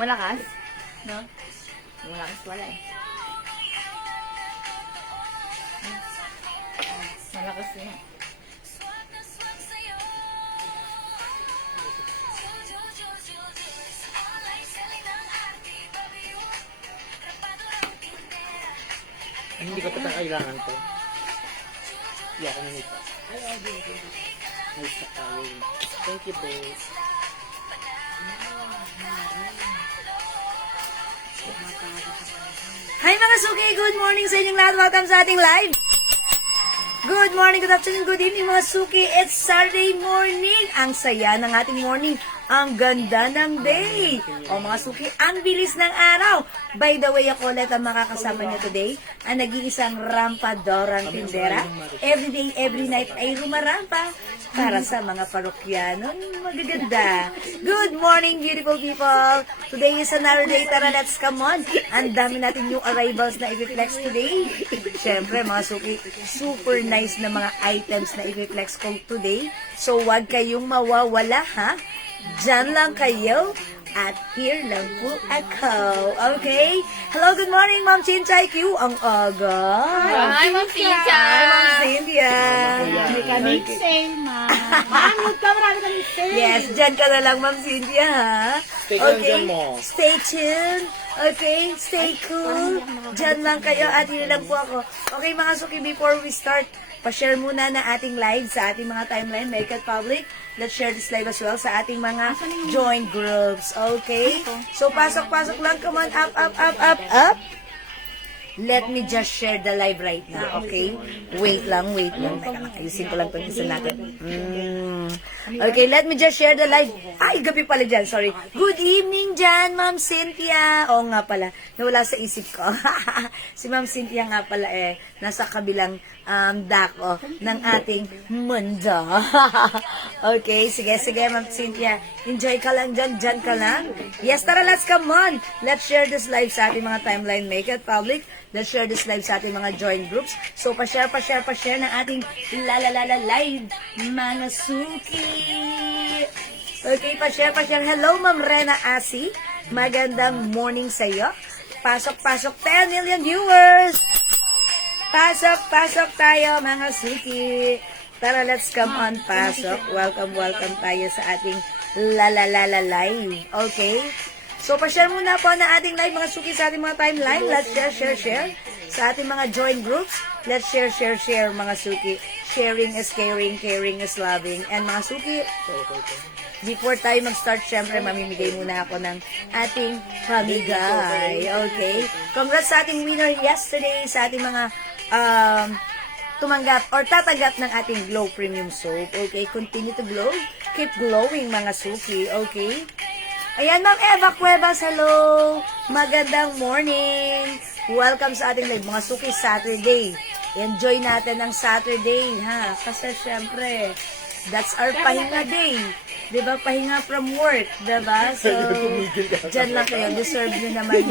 Malakas? No? Malakas wala eh. Malakas na. Hindi ko pa kailangan to. Hindi ako nanita. Ay, sa tayo. Thank you, babe. Hi mga suki! Good morning sa inyong lahat. Welcome sa ating live. Good morning, good afternoon, good evening mga suki. It's Saturday morning. Ang saya ng ating morning. Ang ganda ng day. O mga suki, ang bilis ng araw. By the way, ako ulit ang makakasama niyo today. Ang nag-iisang rampadorang tindera. Every day, every night ay rumarampa para sa mga parokyanong magaganda. Good morning, beautiful people. Today is another day. Tara, let's come on. Ang dami natin new arrivals na i-flex today. Siyempre, mga suki, super nice na mga items na i-flex ko today. So, wag kayong mawawala, ha? Diyan lang kayo at here lang po ako. Okay? Hello, good morning, Ma'am Chinchay Q. Ang aga. Hi, Ma'am Cynthia. Hi, Ma'am Cynthia. Hindi ka sale, ma'am. Ma'am, ka marami kami sale. Yes, dyan ka na lang, Ma'am Cynthia, ha? Stay tuned dyan mo. Stay tuned. Okay, stay cool. Diyan lang kayo at yun lang po ako. Okay, mga suki, before we start, pa-share muna na ating live sa ating mga timeline, make it public. Let's share this live as well sa ating mga join groups. Okay? So, pasok-pasok lang. Come on, up, up, up, up, up. Let me just share the live right now, okay? Wait lang, wait lang. Teka lang, ayusin ko lang itong isa natin. Okay, let me just share the live. Ay, gabi pala dyan, sorry. Good evening dyan, Ma'am Cynthia. Oo nga pala, nawala sa isip ko. Si Ma'am Cynthia nga pala nasa kabilang dako ng ating mundo. Okay, sige, Ma'am Cynthia. Enjoy ka lang dyan, dyan ka lang. Yes, tara, let's come on. Let's share this live sa ating mga timeline. Make it public. Let's share this live sa ating mga join groups. So, pa-share ng ating live, mga suki. Okay, pa-share. Hello, Ma'am Rena Asi. Magandang morning sa iyo. Pasok, 10 million viewers. Pasok tayo, mga suki. Tara, let's come on, pasok. Welcome tayo sa ating live. Okay? So, pa-share muna po na ating live, mga suki, sa ating mga timeline. Let's share. Sa ating mga join groups, let's share, mga suki. Sharing is caring is loving. And mga suki, before tayo mag-start, syempre, mamimigay muna ako ng ating pamigay. Okay? Congrats sa ating winner yesterday, sa ating mga tumanggap or tatanggap ng ating Glow Premium Soap. Okay? Continue to glow. Keep glowing, mga suki. Okay? Ayan, Ma'am Eva Cuevas, hello! Magandang morning! Welcome sa ating live, mga suki, Saturday. Enjoy natin ang Saturday, ha? Kasi syempre, that's our pahinga day. Diba? Pahinga from work, diba? So, dyan lang kayo. Deserve nyo naman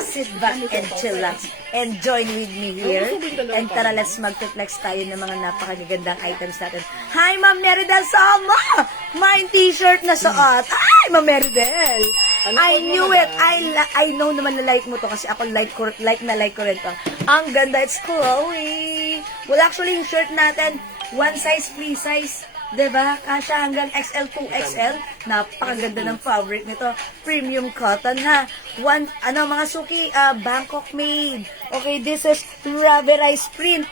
sit back and chillax. And join with me here. And tara, let's mag-flex tayo ng mga napakagagandang items natin. Hi, Ma'am Meridel Sama! My t-shirt na suot. Ay, Ma'am Meridel! I knew it. I know naman na like mo to kasi ako like ko rin to. Ang ganda. It's Chloe. Well, actually, yung shirt natin, one size, free size. Diba? Kasya hanggang XL to XL. Napakaganda ng fabric nito. Premium cotton, ha? Mga suki, Bangkok made. Okay, this is rubberized print.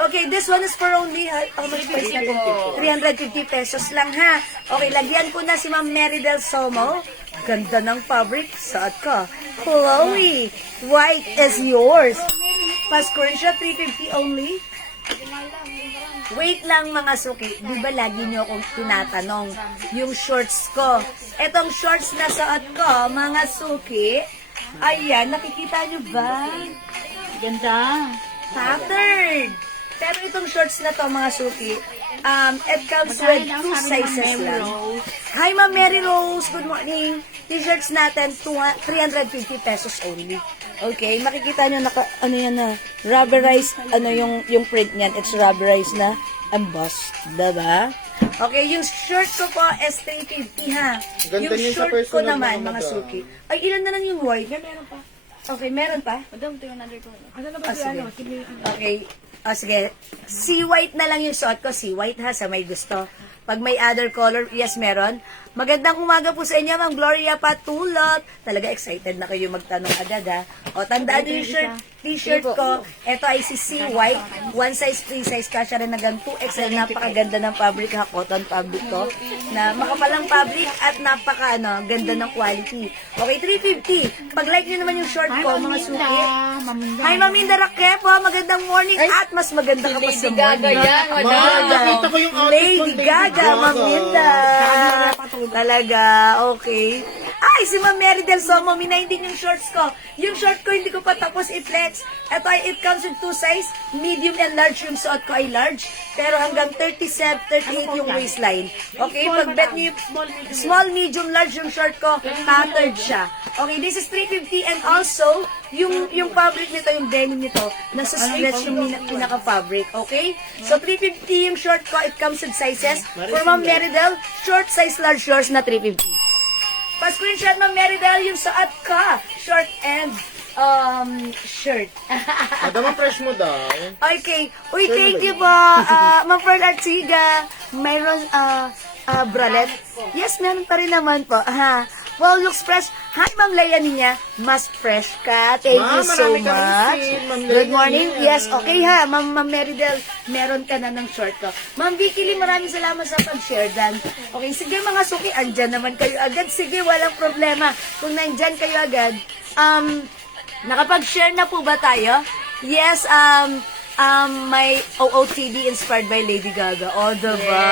Okay, this one is for only, how much price na po? 350 pesos lang, ha? Okay, lagyan ko na si Ma'am Meridel Somo. Ganda ng fabric. Suot ko. Chloe, white is yours. Pa-screenshot, 350 only. Wait lang mga suki, di ba lagi niyo akong tinatanong yung shorts ko. Etong shorts na suot ko, mga suki, ayan, nakikita niyo ba? Ganda. Pattern! Pero itong shorts na to mga suki, it comes with Magkano daw two sabi ng sizes Mary lang. Rose? Hi Ma'am Mary Rose, good morning. T-shirts natin, 350 pesos only. Okay, makikita nyo, ano yan na, rubberized, ano yung print niyan, it's rubberized na embossed, diba? Okay, yung shirt ko po is 350 ha. Ganda Yung niya sa short ko personal naman, na, mga madam. suki. Ay, ilan na lang yung white? Meron pa. Okay, meron pa? Madam, ito yung under ko. Ano na ba Ah, sige. ano? Sige. Okay. Sige. Sea white na lang yung suot ko. Sea white ha, sa may gusto. Pag may other color, yes, meron. Magandang umaga po sa inyo, Ma'am Gloria Patulot. Talaga excited na kayo magtanong agad, ha? O, tandaan niyo yung t-shirt ko. Ito ay si Sea White. One size, free size. Kasya rin hanggang 2XL. Napakaganda ng fabric, ha? Cotton fabric to. Na makapalang fabric at ganda ng quality. Okay, 350. Pag-like niyo naman yung short ko, mga suki. Hi, Ma'am Minda Raquepo. Magandang morning. At mas maganda ka pa sa morning. Ma, nakita ko yung outfit Lady mo, Gaga, Ma'am Linda. Talaga, okay. Ay, si Ma'am Mary Del Somo, minainding yung shorts ko. Yung short ko, hindi ko pa tapos i-flex. Ito ay, it comes with two size, medium and large. Yung suot ko ay large, pero hanggang 37, 38 yung waistline. Okay, pag bet niyo yung small, medium, large yung short ko, tattered siya. Okay, this is 350 and also, yung fabric nito, yung denim nito, nasa stretch yung pinaka-fabric, okay? So, 350 yung short ko, it comes with sizes. For Ma'am Meridel, short size large shorts na 350. Pa-screenshot Ma'am Meridel, yung suot ka, short and shirt. Madam, ang fresh mo daw. Okay. Uy, thank you po. Ma'am Pearl Artiga, mayroon bralette. Yes, meron pa rin naman po. Wow, looks fresh. Hi, Ma'am Leia niya. Mas fresh ka. Thank you Ma'am, so marami kang much. receipt, Ma'am Good Leia morning. niya. Yes, okay ha. Ma'am Meridel, meron ka na ng short ko. Ma'am Vicky Lee, maraming salamat sa pag-share dan. Okay, sige mga suki, andyan naman kayo agad. Sige, walang problema. Kung nandyan kayo agad, nakapag-share na po ba tayo? Yes, may OOTD inspired by Lady Gaga. O, diba?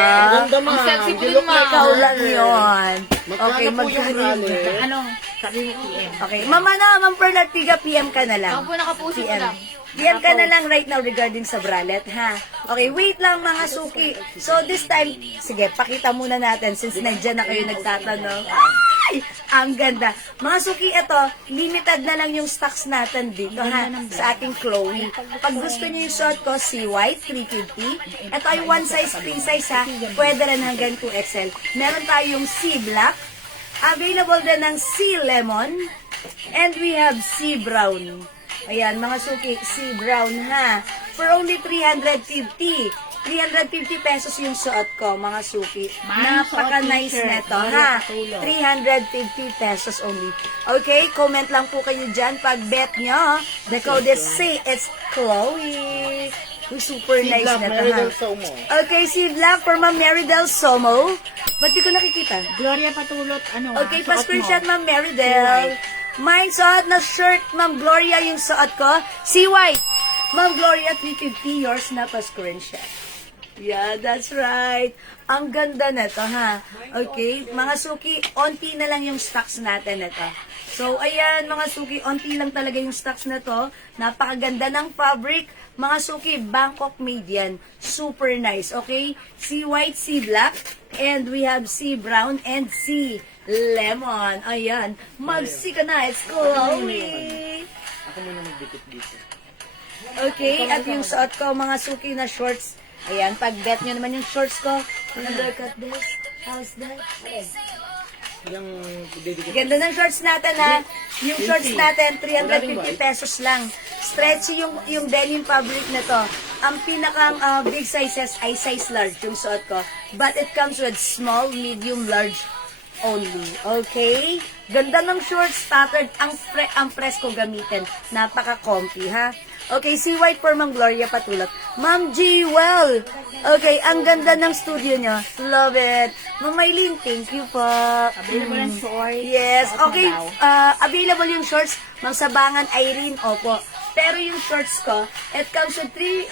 Ganda, ma. Ang sexy po You dun, look ma. like Ikaw her. lang yun. Magkano Okay, po yung magkano bralette? Anong sabi mo PM? Okay, Ma'am Pearl Artiga, PM ka na lang. Ako po nakapuso ko lang. PM ka na lang right now regarding sa bralette, ha? Okay, wait lang mga suki. So, this time, sige, pakita muna natin since nandiyan na kayo nagtatanong. Ay! Ang ganda. Mga suki, ito, limited na lang yung stocks natin dito, ha? Sa ating Chloe. Pag gusto niyo yung suot ko, si white, 350. Ito ay one size, free size, ha? Pwede rin hanggang 2XL. Meron tayong C black. Available din ng C lemon. And we have C brown. Ayan, mga suki, sea brown ha. For only 350. 350 pesos yung suot ko, mga suki. Man, Napaka-nice suot t-shirt. neto, ha? Tulog. 350 pesos only. Okay, comment lang po kayo dyan. Pag bet nyo, the code is say it's Chloe. Super Si nice Black, neto, Mary ha? Del Somo. Okay, si Black for Ma'am Mary Del Somo. Ba't di ko nakikita? Gloria Patulot, ano Okay, suot mo? pa-screenshot Ma'am Meridel. Mine suot na shirt, Ma'am Gloria, yung suot ko. Si White. Ma'am Gloria, 350, yours na pa-screenshot. Yeah, that's right. Ang ganda nito, ha? Okay, mga suki, onti na lang yung stocks natin nito. So, ayan, mga suki, onti lang talaga yung stocks na to. Napakaganda ng fabric. Mga suki, Bangkok made yan. Super nice, okay? C white, C black, and we have C brown and C lemon. Ayan, mag-C ka na. It's Chloe. Ako muna magdikit dito. Okay, at yung suot ko, mga suki na shorts. Ayan, pag bet nyo naman yung shorts ko. Look at this. How's that? Yung dedicate. Ganda ng shorts natin, ha? Yung shorts natin, 350 pesos lang. Stretchy yung denim fabric na to. Ang pinakang big sizes ay size large yung suot ko. But it comes with small, medium, large only. Okay? Ganda ng shorts, patterned. Ang presko gamitin. Napaka-comfy, ha? Okay, si White for Ma'am Gloria Patulot. Ma'am G, well. Okay, ang ganda ng studio nyo. Love it. Ma'am Maylene, thank you po. Available ang shorts. Yes, Suot mo okay. daw. Available yung shorts. Ma'am Sabangan Irene, opo. Pero yung shorts ko, it comes with 3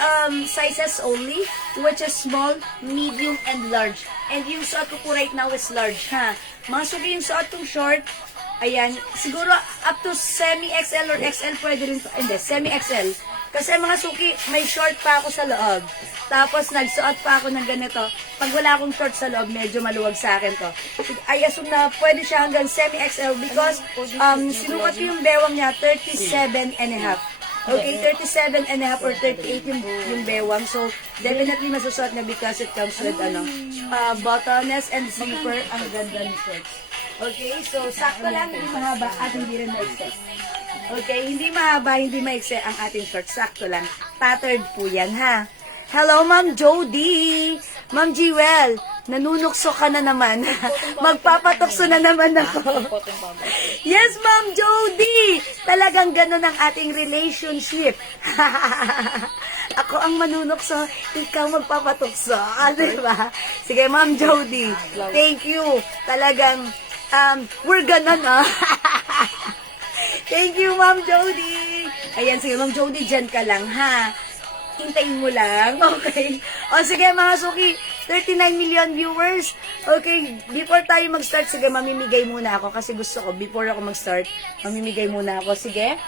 sizes only, which is small, medium, and large. And yung suot ko po right now is large, ha? Mga suki yung suot kong short, ayan, siguro up to semi-XL or XL pwede rin. Hindi, semi-XL. Kasi mga suki, may short pa ako sa loob. Tapos nagsuot pa ako ng ganito. Pag wala akong short sa loob, medyo maluwag sa akin to. I assume na pwede siya hanggang semi-XL because sinukat ko yung bewang niya 37 and a half. Okay, 37 and a half or 38 yung bewang. So, definitely masusuot na because it comes with bottomless and zipper. Ang ganda ng shorts. Okay, so sakto lang, hindi mahaba at hindi rin maikse. Okay, hindi mahaba, hindi maikse ang ating shorts. Sakto lang. Tattered po yan, ha? Hello, Ma'am Jody. Ma'am Jewel, nanunukso ka na naman. Magpapatokso na naman ako. Yes, Ma'am Jody. Talagang ganun ang ating relationship. Ako ang manunukso, ikaw magpapatokso. Diba? Sige, Ma'am Jody. Thank you. Talagang, we're ganun, Thank you, Ma'am Jody. Ayan, sige, Ma'am Jody, dyan ka lang, ha? Hintayin mo lang, okay? O sige, mga suki, 39 million viewers. Okay, before tayo mag-start, sige, mamimigay muna ako kasi gusto ko, before ako mag-start, mamimigay muna ako, sige?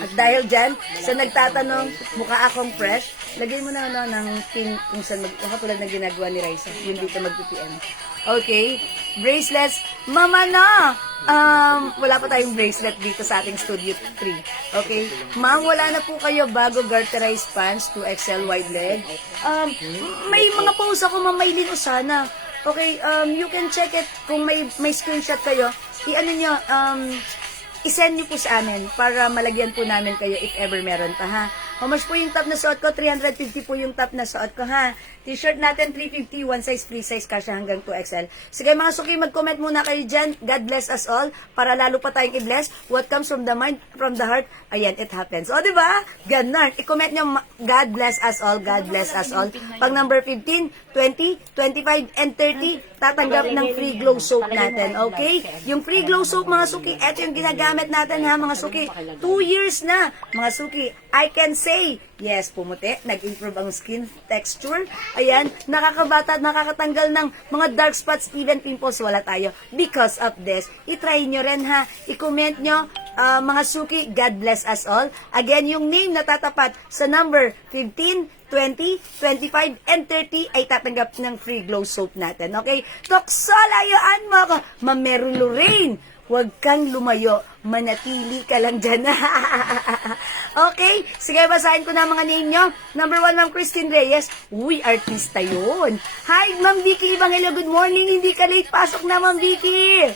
At dahil dyan, sa nagtatanong, mukha akong fresh, lagay mo na ng pin kung saan katulad na ginagawa ni Raisa, yung dito mag-PPM. Okay, bracelets, mama na! Wala pa tayong bracelet dito sa ating Studio 3. Okay, ma'am, wala na po kayo bago garterized pants to XL wide leg. May mga post ako, ma'am, may lino sana. Okay, you can check it kung may screenshot kayo. I-ano nyo, i-send nyo po sa amin para malagyan po namin kayo if ever meron pa, ha? How much po yung top na suot ko? 350 po yung top na suot ko, ha? T-shirt natin, 350, one size, free size, kasya hanggang 2XL. Sige, mga suki, mag-comment muna kayo dyan. God bless us all. Para lalo pa tayong i-bless. What comes from the mind, from the heart, ayan, it happens. O, diba? Ganon. I-comment nyo, God bless us all, God bless us all. Pag number 15, 20, 25, and 30, tatanggap ng free glow soap natin. Okay? Yung free glow soap, mga suki, eto yung ginagamit natin, ha, mga suki. 2 years na, mga suki. I can say, yes, pumuti, nag-improve ang skin texture. Ayan, nakakabata at nakakatanggal ng mga dark spots, even pimples, wala tayo. Because of this, itry nyo rin, ha. I-comment nyo, mga suki, God bless us all. Again, yung name na tatapat sa number 15, 20, 25, and 30 ay tatanggap ng free glow soap natin. Okay? Tokso, layuan mo ako. Ma'am Mary Lorraine, huwag kang lumayo. Manatili ka lang dyan. Okay? Sige, basahin ko na mga name nyo. Number 1, Ma'am Christine Reyes. Uy, artista yun. Hi, Ma'am Vicky Evangelio. Good morning. Hindi ka late. Pasok na, Ma'am Vicky.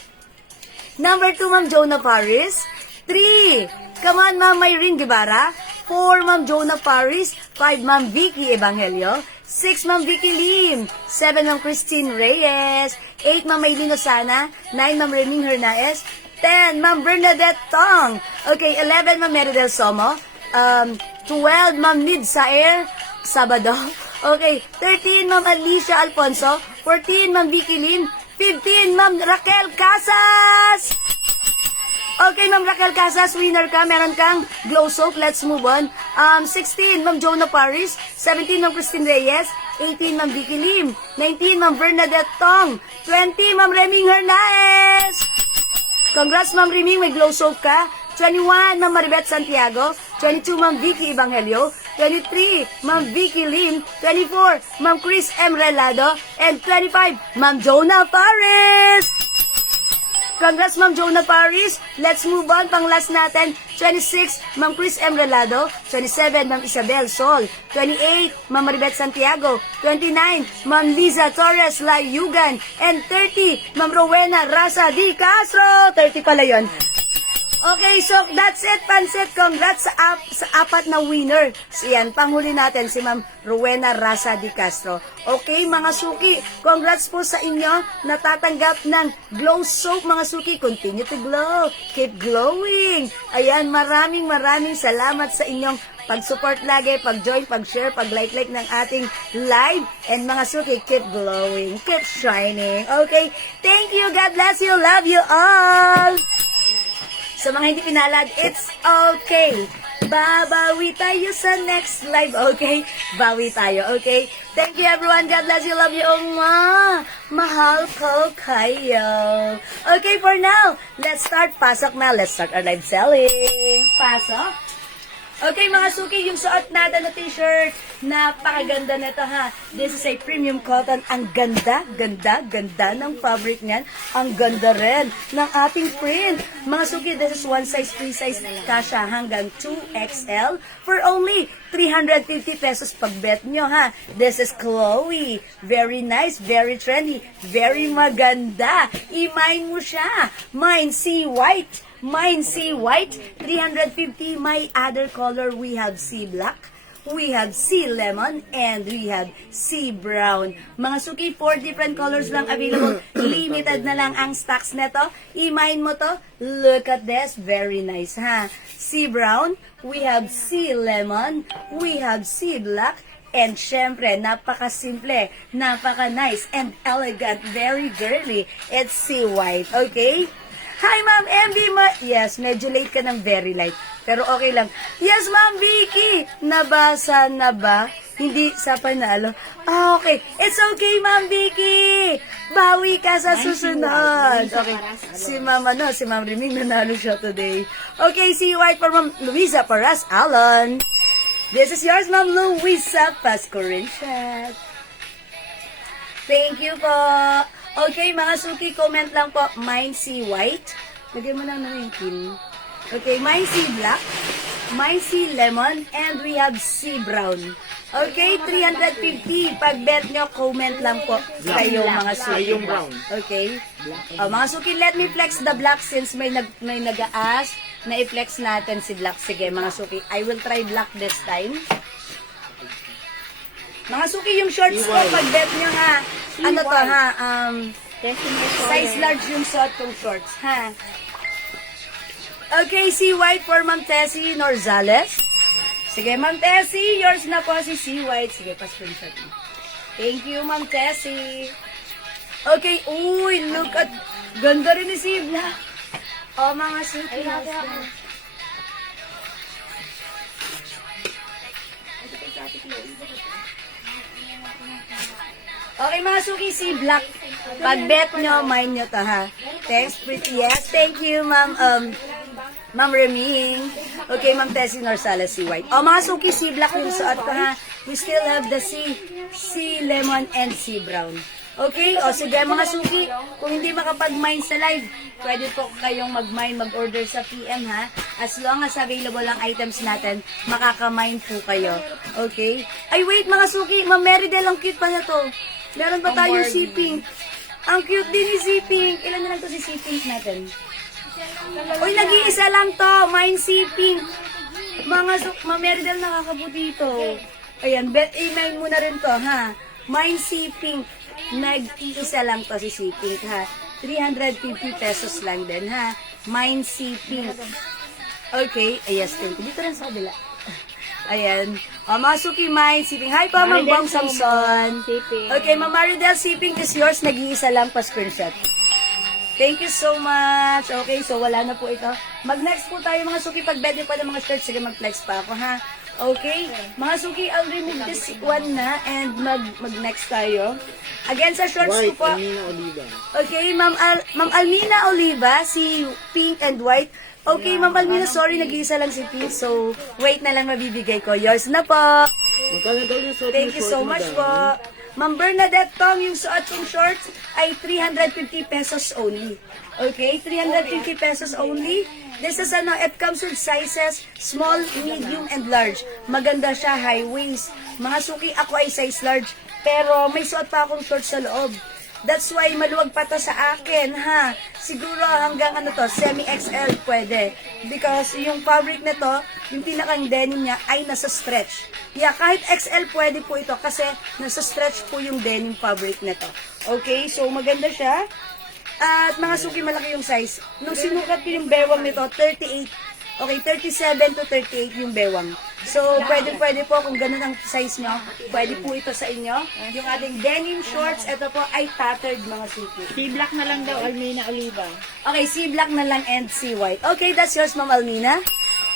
Number 2, Ma'am Jonah Paris. 3, come on, Ma'am Mayrin Guevara. 4, Ma'am Jonah Paris. 5, Ma'am Vicky Evangelio. 6, Ma'am Vicky Lim. 7, Ma'am Christine Reyes. 8, Ma'am Maylin Osana. 9, Ma'am Reming Hernandez. 10, Ma'am Bernadette Tong. Okay, 11, Ma'am Meridel Somo. 12, Ma'am Nid Saer Sabado. Okay, 13, Ma'am Alicia Alfonso. 14, Ma'am Vicky Lim. 15, Ma'am Raquel Casas. Okay, Ma'am Raquel Casas, winner ka. Meron kang glow soap. Let's move on. 16, Ma'am Jonah Paris. 17, Ma'am Christine Reyes. 18, Ma'am Vicky Lim. 19, Ma'am Bernadette Tong. 20, Ma'am Reming Hernandez. Congrats, Ma'am Reming, may glow soap ka. 21, Ma'am Maribeth Santiago. 22, Ma'am Vicky Evangelio. 23, Ma'am Vicky Lim. 24, Ma'am Chris M. Relado. And 25, Ma'am Jonah Paris. Congrats, Ma'am Jonah Paris. Let's move on. Pang last natin. 26, Ma'am Chris M. Relado. 27, Ma'am Isabel Sol. 28, Ma'am Maribeth Santiago. 29, Ma'am Liza Torres Layugan. And 30, Ma'am Rowena Rasa Di Castro. 30 pala yun. Okay, so that's it, Pansit. Congrats sa apat na winner. So yan, panghuli natin si Ma'am Rowena Rasa Di Castro. Okay, mga suki, congrats po sa inyo. Natatanggap ng glow soap, mga suki. Continue to glow. Keep glowing. Ayan, maraming salamat sa inyong pag-support lagi, pag-join, pag-share, pag-like ng ating live. And mga suki, keep glowing, keep shining. Okay, thank you. God bless you. Love you all. Sa mga hindi pinalad, it's okay. Babawi tayo sa next live, okay? Bawi tayo, okay? Thank you everyone. God bless you. Love you. Mahal ko kayo. Okay, for now, let's start. Pasok na. Let's start our live selling. Pasok. Okay, mga suki, yung suot natin na t-shirt, napakaganda nito ha. This is a premium cotton. Ang ganda, ganda, ganda ng fabric niyan. Ang ganda rin ng ating print. Mga suki, this is one size, free size, kasha hanggang 2XL for only 350 pesos pag bet nyo ha. This is Chloe. Very nice, very trendy, very maganda. I-mine mo siya. Mine, see white. Mine, sea white, 350. My other color, we have sea black, we have sea lemon, and we have sea brown. Mga suki, 4 different colors lang available. Limited na lang ang stocks neto. I-mine mo to. Look at this. Very nice, ha? Sea brown, we have sea lemon, we have sea black, and syempre, napaka-simple, napaka-nice, and elegant, very girly. It's sea white, okay? Hi, Ma'am MB. Yes, medyo late ka ng very light. Pero okay lang. Yes, Ma'am Vicky. Nabasa na ba? Hindi sa panalo. Ah, okay. It's okay, Ma'am Vicky. Bawi ka sa susunod. Okay. Si Ma'am Riming nanalo siya today. Okay, see you white for Ma'am Luisa Paras Alon. This is yours, Ma'am Luisa Pascorinchak. Thank you po. Okay, mga suki, comment lang po. Mine sea white. Lagyan mo lang na yung pin. Okay, mine sea black. Mine sea lemon. And we have sea brown. Okay, 350. Pag bet nyo, comment lang po kayo mga suki. Yung brown. Okay. Mga suki, let me flex the black since may nag-a-ask na i-flex natin si black. Sige, mga suki. I will try black this time. Mga suki, yung shorts ko, pag bet nyo ha, ano to ha, size large yung suot kong shorts, ha. Okay, see white for Ma'am Tessie Norzales. Sige, Ma'am Tessie, yours na po si see white. Sige, pa-screenshot mo. Thank you, Ma'am Tessie. Okay, uy, look at, ganda rin ni Sibla. O, mga suki. Okay, mga suki, si Black. Pag bet nyo, mine nyo to, ha? Thanks, pretty. Yes, thank you, Ma'am, Ma'am Reming. Okay, Ma'am Tessie Norsales, si White. O, mga suki, si Black yung suot ko, ha? We still have the sea lemon, and sea brown. Okay, o sige, mga suki, kung hindi makapag-mine sa live, pwede po kayong mag-mine, mag-order sa PM, ha? As long as available ang items natin, makaka-mine po kayo. Okay? Ay, wait, mga suki, Ma'am Meridel, ang cute pa na to. Meron pa tayong si Pink. Ang cute din ni si Pink. Ilan na lang to si Pink natin? Uy, nag-iisa lang to. Mine si Pink. Ma'am Meridel, nakakabuti ito. Ayan, email mo na rin to, ha? Mine si Pink. Nag-iisa lang to si Pink, ha? 350 pesos lang din, ha? Mine si Pink. Okay, yes, thank you. Dito rin sa kabila. Ayan. O, mga suki, Mine, Siping. Hi po, Ma'am Bong Samson. Okay, Ma'am Maridel, Siping is yours. Nag-iisa lang pa screenshot. Thank you so much. Okay, so wala na po ito. Mag-next po tayo, mga suki. Pag bet pa ng mga shirts, sige, mag-flex pa ako, ha? Okay? Mga suki, I'll remove this one na and mag-next tayo. Again, sa shorts ko po. Almina Oliva. Okay, Ma'am Almina Oliva, si Pink and White. Okay, Ma'am Almina, sorry, nag-iisa lang si Pink. So, wait na lang mabibigay ko. Yours na po. Magkano daw yung suot Thank you so much po. Ma'am Bernadette Tong, yung suot kong shorts ay 350 pesos only. Okay, 350 pesos only. This is it comes with sizes, small, medium, and large. Maganda siya, high waist. Mga suki, ako ay size large. Pero may suot pa akong shorts sa loob. That's why maluwag pa to sa akin, ha? Siguro hanggang semi-XL pwede. Because yung fabric nito, yung pinakang denim niya ay nasa stretch. Yeah, kahit XL pwede po ito kasi nasa stretch po yung denim fabric nito. Okay, so maganda siya. At mga suki, malaki yung size. Nung sinukat ko yung bewang nito, 38. Okay, 37 to 38 yung bewang. So, pwede po kung ganun ang size nyo. Pwede po ito sa inyo. Yung ating denim shorts, ito po ay tattered, mga suki. Si-black na lang daw, Almina Oliva. Okay, si black na lang and si white. Okay, that's yours, Ma'am Almina.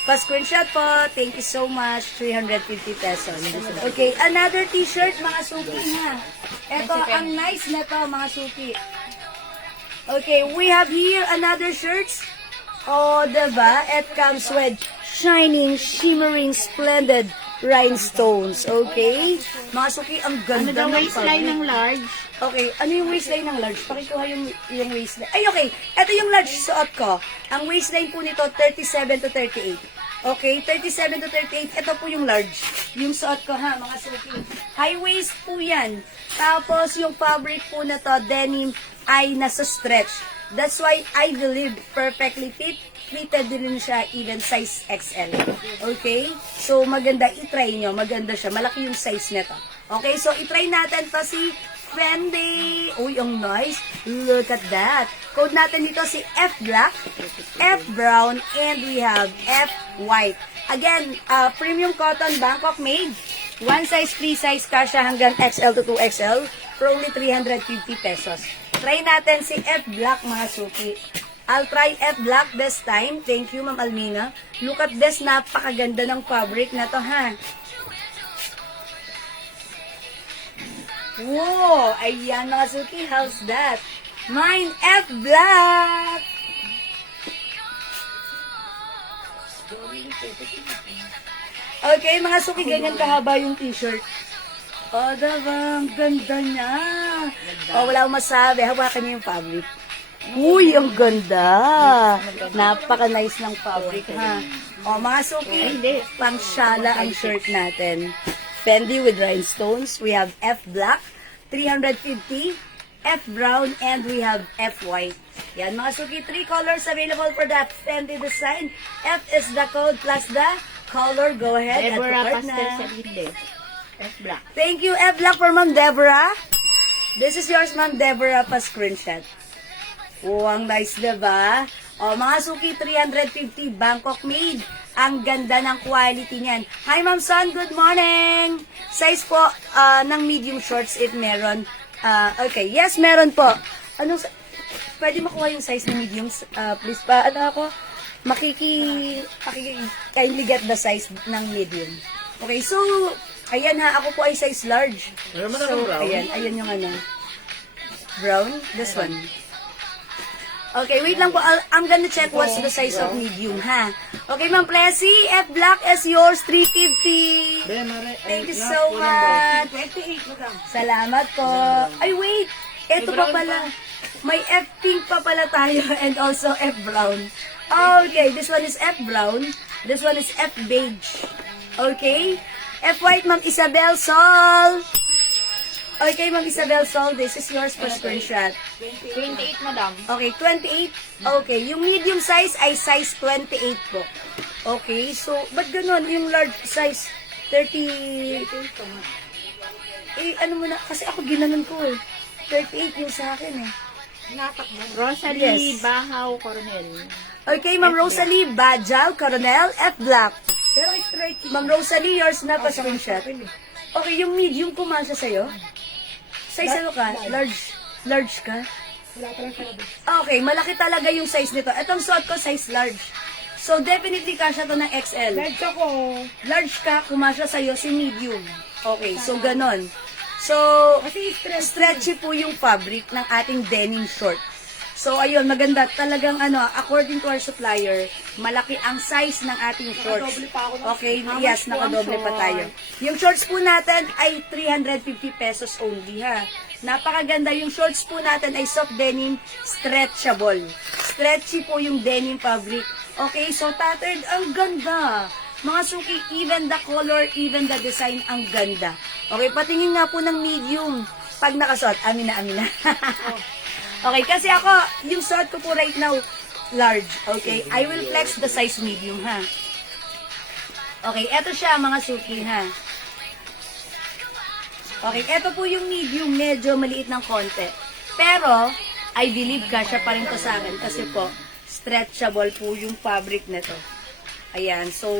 Pa-screenshot po. Thank you so much. 350 pesos. Okay, another t-shirt, mga suki na. Ito, ang nice na to, mga suki. Okay, we have here another shirts. Oh, diba? It comes with shining, shimmering, splendid rhinestones. Okay? Mga suki, ang Ano ganda daw waistline ng large? Okay, ano yung waistline ng large? Pakikuha yung waistline. Ay, okay. Ito yung large suot ko. Ang waistline po nito, 37 to 38. Okay, 37 to 38. Ito po yung large. Yung suot ko ha, mga suki. High waist po yan. Tapos, yung fabric po na to, denim, ay nasa stretch. That's why I believe perfectly fitted din siya, even size XL. Okay? So, maganda, itry nyo. Maganda siya. Malaki yung size nito. Okay, so itry natin to si Fendi. Uy, ang nice. Look at that. Code natin dito si F Black, F Brown, and we have F White. Again, premium cotton, Bangkok made. One size, free size, kasha hanggang XL to 2XL for only 350 pesos. Try natin si F Black, mga suki. I'll try F Black this time. Thank you, Ma'am Almina. Look at this. Napakaganda ng fabric na to, ha? Wow! Ayan, mga suki. How's that? Mine, F Black! Okay, mga suki, ganyan kahaba yung t-shirt. Oh, diba? Ang ganda niya. Oh, wala akong masabi. Hawakan niyo yung fabric. Uy, ang ganda. Napaka-nice ng fabric, ha? O, mga suki, pang syala ang shirt natin. Fendi with rhinestones. We have F Black, 350, F Brown, and we have F White. Yan, mga suki, 3 colors available for that Fendi design. F is the code plus the color. Go ahead. Deborah at Pastel sa Linde. F Black. Thank you, F Black, for Ma'am Deborah. This is yours, Ma'am Deborah, pa-screenshot. Oh, ang nice, diba? O, mga suki, 350, Bangkok made. Ang ganda ng quality niyan. Hi, Ma'am Son, good morning! Size po ng medium shorts if meron. Okay, yes, meron po. Pwede makuha yung size ng medium? Please pa, kindly get the size ng medium. Okay, so, ayan ha, ako po ay size large. Meron mo na So, ng brown? ayan yung brown. This one. Okay, wait lang po. I'm gonna check what's the size of medium, ha? Okay, Ma'am Plessy, F Black is yours, 350. Thank you so much. 28 mo lang. Salamat po. Ay, wait. Ito pa pala. May F pink pa pala tayo and also F brown. Okay, this one is F brown. This one is F beige. Okay? F white, Ma'am Isabel Sol. Okay, Ma'am Isabel Sol, this is yours for screenshot. 28, madam. Okay, 28. Okay, yung medium size ay size 28 po. Okay, so, ba't ganun? Yung large size, 30... ano mo na, kasi ako ginanon ko eh. 38 yung sa akin eh. Rosalie Yes. Bahaw Coronel. Okay, Ma'am Rosalie Bajal, Coronel, F Black. Pero straight, Ma'am Rosalie, yours na pa screenshot. Okay, yung medium kumasya sa'yo? Size ano ka? Large ka? Okay, malaki talaga yung size nito. Itong suot ko, size large. So, definitely kasya to ng XL. Large ako. Large ka, kumasya sa'yo si medium. Okay, so ganon. So, stretchy po yung fabric ng ating denim short. So, ayun, maganda. Talagang, according to our supplier, malaki ang size ng ating shorts. Okay, yes, nakadoble pa tayo. Yung shorts po natin ay 350 pesos only, ha. Napakaganda. Yung shorts po natin ay soft denim, stretchable. Stretchy po yung denim fabric. Okay, so tattered, ang ganda. Mga suki, even the color, even the design, ang ganda. Okay, patingin nga po ng medium. Pag nakasuot, amin na. Okay, kasi ako, yung suot ko po right now, large. Okay, I will flex the size medium, ha. Okay, eto siya, mga suki, ha. Okay, eto po yung medium, medyo maliit ng konti. Pero, I believe kasya pa rin to sa akin kasi po, stretchable po yung fabric nito. Ayan, so,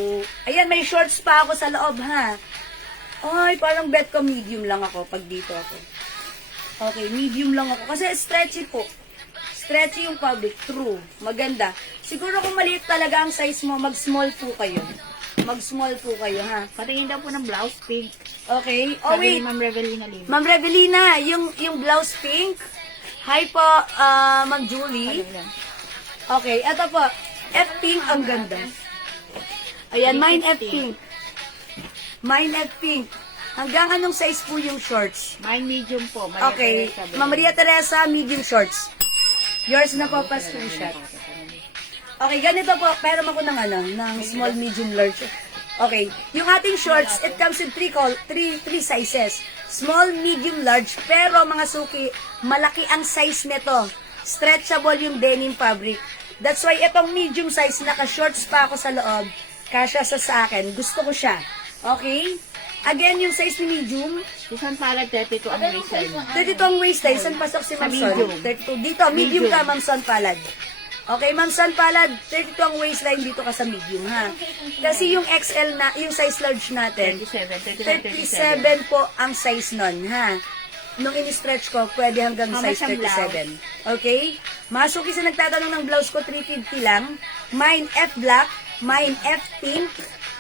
ayan, may shorts pa ako sa loob, ha. Ay, parang bet ko medium lang ako pag dito ako. Okay, medium lang ako. Kasi stretchy po. Stretchy yung fabric. True. Maganda. Siguro kung maliit talaga ang size mo, mag-small po kayo. Mag-small po kayo, ha? Patingin daw po ng blouse pink. Okay. Oh, Sabi wait. ni Ma'am Revelina Lim. Ma'am Revelina, yung blouse pink. Hi po, Ma'am Julie. Okay, eto po. F-pink, ang ganda. Ayan, mine F-pink. Mine F-pink. Hanggang anong size po yung shorts? Mine medium po. Maria Okay, Teresa, Ma'am Maria Teresa, medium shorts. Yours na po pa screenshot. Okay, ganito po. Pero ako ng ng small, medium, large. Okay, yung ating shorts, it comes in three sizes. Small, medium, large. Pero mga suki, malaki ang size nito. Stretchable yung denim fabric. That's why itong medium size, naka-shorts pa ako sa loob. Kasya sa akin. Gusto ko siya. Okay? Again, yung size ni medium, Isang palad 32 ang waistline. 32 ang waistline. Saan pasok si Ma'am Son? medium. 32. Dito, medium ka, Ma'am Son Palad. Okay, Ma'am Son Palad, 32 ang waistline, dito ka sa medium, ha? Kasi yung XL na, yung size large natin, 37, 37 po ang size nun, ha? Nung in-stretch ko, pwede hanggang How size much ang 37. Okay? Mga suki sa nagtatanong ng blouse ko, 350 lang. Mine F black, mine F pink,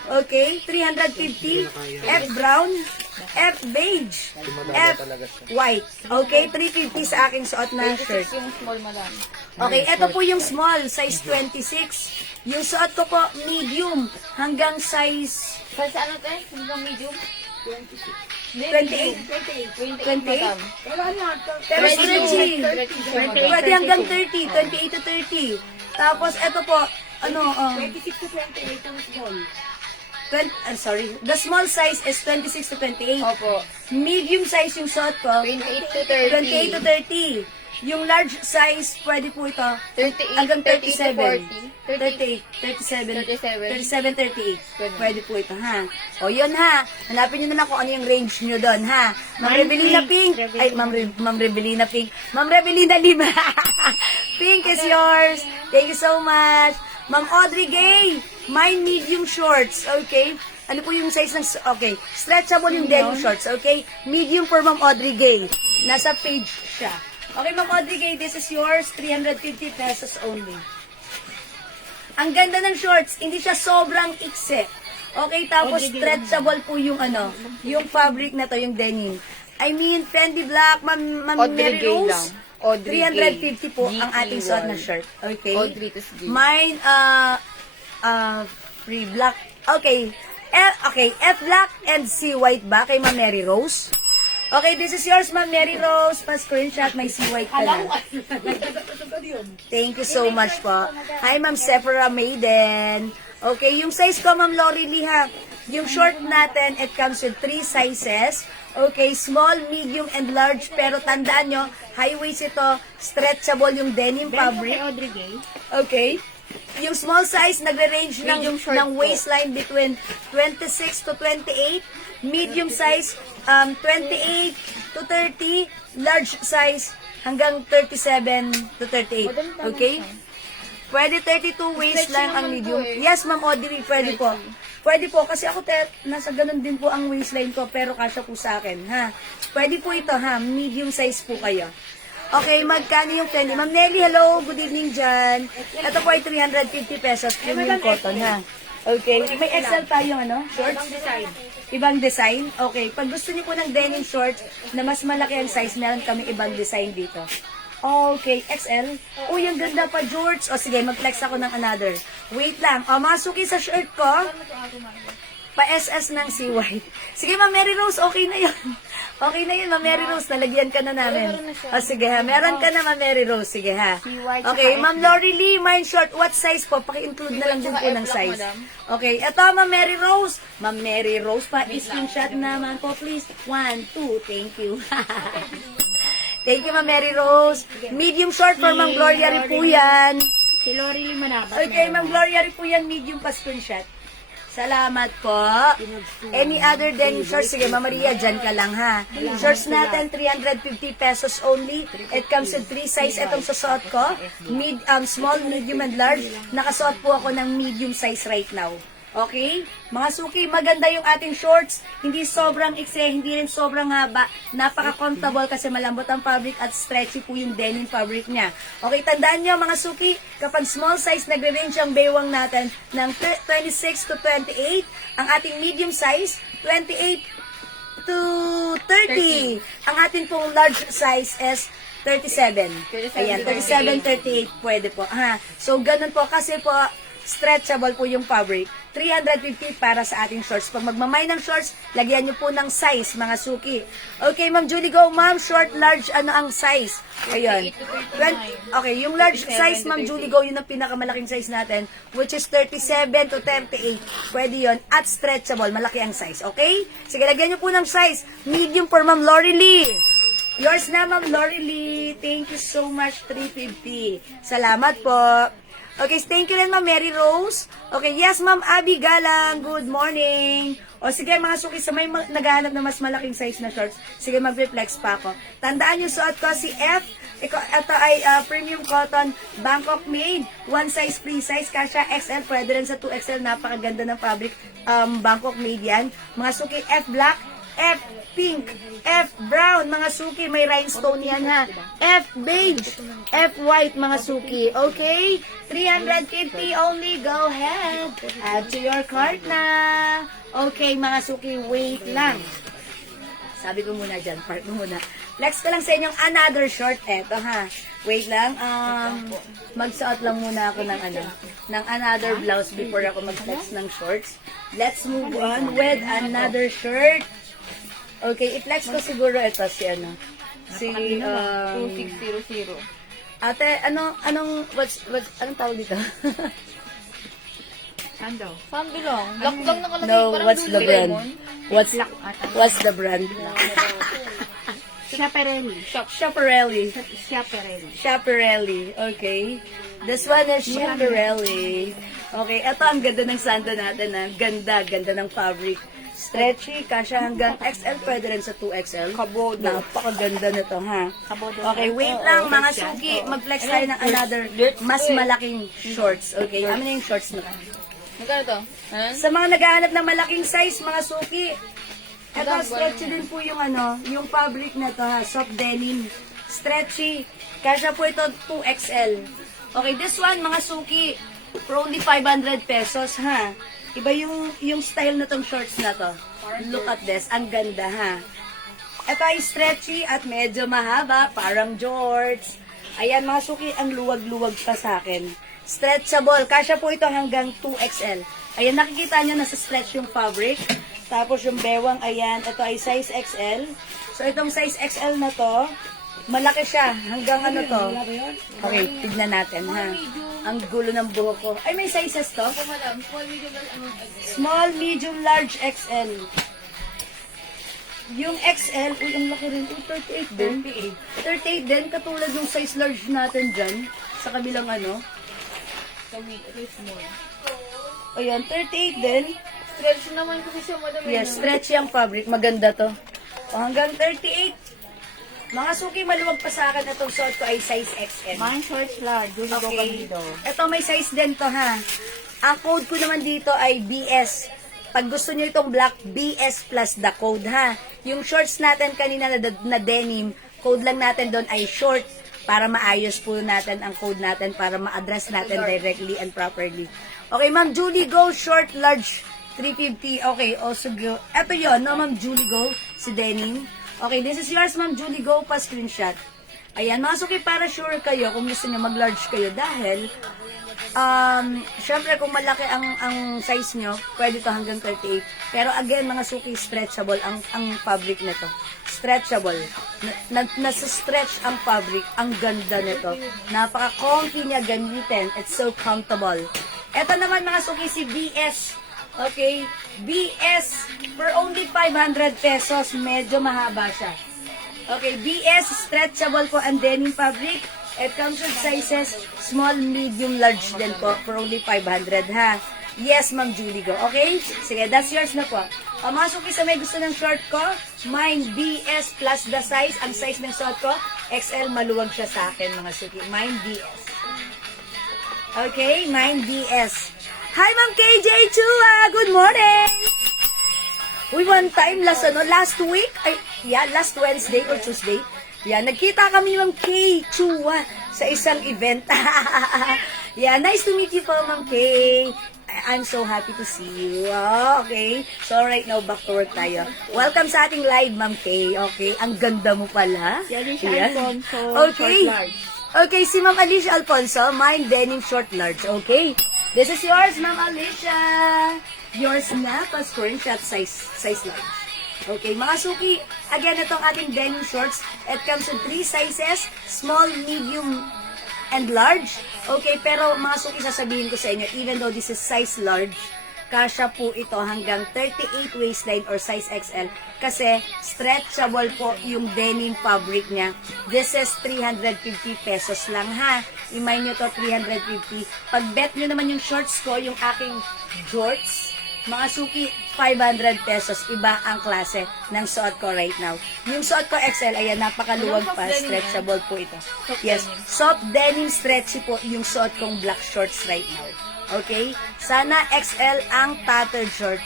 okay? 350, F brown, F beige, F white. Okay? 350 sa aking suot na shirt. yung small, madam. Okay, ito po yung small, size 26. Yung suot ko po, medium, hanggang size Sa ano tayo? Hanggang medium? 28. 28? Pero Pwede stretchy. 28, Pwede hanggang 30, 28 to 30. Tapos, ito po, 26 to 28 ang small. sorry, the small size is 26 to 28. Opo. Medium size yung suot ko, 28 to 30. 28 to 30. Yung large size, pwede po ito, 38, hanggang 38 to 37. 40. 37. Pwede po ito, ha? O, yun, ha? Hanapin nyo na lang kung ano yung range nyo doon, ha? Ma'am Revelina Pink. Ay, Ma'am Revelina Pink. Ma'am Revelina Lima. Pink is yours. Thank you so much. Ma'am Audrey Gay. Mine medium shorts. Okay? Ano po yung size ng... Okay. Stretchable yung denim shorts. Okay? Medium for Ma'am Audrey Gay. Nasa page siya. Okay, Ma'am Audrey Gay, this is yours. 350 pesos only. Ang ganda ng shorts, hindi siya sobrang ikse. Okay, tapos stretchable po yung yung fabric na to, yung denim. I mean, Fendi Black, Ma'am Mary Rose. 350 po ang ating suot na shirt. Okay. Mine, free black. Okay. F black and C white ba kay Ma'am Mary Rose? Okay, this is yours, Ma'am Mary Rose. Pa-screenshot, may C white ka na. Thank you so much po. Hi, Ma'am Sephora Maiden. Okay, yung size ko, Ma'am Lori Lee, ha. Yung short natin, it comes with 3 sizes. Okay, small, medium, and large. Pero tandaan nyo, high waist ito, stretchable yung denim fabric. Audrey Gay. Okay. Yung small size, nagre-range ng waistline between 26 to 28. Medium size, 28 to 30. Large size, hanggang 37 to 38. Okay? Pwede 32 waistline ang medium. Yes, Ma'am Audrey, pwede po. Pwede po, kasi ako nasa ganun din po ang waistline ko, pero kasya po sa akin, ha? Pwede po ito, ha? Medium size po kayo. Okay, magkano yung Fendi? Ma'am Nelly, hello, good evening dyan. Ito po ay 350 pesos, premium cotton, ha? Okay, may XL tayo, shorts? Ibang design? Okay, pag gusto niyo po ng denim shorts na mas malaki ang size, meron kami ibang design dito. Okay, XL. Uy, ang ganda pa, George. O sige, mag-flex ako ng another. Wait lang. O, masuki sa shirt ko. Pa-SS ng CY. Sige, Ma'am Mary Rose, okay na yun. Okay na yun, Ma'am Mary Rose. Nalagyan ka na namin. O, sige ha. Meron ka na, Ma'am Mary Rose. Sige ha. Okay, Ma'am Lori Lee, mine short. What size po? Paki-include na lang din po ng size. Okay, eto, Ma'am Mary Rose. Ma'am Mary Rose, pa-screenshot naman po, please. 1, 2, thank you. Thank you, Ma'am Mary Rose. Medium short for Ma'am Gloria rin po yan. Si Lori Limanabas. Okay, Ma'am Gloria rin po yan. Medium pa screenshot. Salamat po. Any other denim shorts? Sige, Ma'am Maria, dyan ka lang, ha. Shorts natin, 350 pesos only. It comes in 3 size. Itong susuot ko. Small, medium, and large. Nakasuot po ako ng medium size right now. Okay? Mga suki, maganda yung ating shorts. Hindi sobrang iksi, hindi rin sobrang haba. Napaka-comfortable kasi malambot ang fabric at stretchy po yung denim fabric niya. Okay, tandaan nyo mga suki, kapag small size, nagre-range ang baywang natin ng 26 to 28. Ang ating medium size, 28 to 30. Ang ating pong large size is 37. Ayan, 37, 38 pwede po. Ha? So, ganun po kasi po, stretchable po yung fabric. 350 para sa ating shorts. Pag magmamay ng shorts, lagyan nyo po ng size, mga suki. Okay, Ma'am Julie, go. Ma'am, short, large, ano ang size? Ayun. Okay, yung large size, Ma'am Julie, go. Yun ang pinakamalaking size natin, which is 37 to 38. Pwede yun. At stretchable. Malaki ang size. Okay? Sige, lagyan nyo po ng size. Medium for Ma'am Lori Lee. Yours na, Ma'am Lori Lee. Thank you so much, 350. Salamat po. Okay, thank you rin, Ma'am Mary Rose. Okay, yes, Ma'am Abby Galang. Good morning. O sige, mga suki, sa may naghahanap na mas malaking size na shorts, sige, mag-reflex pa ako. Tandaan yung suot ko, si F. Ito ay premium cotton, Bangkok made. One size, free size. Kasha XL, pwede rin sa 2XL. Napakaganda ng fabric. Bangkok made yan. Mga suki, F black, F pink, F brown, mga suki, may rhinestone yan ha. F beige, F white, mga suki. Okay? 350 only. Go ahead. Add to your cart na. Okay, mga suki, wait lang. Sabi ko muna dyan, park mo muna. Flex ko lang sa inyong another short. Eto ha. Wait lang. Magsuot lang muna ako ng ng another blouse before ako mag-flex ng shorts. Let's move on with another shirt. Okay, i-flex ko siguro ito si si 2600. Ate, anong tawag dito? Saan daw? Saan bilong? Lockdown nakalagay. No, Parang what's the Lululemon. brand? What's the brand? Schiaparelli. Schiaparelli. Schiaparelli. Schiaparelli. Okay. This one is Schiaparelli. Okay, ito ang ganda ng sando natin na ganda ng fabric. Stretchy, kasya hanggang XL, pwede rin sa 2XL. Kabodo. Napakaganda nito, ha? Kabodo. Okay, wait lang, mga suki. Mag-flex tayo ng another mas malaking shorts. Okay, amin na yung shorts na. Magkano to? Sa mga naghahanap ng malaking size, mga suki, ito, stretchy din po yung yung fabric na to, ha? Soft denim. Stretchy. Kasya po ito 2XL. Okay, this one, mga suki, for only 500 pesos, ha? Iba yung style na tong shorts na to. Look at this. Ang ganda, ha? Ito ay stretchy at medyo mahaba. Parang jorts. Ayan, mga suki, ang luwag-luwag pa sa akin. Stretchable. Kasya po ito hanggang 2XL. Ayan, nakikita nyo, nasa stretch yung fabric. Tapos yung bewang, ayan. Ito ay size XL. So, itong size XL na to, malaki siya. Hanggang to. Okay, tignan natin, ha? Ang gulo ng buhok ko. Ay, may sizes to? Madam, small, medium, Small, medium, large, XL. Yung XL, uy, ang laki rin. Uy, 38 din. 38 din, katulad ng size large natin dyan. Sa kabilang Ito small. Ayan, 38 din. Stretch naman kasi siya, madam. Yes, stretchy ang fabric. Maganda to. O, hanggang 38. Mga suki, maluwag pa sa akin na itong suot ko ay size XL. Mine shorts large. Julie Go Okay. Canido. Ito may size din to, ha. Ang code ko naman dito ay BS. Pag gusto niyo itong black, BS plus the code, ha. Yung shorts natin kanina na denim, code lang natin doon ay short para maayos po natin ang code natin para ma-address natin directly and properly. Okay, Ma'am Julie, go short, large, 350. Okay, also go. Ito yon, no, Ma'am Julie, go, si denim. Okay, this is yours, Ma'am Julie. Go pa screenshot. Ayan, mga suki, para sure kayo kung gusto nyo mag-large kayo dahil syempre kung malaki ang size nyo, pwede to hanggang 38. Pero again, mga suki, stretchable ang fabric nito. Stretchable. Nasa stretch ang fabric. Ang ganda nito. Napaka-comfy niya gamitin. It's so comfortable. Ito naman, mga suki, si BS. Okay, BS for only 500 pesos. Medyo mahaba siya. Okay, BS stretchable po ang denim fabric. It comes with sizes small, medium, large din po for only 500, ha. Yes, Ma'am Julie, go. Okay? Sige, that's yours na po. Mga suki, sa may gusto ng short ko, mine BS plus the size. Ang size ng short ko, XL, maluwag siya sa akin, mga suki. Mine BS. Okay, mine BS. Hi, Ma'am KJ Chua! Good morning! Uy, one time, last week, last Wednesday or Tuesday, nagkita kami, Ma'am K Chua, sa isang event. Nice to meet you po, Ma'am K. I'm so happy to see you. Okay. So, right now, back to work tayo. Welcome sa ating live, Ma'am K. Okay. Ang ganda mo pala. Si Alicia Ayan. Alfonso, Okay. short large. Okay, si Ma'am Alicia Alfonso, mine denim short large. Okay. This is yours, Ma'am Alicia. Yours na, pa screenshot size large. Okay, mga suki, again, itong ating denim shorts. It comes in 3 sizes, small, medium, and large. Okay, pero mga suki, sasabihin ko sa inyo, even though this is size large, kasya po ito hanggang 38 waistline or size XL kasi stretchable po yung denim fabric niya. This is 350 pesos lang ha. Imay nyo to, 350. Pag bet nyo naman yung shorts ko, yung aking jorts, mga suki, 500 pesos. Iba ang klase ng suot ko right now. Yung suot ko XL, ayan, napakaluwag pa. Stretchable po ito. Yes, soft denim stretchy po yung suot kong black shorts right now. Okay? Sana XL ang tattered short.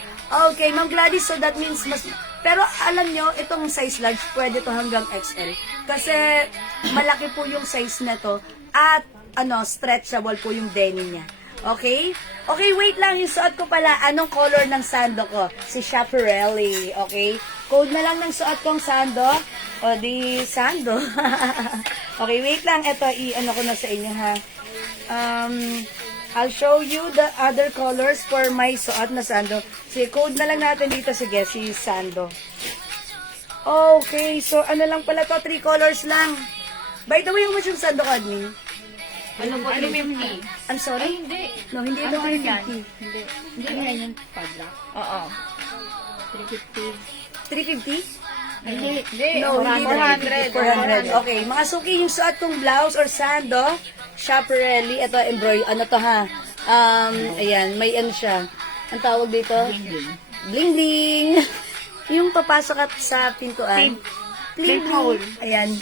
Okay, Ma'am Gladys, so that means mas... Pero alam nyo, itong size large, pwede to hanggang XL. Kasi malaki po yung size na to at stretchable po yung denim niya. Okay? Okay, wait lang. Yung suot ko pala, anong color ng sando ko? Si Chaparelli. Okay? Code na lang ng suot kong sando. O di, sando. Okay, wait lang. Ito, i-ano ko na sa inyo, ha? I'll show you the other colors for my suot na sando. Sige, code na lang natin dito. Sige, si sando. Okay, so ano lang pala to? 3 colors lang. By the way, how much yung sando ko, admin? Ano po, 350. I'm sorry? Ay, hindi. No, hindi ito 350. Hindi yan yung padlock. Oo. 350. 350? Hindi. Hindi. No, hindi 400. 400. Okay, mga suki, yung suot kong blouse or sando, Chaparelli, ito embroidery, ano to ha? Ayan, may ano siya. Ang tawag dito? Bling bling. Yung papasok at sa pintuan. Pimp hole. Ayan,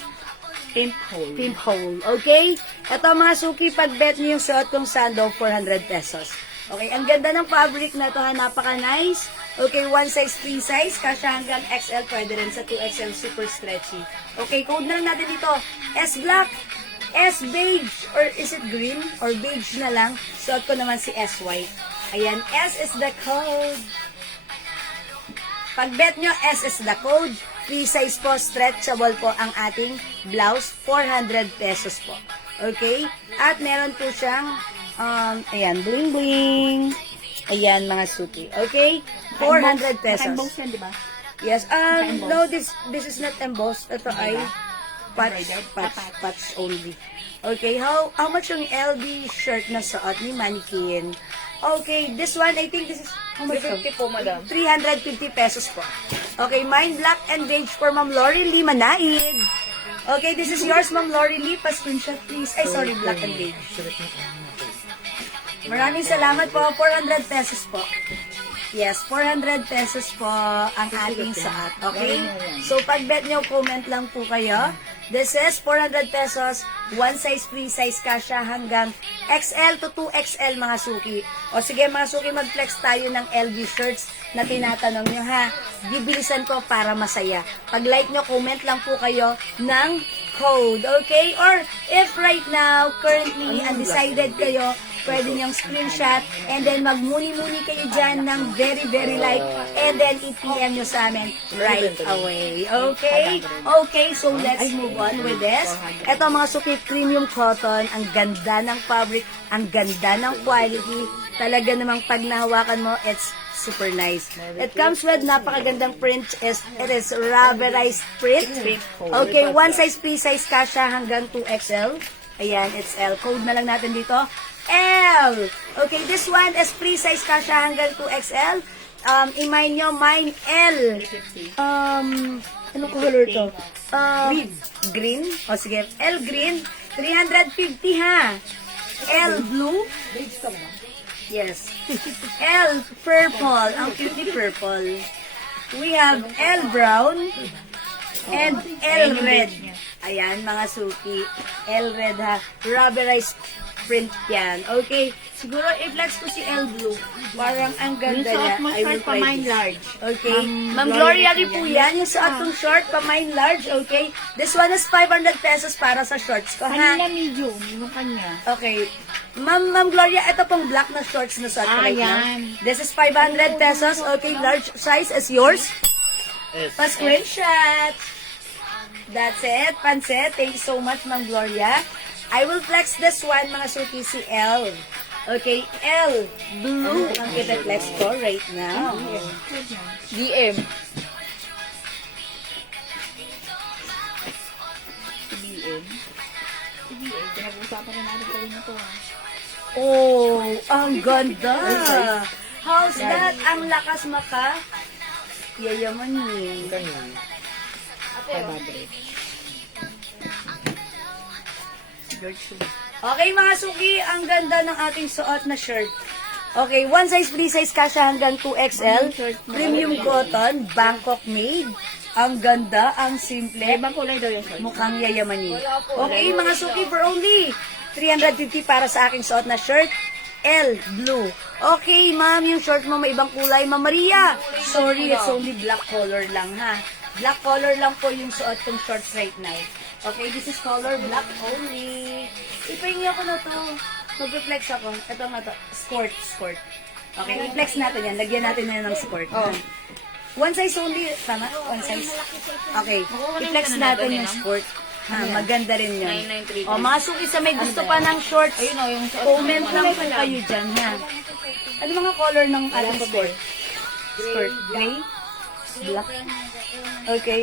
Pimp hole. pimp hole. Okay? Ito mga suki, pag bet niyo yung suot kong sando, 400 pesos. Okay, ang ganda ng fabric na to ha, napaka-nice. Okay, one size, free size, kasya hanggang XL, pwede rin sa 2XL, super stretchy. Okay, code na lang natin dito, S black, S beige, or is it green? Or beige na lang. Suot ko naman si S white. Ayan, S is the code. Pag bet nyo, S is the code. Free size po, stretchable po ang ating blouse, 400 pesos po. Okay? At meron po siyang, ayan, bling bling. Ayan, mga suki. Okay? 400 pesos. Naka-emboss yan, di ba? Yes. No, this is not embossed. Ito ay patch only. Okay, how much yung LB shirt na suot ni Mannequin? Okay, this one, I think this is, how much? 350 po, madam. 350 pesos po. Okay, mine black and beige for Ma'am Lori Lee Manaid. Okay, this is yours, Ma'am Lori Lee. Pa-screenshot, please. Ay, sorry, black and beige. Maraming salamat po. 400 pesos po. Yes, 400 pesos po ang ating saat. Okay? So, pag bet nyo, comment lang po kayo. This is 400 pesos, one size, free size kasya hanggang XL to 2XL mga suki. O sige mga suki, mag-flex tayo ng LV shirts na tinatanong nyo ha. Bibilisan ko para masaya. Pag like nyo, comment lang po kayo ng code. Okay? Or if right now, currently, undecided kayo, pwede niyong screenshot and then magmuni-muni kayo dyan ng very, very like and then i-PM nyo sa amin right away. Okay? Okay, so let's move on with this. Ito mga suki, premium cotton. Ang ganda ng fabric, ang ganda ng quality. Talaga namang pag nahawakan mo, it's super nice. It comes with napakagandang print. It is rubberized print. Okay, one size, free size kasha hanggang 2XL. Ayan, it's L. Code na lang natin dito. L. Okay, this one is free size kasha hanggang 2XL. Imay nyo, mine L. Anong color to? Green. O sige, L green. 350 ha. L blue. Yes. L purple. Ang cute ni purple. We have L brown and L red. Ayan, mga suki. L red ha. Rubberized print yan. Okay? Siguro i-flex ko si L Blue. Parang ang Yung ganda niya. suot mo I will short pa try mine this. large. Okay. Ma'am Ma'am Gloria Gloria rin po yan. Yung suot kong short, pa mine large. Okay. This one is 500 pesos para sa shorts ko, ha? Kanina medium, yung kanya. Okay. Ma'am Gloria, ito pong black na shorts na suot ko right now. yan. This is 500 pesos. Okay. Large size is yours. Yes. Pa-screenshot. That's it. Pansit. Thank you so much, Ma'am Gloria. I will flex this one, mga suki, si L. Okay, L. Blue ang ipiflex ko right now. DM. CBN. CBN, pinag-usapan na natin kanina to ha. Oh, ang ganda. How's that? Ang lakas maka. Yayamanin. Ganun. 500. Okay, mga suki, ang ganda ng ating suot na shirt. Okay, one size, free size, kasya hanggang 2XL. Premium cotton, Bangkok made. Ang ganda, ang simple. Ibang kulay daw yung short. Mukhang yayamanin. Okay, mga suki, for only 350 para sa aking suot na shirt. L, blue. Okay, ma'am, yung short mo may ibang kulay. Ma'am Maria, sorry, it's only black color lang, ha? Black color lang po yung suot kong shorts right now. Okay, this is color black only. Ipahingi ako na to. Mag-reflex ako. Ito nga to. Skirt. Okay, i-flex natin yan. Lagyan natin yan ng skirt. Oh. One size only. Tama? One size. Okay. I-flex natin yung skirt. Ha, maganda rin yun. 993. O, mga suki sa may gusto pa ng shorts, comment lang po kayo dyan, ha? Ano mga color ng ating skirt? Skirt. Gray? Black? Okay.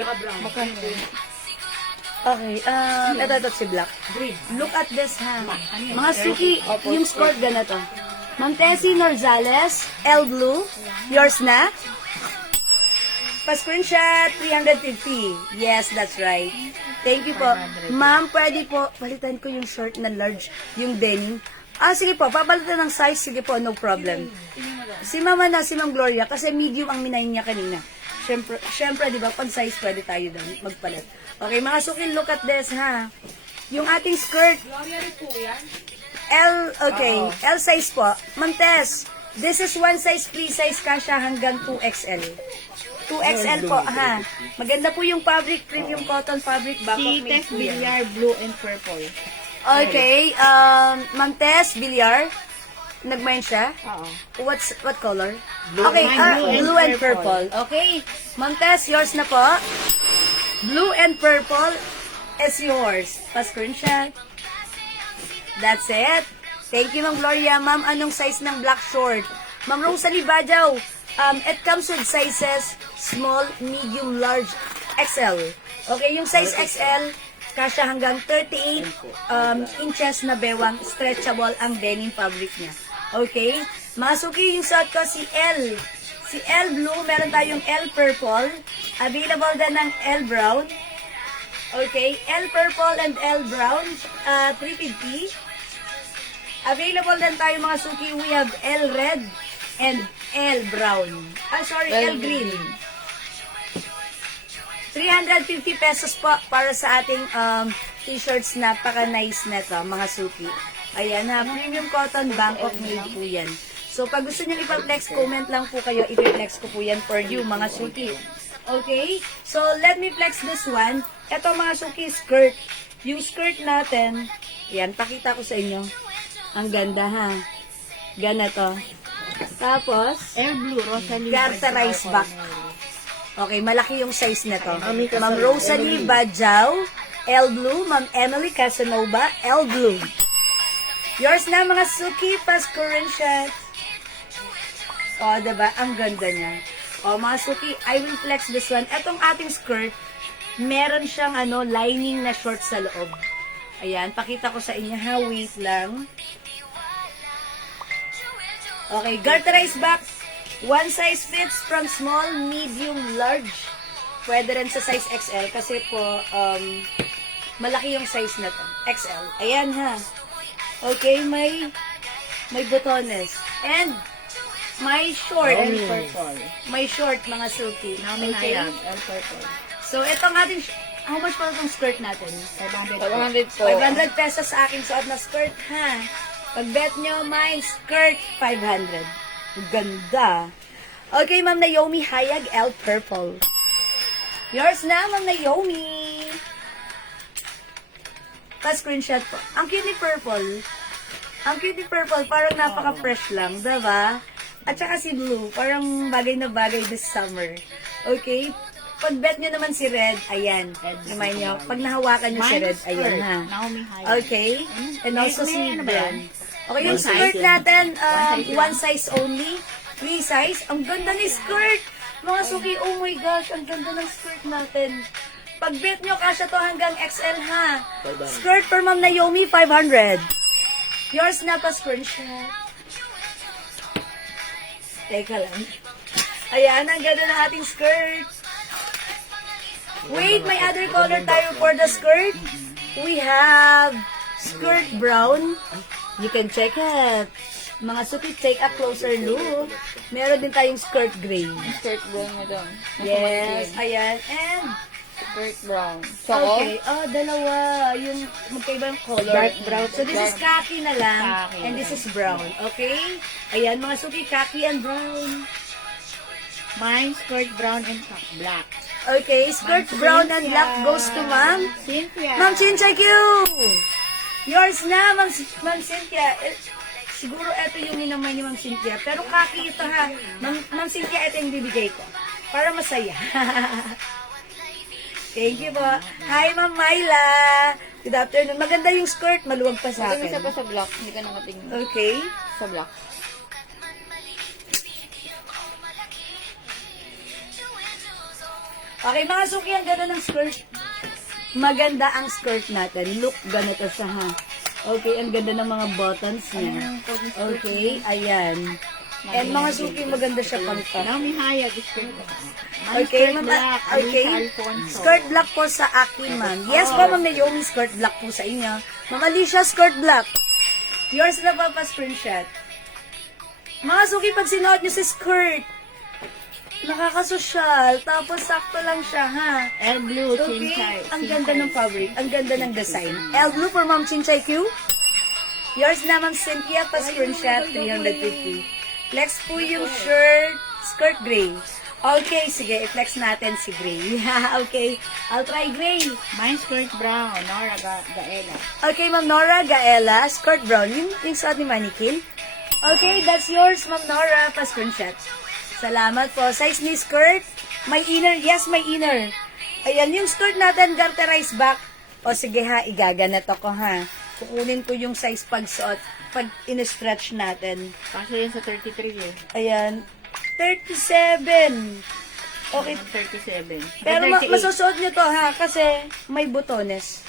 Okay, ito si Black. Look at this, ha? Mga suki, yung skirt ganito. Ma'am Tessie Norzales, L Blue, yours na? Pa-screenshot, 350. Yes, that's right. Thank you po. Ma'am, pwede po, palitan ko yung short na large, yung denim. Sige po, papalitan ng size, sige po, no problem. Si Mama na, si Ma'am Gloria, kasi medium ang minayin niya kanina. Siyempre, di ba, pag size, pwede tayo doon magpalit. Okay, mga suki, look at this, ha? Yung ating skirt. L, okay, L size po. Ma'am Tess, this is one size, free size, kasha hanggang 2XL. 2XL po, ha? Maganda po yung fabric, premium cotton fabric, Si Bangkok made Tess po yan. Villar, blue and purple. Okay, Ma'am Tess Villar, nag-mine siya? Oo. What color? Okay, Mine, blue and purple. Okay, Ma'am Tess, yours na po. Blue and purple is yours. Pa-screenshot. That's it. Thank you, Ma'am Gloria. Ma'am, anong size ng black short? Ma'am Rosalie Bajaw, it comes with sizes small, medium, large, XL. Okay, yung size XL, kasya hanggang 38 inches na bewang, stretchable ang denim fabric niya. Okay? Mga suki, yung suot ko si L. Si L blue, meron tayong L purple. Available din ng L brown. Okay, L purple and L brown, 350. Available din tayo mga suki, we have L red and L brown. L green. 350 pesos po para sa ating t-shirts. Napaka-nice na to, mga suki. Ayan ha, premium cotton, Bangkok made po yan. So, pag gusto nyo ipa-flex, comment lang po kayo. Ipa-flex ko po yan for you, mga suki. Okay? So, let me flex this one. Ito, mga suki, skirt. Yung skirt natin, yan, pakita ko sa inyo. Ang ganda, ha? Ganito. Tapos, Air blue, Rosalie. garterized back. Okay, malaki yung size na to. Ma'am Rosalie Bajaw, L Blue. Ma'am Emily Casanova, L Blue. Yours na, mga suki, pa-screenshot. O, diba? Ang ganda niya. O, mga suki, I will flex this one. Etong ating skirt, meron siyang lining na short sa loob. Ayan, pakita ko sa inyo, ha? Wait lang. Okay, garterized back. One size fits from small, medium, large. Pwede rin sa size XL kasi po, malaki yung size na to. XL. Ayan, ha? Okay, may botones. And, may short. L purple. May short, mga silky. Namin Okay? hayag, L purple. So, itong ating, how much pa itong skirt natin? 500 po. 500 po. 500 pesos sa aking suot na skirt, ha? Pag bet nyo, my skirt, 500. Ganda. Okay, Ma'am Naomi Hayag, L Purple. Yours na, Ma'am Naomi. Pa-screenshot po. Ang cute ni Purple. Ang cute ni Purple, parang napaka-fresh lang, diba? At saka si Blue, parang bagay na bagay this summer. Okay? Pag bet nyo naman si Red, ayan. Remind nyo, pag nahawakan nyo si Red, ayan ha. Naomi Hayag. Okay? And also si ano ba yan? Brown. Okay, yung skirt natin, one size only. 3 size. Ang ganda ni skirt. Mga suki, oh my gosh, ang ganda ng skirt natin. Pag bet nyo, kasya to hanggang XL ha. Skirt for Ma'am Naomi, 500. Yours na pa screenshot. Teka lang. Ayan, ang ganda ng ating skirt. Wait, may other color tayo for the skirt. We have skirt brown. You can check it. Mga suki, take a closer look. Meron din tayong skirt gray. Skirt brown mo doon. Yes, ayan. And, Skirt brown. Choco? okay, dalawa. Yung magkaiba yung color. Dark brown. So, this is khaki na lang. Khaki And this is brown. Okay? Ayan, mga suki, khaki and brown. Mine, skirt brown and black. Okay, skirt brown and black goes to Ma'am. Cynthia. Ma'am Cynthia Q! Yours na, Ma'am Cynthia. Siguro ito yung ninamay ni Ma'am Cynthia. Pero khaki ito ha. Ma'am Cynthia, ito yung bibigay ko. Para masaya. Thank you po. Hi, Ma'am Myla. Good afternoon. Maganda yung skirt. Maluwag pa sa Tingin isa pa akin. sa black. Hindi ka nakatingin. Okay. Sa black. Okay, mga suki, ang ganda ng skirt. Maganda ang skirt natin. Look, ganito siya ha. Okay, ang ganda ng mga buttons niya. Okay, ayan. And mga suki, maganda siya pangka. Naomi Hayag, skirt black. Okay, skirt ma'am. black. Okay. Alisa Alfonso. Skirt black po sa akin, ma'am. Yes po, Ma'am Naomi, skirt black po sa inyo. Ma'am Alicia, skirt black. Yours na pa screenshot. Mga suki, pag sinuot nyo si skirt, nakakasosyal. Tapos sakto lang siya, ha? L blue, Okay, Chinchay. ang ganda ng fabric, ang ganda ng design. L blue for Ma'am Chinchay Q. Yours na, Ma'am Cynthia, pa screenshot, 350. Flex po yung skirt gray. Okay, sige, i-flex natin si gray. Okay, I'll try gray. Mine, skirt brown. Nora Gaela. Okay, Ma'am Nora Gaela, skirt brown. Yung suot ni Mannequin. Okay, that's yours, Ma'am Nora, pa screenshot. Salamat po. Size ni skirt, may inner. Yes, may inner. Ayan, yung skirt natin, garterized back. O sige ha, igaganat ako ha. Kukunin ko yung size pagsuot, pag in-stretch natin. Kaso yun sa 33 eh. Ayan, 37. Okay, 37. pero 38. masusuot nyo to ha, kasi may butones.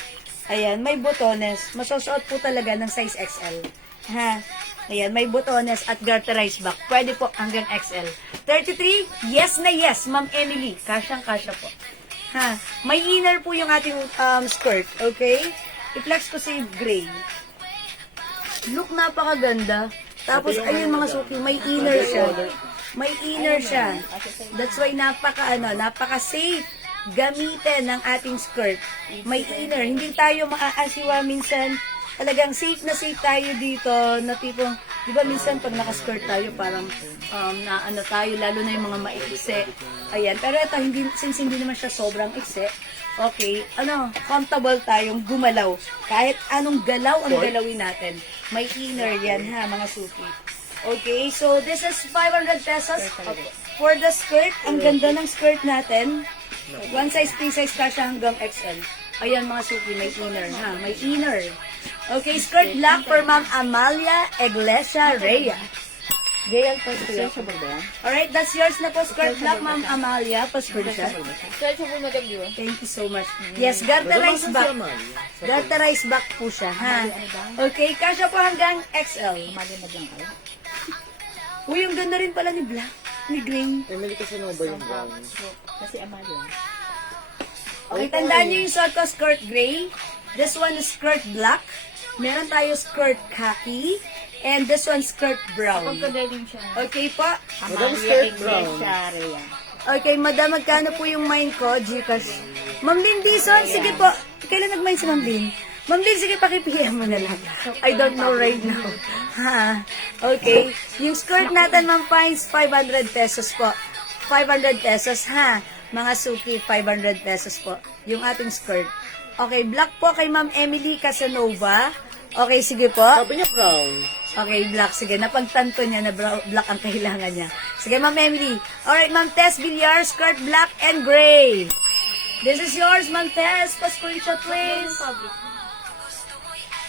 Ayan, may butones. Masusuot po talaga ng size XL. Ha? Ayan, may butones at garterized back. Pwede po hanggang XL. 33, yes na yes, Ma'am Emily. Kasyang-kasya po. Ha? May inner po yung ating skirt, okay? I-flex ko si gray. Look, napakaganda. Tapos, ayun mga suki, may inner siya. May inner siya. That's why napaka-safe gamitin ng ating skirt. May inner. Hindi tayo maaasiwa minsan. Talagang safe na safe tayo dito na tipong, di ba minsan pag naka-skirt tayo parang naano tayo, lalo na yung mga maiksi. Ayan. Pero ito, since hindi naman siya sobrang iksi, okay, comfortable tayong gumalaw. Kahit anong galaw ang galawin natin. May inner yan ha, mga suki. Okay, so this is 500 pesos for the skirt. Ang ganda ng skirt natin. One size, 3 size kasha hanggang XL. Ayan mga suki, may inner ha, may inner. Okay, skirt black for Ma'am Amalia Iglesia Rhea. Gail po siya. Alright, that's yours na po, skirt black, Ma'am Amalia. Pa-screenshot. Stretchable na W. Thank you so much. Yes, garterized back. Garterized back po siya, ha? Okay, kasya po hanggang XL. Uy, ang ganda rin pala ni black. Ni green. Emily kasi ano ba yung brown? Kasi Amalia. Okay, tandaan niyo yung suot ko, skirt gray. This one is skirt black. Meron tayo skirt khaki. And this one, skirt brown. Pagkagaling siya. Okay po? Madam Amalia skirt brown. Iglesia Rhea. Okay, madam, magkano po yung mine ko? Gcash. Ma'am Lynn Dison, sige po. Kailan nag-mine si Ma'am Lynn? Ma'am Lynn, sige, paki-PM mo na lang. I don't know right now. Ha? Okay. Yung skirt natin, Ma'am Pines, 500 pesos po. 500 pesos, ha? Mga suki, 500 pesos po. Yung ating skirt. Okay, black po kay Ma'am Emily Casanova. Okay, sige po. Sabi niya brown. Okay, black. Sige, napagtanto niya na black ang kailangan niya. Sige, Ma'am Emily. Alright, Ma'am Tess Villar, skirt black and gray. This is yours, Ma'am Tess. Pa-screenshot, please.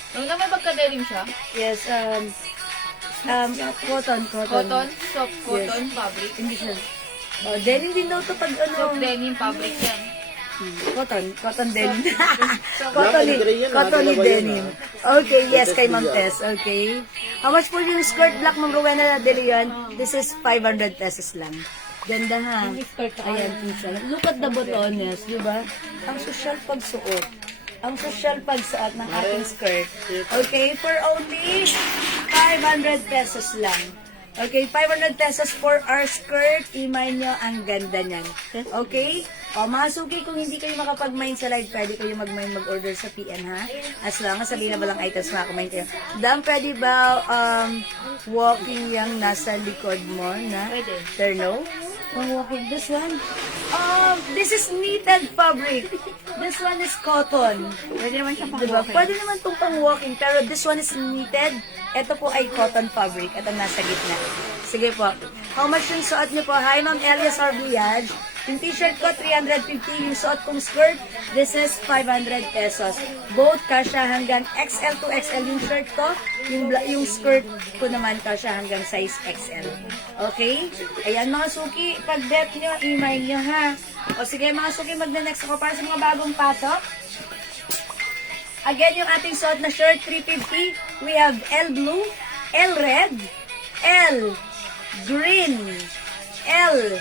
Nung naman magka-denim siya? Yes, cotton. Cotton, soft cotton, fabric. Hindi siya. Oh, denim din daw to pag ano. Soft denim, fabric yan. Cotton denim. Black and gray yan, Cotton dalawa yun, denim. Okay, yes, Tess kay Ma'am Villar. Tess. Okay. How much po yung skirt black, Ma'am Rowena De Leon? This is 500 pesos lang. Ganda ha. Ayan, pizza. Look at the botones, di ba? Ang social pagsuot. Ang social pagsuot ng ating skirt. Okay, for only 500 pesos lang. Okay, 500 pesos for our skirt. Imay nyo, ang ganda niyan. Okay? O, mga suki, kung hindi kayo makapag-mine sa live, pwede kayo mag-order sa PN, ha? As long as sabihin na walang items, makakumain kayo. Dan, pwede ba walking yung nasa likod mo na? Pwede. Terno? Walking. This one? This is knitted fabric. This one is cotton. Pwede naman siya Diba? Pwede naman itong pang-walking, pero this one is knitted. Ito po ay cotton fabric. Ito nasa gitna. Sige po. How much yung suot niyo po? Hi, Ma'am Elias Orbliad. Yung t-shirt ko, 350. Yung suot kong skirt, this is 500 pesos. Both kasha hanggang XL to XL yung shirt ko. Yung skirt ko naman kasha hanggang size XL. Okay? Ayan mga suki, pag-bet nyo, email nyo ha. O sige mga suki, magna-next ako para sa mga bagong pasok. Again, yung ating suot na shirt, 350. We have L blue, L red, L green, L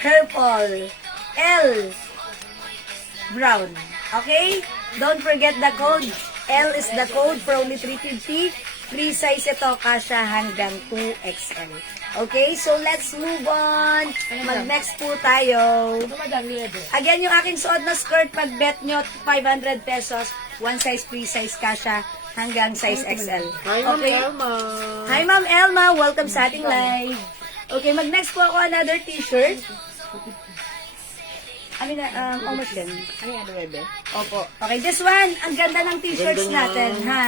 purple, L brown. Okay? Don't forget the code. L is the code for only 350. Free size ito, kasha hanggang 2XL. Okay? So, let's move on. Mag-next po tayo. Again, yung aking suot na skirt, pag bet nyo, 500 pesos. One size, free size, kasha hanggang size XL. Hi, Ma'am Okay? Elma. Hi, Ma'am Elma. Welcome sa ating live. Okay, mag-next po ako another t-shirt. Almost yan. Ano yan, bebe? Opo. Okay, this one, ang ganda ng t-shirts Ganda natin, nga. ha?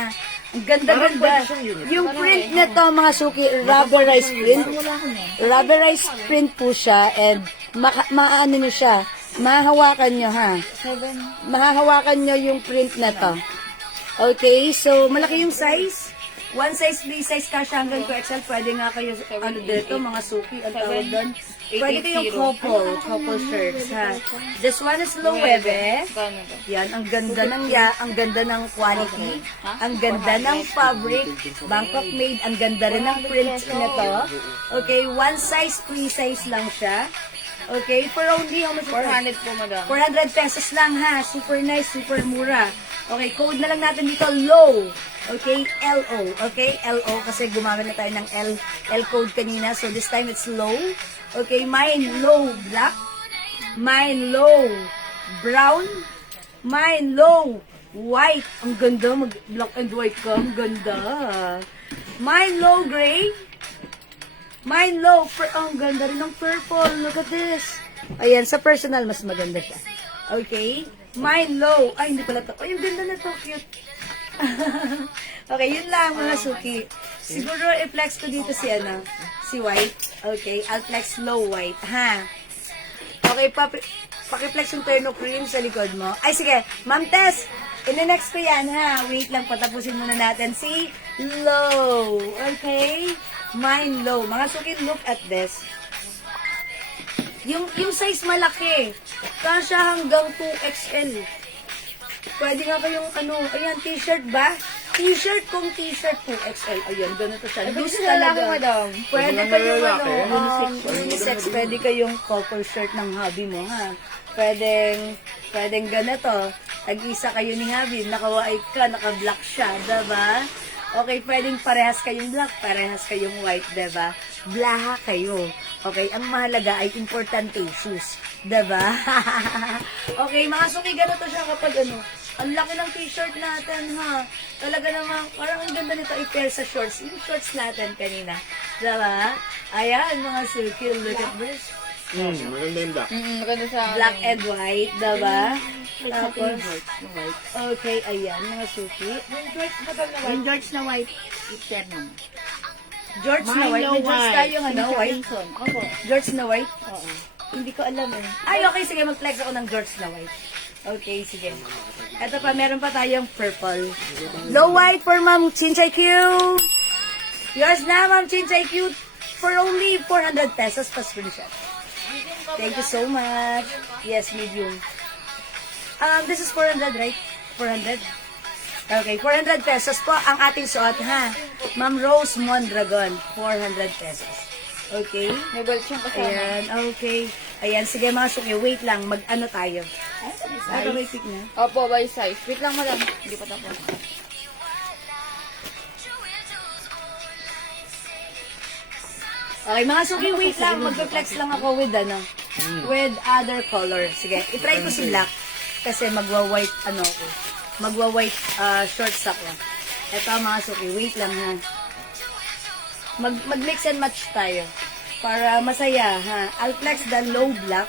Ang ganda-ganda. Parang pwede siyang unit. Yung print nito, mga suki, rubberized print. Rubberized print po siya, and maano nyo siya. Mahahawakan nyo, ha? Mahahawakan nyo yung print na to. Okay, so, malaki yung size. One size, free size, kasha hanggang 2XL. Pwede nga kayo, ano dito, mga suki, ang tawag doon. Pwede kayong couple shirts, ha. This one is low webe. Gano'n to? Yan, ang ganda ng quality, ang ganda ng fabric, Bangkok made, ang ganda rin ng print nito. Okay, one size, free size lang siya. Okay, for only, how much? 400 po, madam. 400 pesos lang ha. Super nice, super mura. Okay, code na lang natin dito, low. Okay, LO. Okay, LO kasi gumamit na tayo ng L code kanina. So this time it's low. Okay, mine low black. Mine low brown. Mine low white. Ang ganda, mag-black and white ka. Ang ganda. Mine low gray. Mine low, ang ganda rin ng purple. Look at this. Ayan, sa personal, mas maganda siya. Okay. Mine low. Ay, hindi pala to. Ay, ang ganda na to. Cute. Okay, yun lang mga suki. Siguro i-flex ko dito si white. Okay, I'll flex low white. Ha? Okay, paki-flex yung terno cream sa likod mo. Ay, sige. Ma'am Tess, in-next ko yan, ha? Wait lang, patapusin muna natin si low. Okay? Mine low. Mga suki, look at this. Yung size malaki. Kasya hanggang 2XL. Pwede nga kayong ayan, t-shirt ba? T-shirt kung t-shirt 2XL. Ayan, ganito siya. Loose talaga. madam. Pwede Pwede kayong lalaki. unisex. Pwede kayong couple shirt ng hubby mo, ha? Pwedeng ganito. Tag-isa kayo ni hubby. Naka-white ka, naka-black siya, diba? Okay, pwedeng parehas kayong black, parehas kayong white, diba? Blaha kayo. Okay, ang mahalaga ay importante shoes. Diba? Okay, mga suki, ganito siya kapag Ang laki ng t-shirt natin, ha? Talaga naman, parang ang ganda nito i-pair sa shorts. Yung shorts natin kanina. Diba? Ayan, mga circle. Look at this. Maganda yung black. Maganda sa... Black and white, diba? Tapos, Na white. okay, ayan, mga suki. Yung George na white, i-pair mo. George na white. May George tayong ano, white. Opo. George na white? Oo. Hindi ko alam eh. Ay, okay, sige, mag-flex ako ng George na white. Okay, sige. Ito pa, meron pa tayong purple. Low white for Ma'am Chinchay Q. Yours na, Ma'am Chinchay Q, for only 400 pesos pa screenshot. Thank you so much. Yes, medium. This is 400, right? 400? Okay, 400 pesos po ang ating suot, ha? Ma'am Rose Mondragon, 400 pesos. Okay? May belt siyang kasama. Ayan, okay. Ayan, sige mga suki, wait lang, mag-ano tayo. Ano may pick na? Opo, by size. Wait lang, madam. Hindi pa tapos. Okay, mga suki, wait lang, mag-flex lang ako with ano, with other color. Sige, itry ko si black kasi magwa-white, ano ko, magwa-white shorts ako. Ito mga suki, wait lang ha. Mag-mix and match tayo para masaya ha. I'll flex the low black.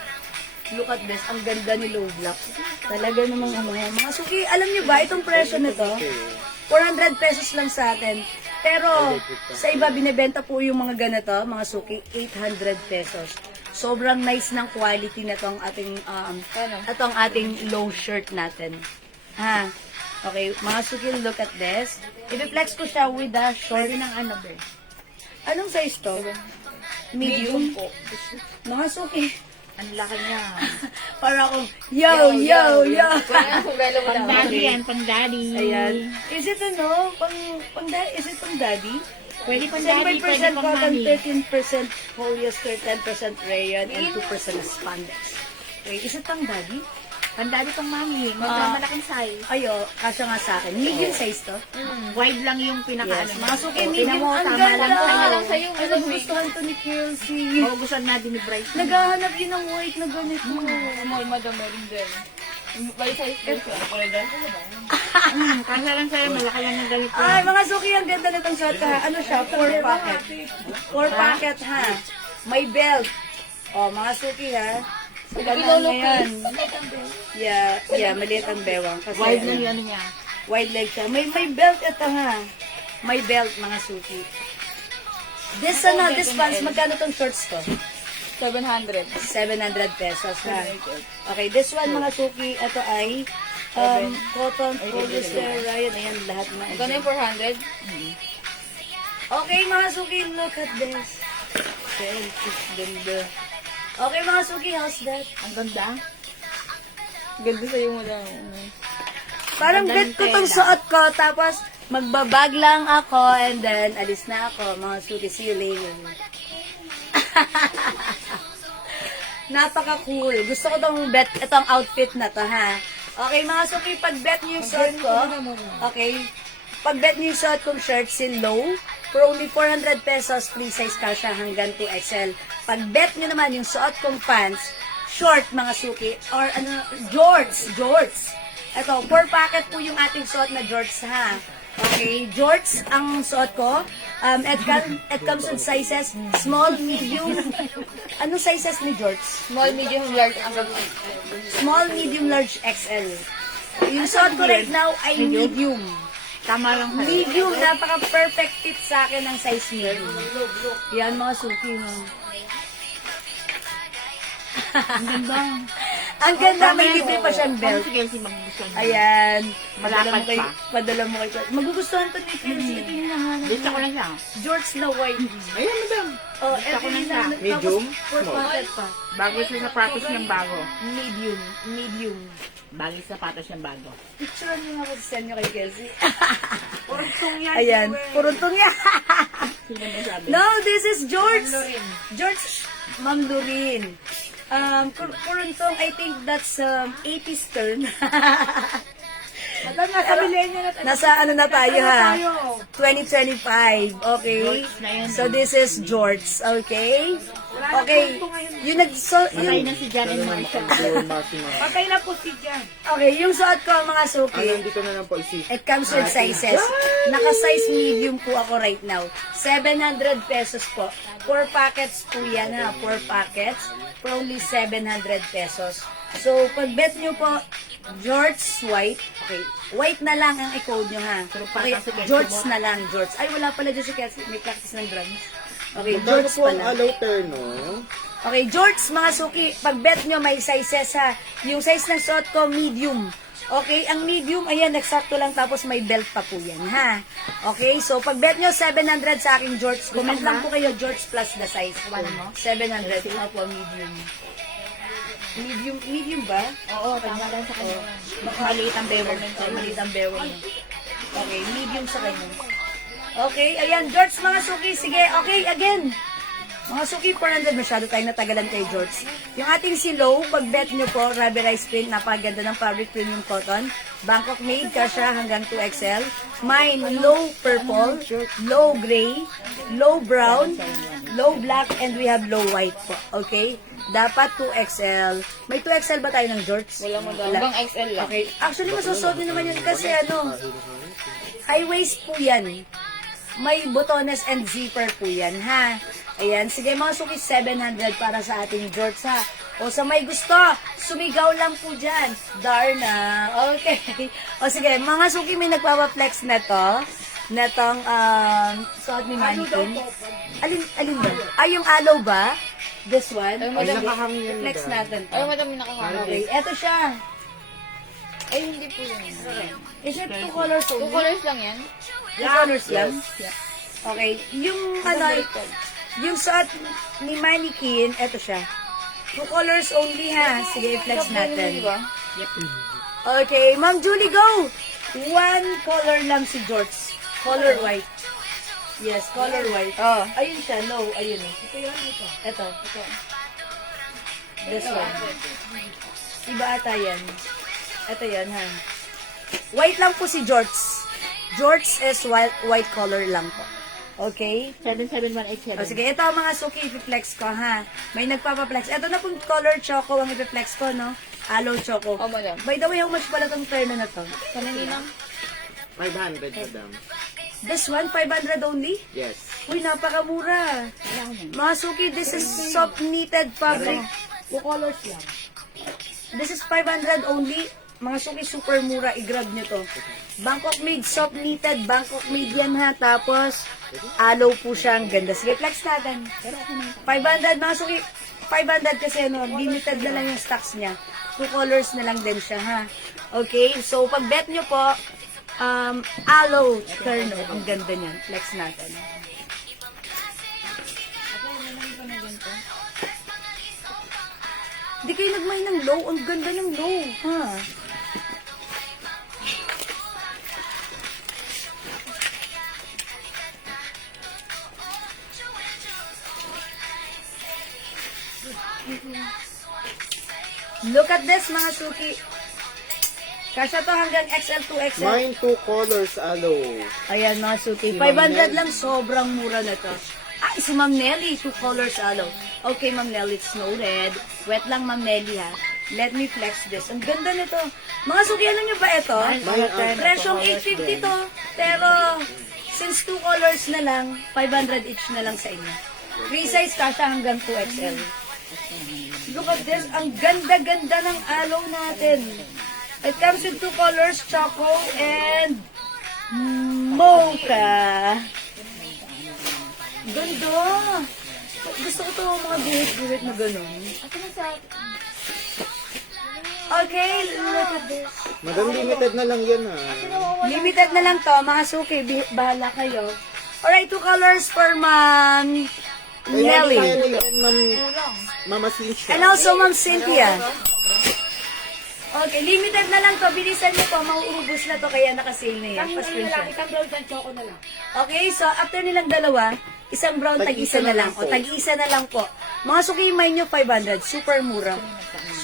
Look at this, ang ganda ni low black. Talaga namang ano, mga suki, alam niyo ba itong presyo nito? 400 pesos lang sa atin. Pero sa iba binebenta po yung mga ganito, mga suki, 800 pesos. Sobrang nice ng quality na tong ating itong ating low shirt natin. Ha. Okay, mga suki, look at this. I-flex ko siya with the short ng ano ba? Anong size to? Medium po. Mga suki. Ang laki niya. Para akong, yo, yo, yo. Kaya kung galaw mo Pang lang. daddy yan, pang daddy. Ayan. Is it ano? Pang daddy? Is it pang daddy? Pwede pang daddy, pwede 75% pang cotton, mommy. 13% polyester, 10% rayon, and 2% spandex. Okay, is it pang daddy? Pang daddy, pang mommy. Malaking size. Ayo, kasya nga sa akin. Medium size to? Wide lang yung pinaka Yes. ano. Mga suki, Oh, medium. tingnan mo, Ang tama ganda. lang sa'yo. Tama lang sa'yo. Ay, nagustuhan to ni Kelsey. Oo, gusto natin ni Bryce. Naghahanap yun ng white na ganito. Small, madam, meron din. By size po siya. Kulay din. Kasi lang sa'yo, malaki lang yung ganito. Ay, mga suki, ang ganda nitong shot ha. Ano siya? 4 pocket. 4 pocket ha. May belt. O, mga suki ha. Ganun na yan. Yeah, maliit ang bewang. Kasi, Wide lang yung ano niya. wide leg siya. May belt ito ha. May belt, mga suki. This pants, magkano tong shorts to? 700. 700 pesos ha. Okay, this one mga suki, ito ay cotton, polyester, rayon, ayan, lahat na. Magkano yung 400? Okay, mga suki, look at this. Ganda. Okay, mga suki, how's that? Ang ganda. Ganda sa'yo, madam. Parang bet ko tong suot ko, tapos magbabag lang ako, and then alis na ako, mga suki, see you later. Napaka-cool. Gusto ko tong bet, itong outfit na to, ha? Okay, mga suki, pag bet niyo yung suot ko, okay, pag bet niyo yung suot kong shirt, si low, for only 400 pesos, free size ka siya hanggang 2XL. Pag bet niyo naman yung suot kong pants, short, mga suki, or ano, jorts. Ito, 4 packet po yung ating suot na jorts, ha? Okay, jorts ang suot ko. It comes with sizes, small, medium. Anong sizes ni jorts? Small, medium, large, ang gagawin. Small, medium, large, XL. Yung suot ko right now ay medium. Tama lang sa'yo. Medium, napaka-perfect fit sa akin ng size medium. Yan, mga suki, no? Ang ganda. Ang ganda, may libre pa siyang Paano belt. si Kelsey magugustuhan niya? Ayan. Malapad pa. Padala mo kay magugustuhan to ni Kelsey. Ito yung nahanap. Gusto ko lang siya. George na white. Ayan, madam. Oh, Gusto ko na siya. Medium? Full pocket pa. Bago siya sa sapatos niyang bago. Medium. Bago sa sapatos niyang bago. Picturean mo nga kung send nyo kay Kelsey. Puruntong yan. Ayan, puruntong niya. Sino mo sabi? No, this is George. George, Ma'am Lorin. Puruntong, I think that's 80s turn. Madam, nasa millennial na tayo. Nasa ano na tayo ha? tayo? 2025, okay? na yan. So this is George, okay? Okay, yung Patay na yung, si Jan and Marshall. Yung maximum. Patay na po si Jan. okay, yung suot ko mga suki, Nandito na lang po isi. it comes with sizes. Naka-size medium po ako right now. 700 pesos po. 4 packets po yan ha, 4 packets for only 700 pesos. So, pag bet nyo po, George White, okay, white na lang ang i-code nyo ha. Okay, George na lang, George. Ay, wala pala dyan si Cassie, may practice ng drums. Okay, Magkano George po ang pala. allow terno? Okay, George, mga suki, pag bet nyo may sizes ha. Yung size ng suot ko, medium. Okay, ang medium, ayan, eksakto lang, tapos may belt pa po yan, ha? Okay, so pag bet nyo, 700 sa aking George. Comment lang po kayo, George plus the size. 700, opo, medium. Medium ba? Oo, tama lang sa kanya. Maliit ang bewang nun. Maliit ang bewang nun. Okay, medium sa kanya. Okay, ayan, George, mga suki, sige, okay, again. Mga suki, 400, masyado tayo natagalan kay George. Yung ating si Low, pag bet nyo po, rubberized print, napaganda ng fabric premium cotton. Bangkok made, kasha hanggang 2XL. Mine, low purple, low gray, low brown, low black, and we have low white po. Okay? Dapat 2XL. May 2XL ba tayo ng George? Wala mo daw. Hanggang XL lang. Okay. Actually, masusot din naman yun kasi ano, high waist po yan. May botones and zipper po yan, ha? Ayan, sige mga suki, 700 para sa ating George, ha? O sa may gusto, sumigaw lang po dyan. Darna. Okay. O sige, mga suki, may nagpapaplex na to. Netong, suot ni Mannequin. Alin ba? Ay, yung aloe ba? This one? Ay, O, madam. sige, flex natin to. Ay, madam, nakakano. Okay, eto siya. Ay, hindi po yun. Is it 2 colors Two only? colors lang yan. 2 colors lang? Okay, yung ano, yung suot ni Mannequin, eto siya. 2 colors only ha. Sige, flex natin. Di ba? Okay, Ma'am Julie, go! 1 color lang si George. Color white. Yes, color white. Oh. Ayun siya, low. Ayun eh. Ito. This one. Iba ata yan. Ito yan, ha. White lang po si George. George is white color lang po. Okay? 77187. O sige, ito ang mga suki, i-flex ko, ha. May nagpapaplex. Ito na pong color choco ang i-flex ko, no? Aloe choco. Oh, madam. By the way, how much pala tong terno na to? Kaninang? 500, madam. This one, 500 only? Yes. Uy, napakamura. Mga suki, this is soft knitted fabric. 2 colors lang. This is 500 only. Mga suki, super mura. I-grab nyo to. Bangkok made, soft knitted. Bangkok made yan ha. Tapos, aloe po siya. Ang ganda. Sige, flex natin. 500, mga suki. 500 kasi ano, limited na lang yung stocks niya. 2 colors na lang din siya ha. Okay, so pag bet nyo po, aloe terno. Ang ganda niyan. Flex natin. Hindi kayo nagmay ng low. Ang ganda ng low. Ha? Look at this, mga suki. Kasya to hanggang XL to XL. Mine 2 colors allow. Ayan, mga suki. Si Ma'am 500 Nelly. lang, sobrang mura na to. Ay, si Ma'am Nelly, 2 colors aloe. Okay, Ma'am Nelly, it's no red. Wet lang, Ma'am Nelly, ha. Let me flex this. Ang ganda nito. Mga suki, ano nyo ba ito? Presyong 850 to. Pero, since 2 colors na lang, 500 each na lang sa inyo. Free size kasha hanggang 2XL. Look at this. Ang ganda-ganda ng aloe natin. It comes with 2 colors, choco and mocha. Ganda. Gusto ko to mga guhit-guhit na gano'n. Okay, look at this. Madam, limited na lang yan Limited na lang to, mga suki. Bahala kayo. Alright, 2 colors for Ma'am Nelly. Mama Cynthia. And also Ma'am Cynthia. Okay, limited na lang to. Bilisan niyo po, mauubos na to kaya naka-sale na yan. Pa-screenshot. Isang brown and choco na lang. Okay, so after nilang dalawa, isang brown, tag-isa na lang. O, tag-isa na lang po. Mga suki, may nyo 500. Super mura.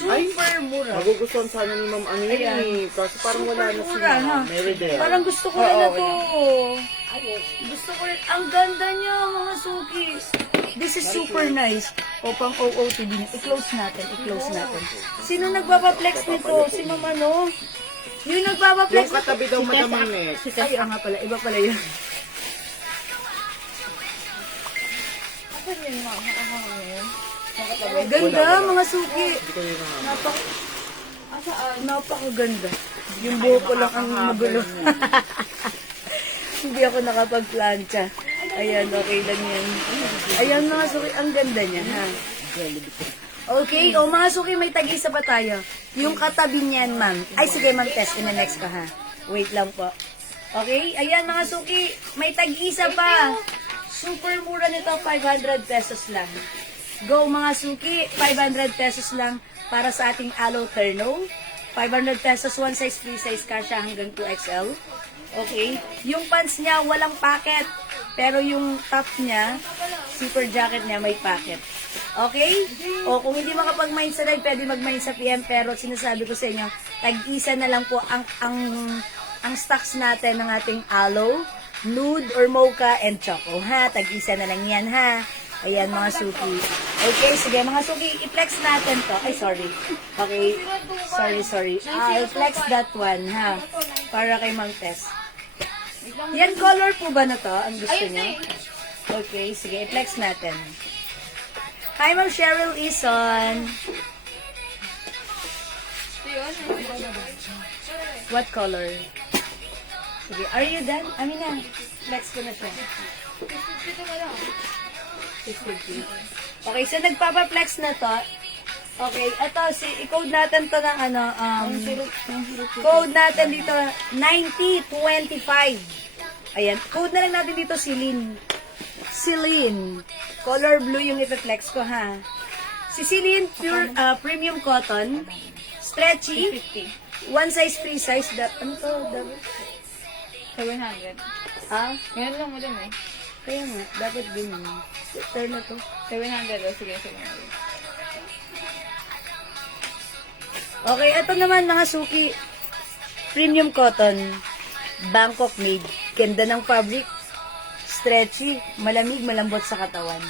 Super mura. Magugustuhan sana ni Ma'am ano yun eh. Kasi parang wala na si mura, no? Mary Del. Parang gusto ko rin na to. Gusto ko rin. Ang ganda niya, mga suki. This is super nice. O, pang OOTD. I-close natin. Sino nagpapaplex nito? Si Mama, no? Yung nagpapaplex. Yung katabi daw Madam Ines. Ay, nga pala. Iba pala yun. Asan yun, ma'am? Nakakangin. Ganda, mga suki. Hindi ko yun nga. Napakaganda. Yung buhok ko lang ang magulo. Hindi ako nakapag-plancha. Ayan, okay lang yan. Ayan, mga suki, ang ganda niya, ha? Okay, o mga suki, may tag-isa pa tayo. Yung katabi niyan, ma'am. Ay, sige, ma'am, test in the next ka, ha? Wait lang po. Okay, ayan, mga suki, may tag-isa pa. Super mura nito, 500 pesos lang. Go, mga suki, 500 pesos lang para sa ating aloe terno. 500 pesos, one size, free size, kasha hanggang 2XL. Okay? Yung pants niya, walang packet. Pero yung top niya, zipper jacket niya, may packet. Okay? O kung hindi makapag-mind sa live, pwede mag-mind sa PM. Pero sinasabi ko sa inyo, tag-isa na lang po ang stocks natin ng ating aloe, nude or mocha, and choco. Ha? Tag-isa na lang yan, ha? Ayan, mga suki. Okay, sige, mga suki, i-flex natin to. Ay, sorry. Okay, sorry. I'll flex that one, ha? Para kay Mang Tess. Yan, color po ba na to? Ang gusto niyo? Okay, sige, i-flex natin. Hi, Ma'am Cheryl Ison. What color? Sige, are you done? Amina, flex ko na siya. 650. Okay, so nagpapa-flex na to. Okay, ito, i-code natin to ng code natin dito, 9025. Ayan, code na lang natin dito, Celine. Color blue yung ipiflex ko, ha. Si Celine, pure, premium cotton, stretchy, one size, free size, ano to, 700. ah, Ngayon lang mo din eh. kaya nga, dapat ganyan. Turn na to. 700. O, sige, 700. Okay, ito naman mga suki. Premium cotton. Bangkok made. Ganda ng fabric. Stretchy. Malamig, malambot sa katawan.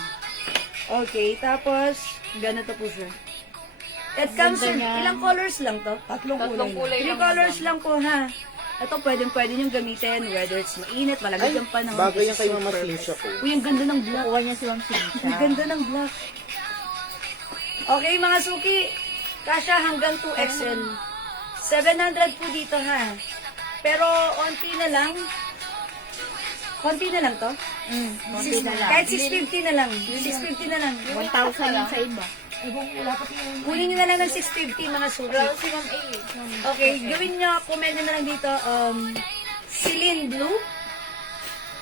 Okay, tapos, ganito po siya. It comes in, ilang colors lang to? Tatlong kulay 3 lang. colors lang po, ha? Ito, pwede nyo gamitin, whether it's mainit, malamig ang panahon. Bagay yan kay This is Mama super Slinsha ko. Uy, ang ganda ng black. Kuha niya si Ma'am Sinisha. Ang ganda ng black. Okay, mga suki. Kasha hanggang 2XL. 700 po dito, ha? Pero, konti na lang. Konti na lang to? konti na lang. Kahit 650 na lang. 650 na lang. 1,000 lang sa iba. Kunin nyo na lang ng 650, mga suki. Wala si Ma'am A. Okay, gawin nyo, comment nyo na lang dito, Celine Blue.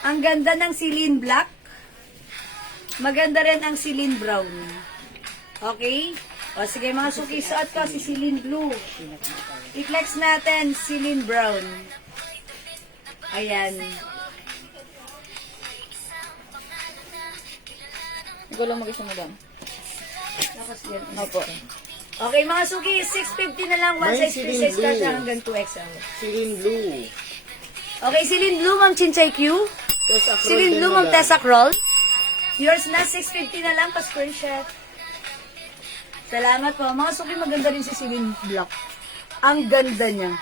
Ang ganda ng Celine Black. Maganda rin ang Celine Brown. Okay? O sige mga suki, suot ko si Celine Blue. I-flex natin, Celine Brown. Ayan. Ikaw lang mag-isa mo doon. Tapos yan. Opo. Okay mga suki, 650 na lang. One May size, free Celine size ka Blue. siya hanggang 2XL. Celine Blue. Okay, Celine Blue, Ma'am Chinchay Q. Tessa Cruz Celine din Blue, Ma'am nila. Tessa Kroll. Yours na, 650 na lang, pa-screenshot. Salamat po. Mga suki, maganda rin si Celine Black. Ang ganda niya.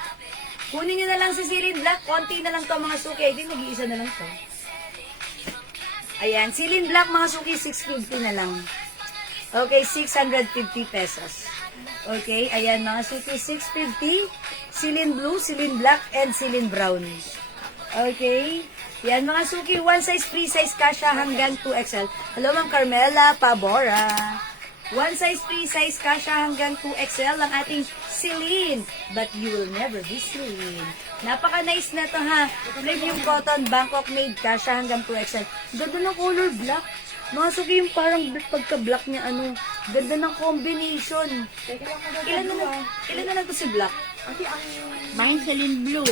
Kunin nyo na lang si Celine Black. Konti na lang to mga suki. I think nag-iisa na lang to. Ayan, Celine Black, mga suki, 650 na lang. Okay, 650 pesos. Okay, ayan mga suki, 650. Celine Blue, Celine Black, and Celine Brown. Okay. Yan mga suki, one size, free size kasha hanggang 2XL. Hello Ma'am Carmela Pabora. One size, free size kasha hanggang 2XL ang ating Celine. But you will never be Celine. Napaka-nice na to ha. Premium cotton, Bangkok made, kasha hanggang 2XL. Ganda ng color black. Mga suki yung parang pagka-black niya ganda ng combination. Ilan na lang to si black? Mine Celine Blue.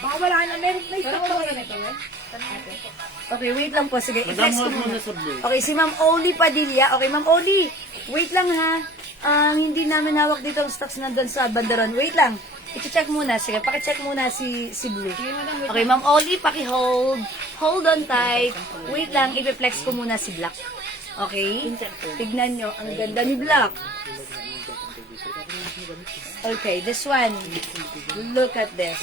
Baka wala na, meron na ito. Okay, wait lang po. Sige, Madam, i-flex ko hold mo muna. na sa blue. Okay, si Ma'am Oli Padilla. Okay, Ma'am Oli, wait lang ha. Hindi namin hawak dito ang stocks nandun sa bandaron. Wait lang. I-check muna. Sige, pakicheck muna si Blue. Okay, Ma'am Oli, paki-hold. Hold on tight. Wait lang, i-flex ko muna si Black. Okay? Tignan nyo, ang ganda ni Black. Okay, this one. Look at this.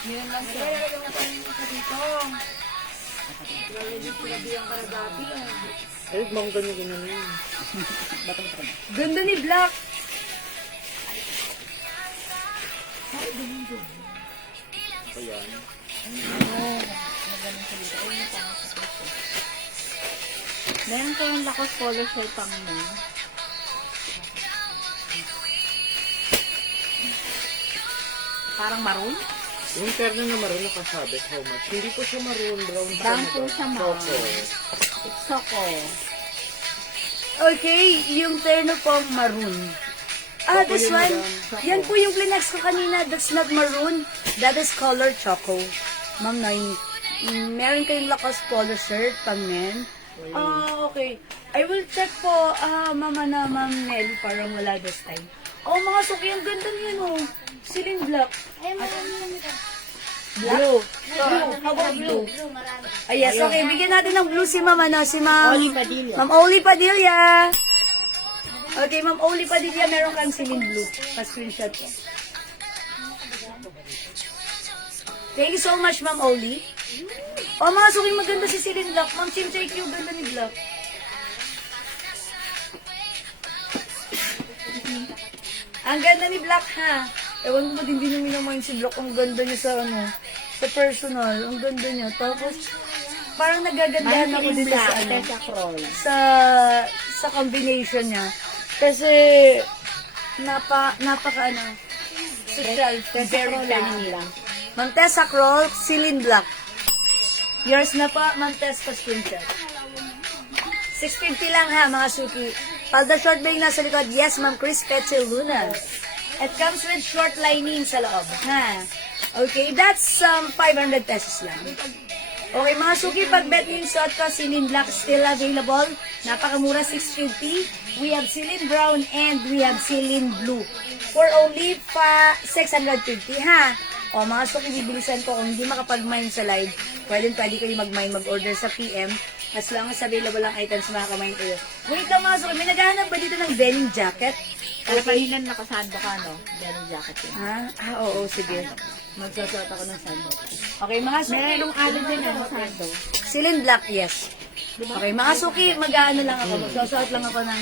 Meron lang siya. Ay, bang ganyan yun. Ganda ni Black. Ayan. Meron ko yung lakos polo shirt pang mo. Parang maroon? Yung terno na maroon nakasabit, how much? Hindi po siya maroon, brown pa Brown po siya, ma'am. Choco. Soko. Okay, yung terno po maroon. This one. Yan po yung clinex ko kanina. That's not maroon. That is color choco. Ma'am Nay, meron kayong Lacoste polo shirt pang men. Okay. I will check po, mama na Ma'am Nelly, parang wala this time. Mga suki, ang ganda niyan, Celine Black. Ay, marami lang ito. Blue. How about blue? Yes, okay. Bigyan natin ng blue si Ma'am, si Ma'am... Oli Padilla. Ma'am Oli Padilla. Okay, Ma'am Oli Padilla, meron kang Celine Blue. Pa-screenshot ko. Thank you so much, Ma'am Oli. Mga suking maganda si Celine Black. Ma'am Chim Chay Q, ganda ni Black. Ang ganda ni Black, ha? Ewan ko ba't hindi nyo minamayin si Black. Ang ganda niya sa, sa personal. Ang ganda niya. Tapos, parang nagagandahan ako dito sa, Tessa Kroll. sa combination niya. Kasi, napaka, social, very feminine. Ma'am Tessa Kroll, Celine Black. Yours na pa, Ma'am Tess, pa-screenshot. 650 lang ha, mga suki. Palda short ba yung nasa likod? Yes, Ma'am Chris Petzel Luna. It comes with short lining sa loob, ha? Okay, that's 500 pesos lang. Okay, mga suki, pag bet nyo yung suot ko, Celine Black still available. Napakamura, 650. We have Celine Brown and we have Celine Blue. For only 650, ha? Mga suki, bibilisan ko. Kung hindi makapag-mine sa live, pwede kayo mag-mine, mag-order sa PM. As long as available ang items, makaka-mine kayo. Wait lang mga suki, may naghahanap ba dito ng denim jacket? Kaya kanina nakasando ka, no? Denim jacket yun. Ha? Oo, sige. Magsusuot ako ng sando. Okay, mga suki. Merong alin din ang sando. Celine Black, yes. Okay, mga suki, mag-ano lang ako. Magsusuot lang ako ng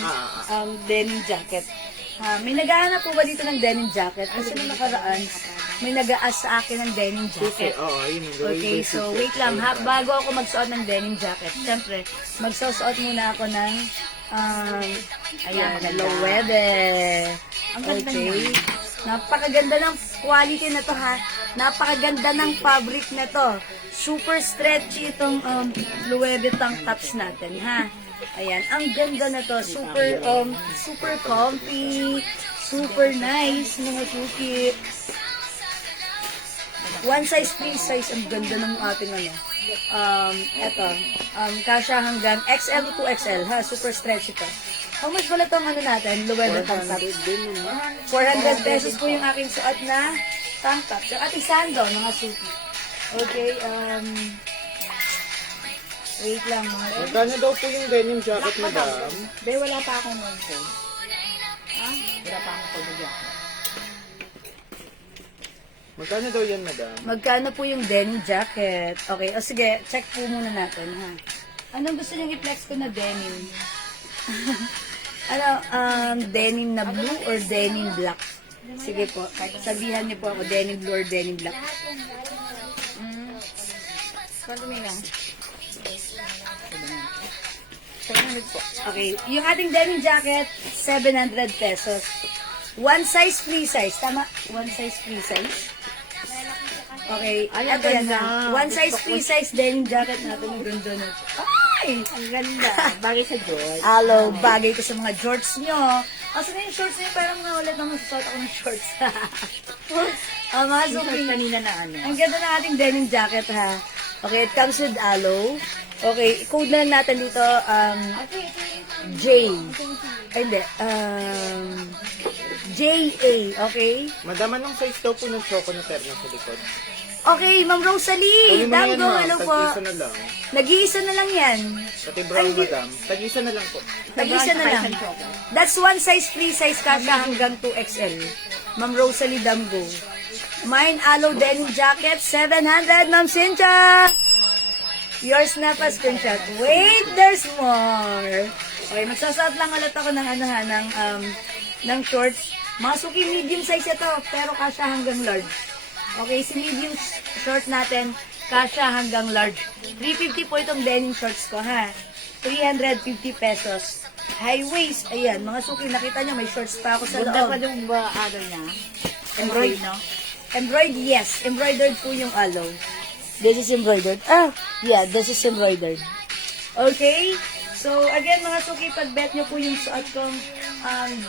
denim jacket. May naghahanap po ba dito ng denim jacket? Kasi nung nakaraan, may nag-aas sa akin ng denim jacket. Oo, yun yung Okay, so wait lang. Bago ako magsuot ng denim jacket, syempre, magsusuot muna ako ng ayan, Loewe. Okay. Napakaganda ng quality na to, ha. Napakaganda ng fabric na to. Super stretchy itong Loewe tank tops natin, ha. Ayan, ang ganda na to. Super comfy. Super nice, mga suki. One size, free size. Ang ganda ng ating kasha hanggang XL to XL, ha. Super stretchy to. How much pala itong natin? Loewe tank top. 400 pesos po yung aking suot na tank top. Yung ating sando, mga suki. Okay, wait lang, mga suki. Magkano daw po yung denim jacket, madam? Dahil wala pa akong nun po. Wala pa akong polo jacket. Magkano daw yan, madam? Magkano po yung denim jacket? Okay, sige, check po muna natin, ha. Anong gusto niyong i-flex ko na denim? Denim na blue or denim black? Sige po, sabihan niyo po ako, denim blue or denim black. Kwanto may lang? 700 po. Okay, yung ating denim jacket, 700 pesos. One size, free size. Tama? One size, free size. Okay. Ay, ang Ito yan ganda. na. One size, free size denim jacket natin. Ang ganda na. Ay! Ang ganda. Bagay sa George. Alo, bagay ko sa mga shorts nyo. Kasi na yung shorts nyo, parang naulit na magsusot ako ng shorts. Mga Yung suki. kanina na Ang ganda ng ating denim jacket, ha. Okay, it comes with aloe. Okay, code na lang natin dito, J. Ay, hindi. JA, okay? Madam, anong size daw po ng choco na terno sa likod? Okay, Ma'am Rosalie, Sabi mo na yan, Damgo, ma'am. hello po. Tag-isa na lang. Nag-iisa na lang yan. Pati brown, madam. Tag-isa na lang po. Nag-iisa na lang. That's one size, free size kasha hanggang 2XL. Ma'am Rosalie Damgo. Mine, aloe denim jacket, 700, Ma'am Cynthia. Yours na pa, screenshot. Wait, there's more. Okay, magsasuot lang ulit ako ng ng shorts. Mga suki medium size ito, pero kasha hanggang large. Okay, si medium short natin, kasha hanggang large. 350 po itong denim shorts ko, ha? 350 pesos. High waist, ayan, mga suki, nakita nyo, may shorts pa ako sa Bunda pa loob. yung ba, ano niya? Embroidered, no? Embroidered, yes. Embroidered po yung aloe. This is embroidered. Yeah, this is embroidered. Okay? So, again, mga suki, pag-bet nyo po yung suot kong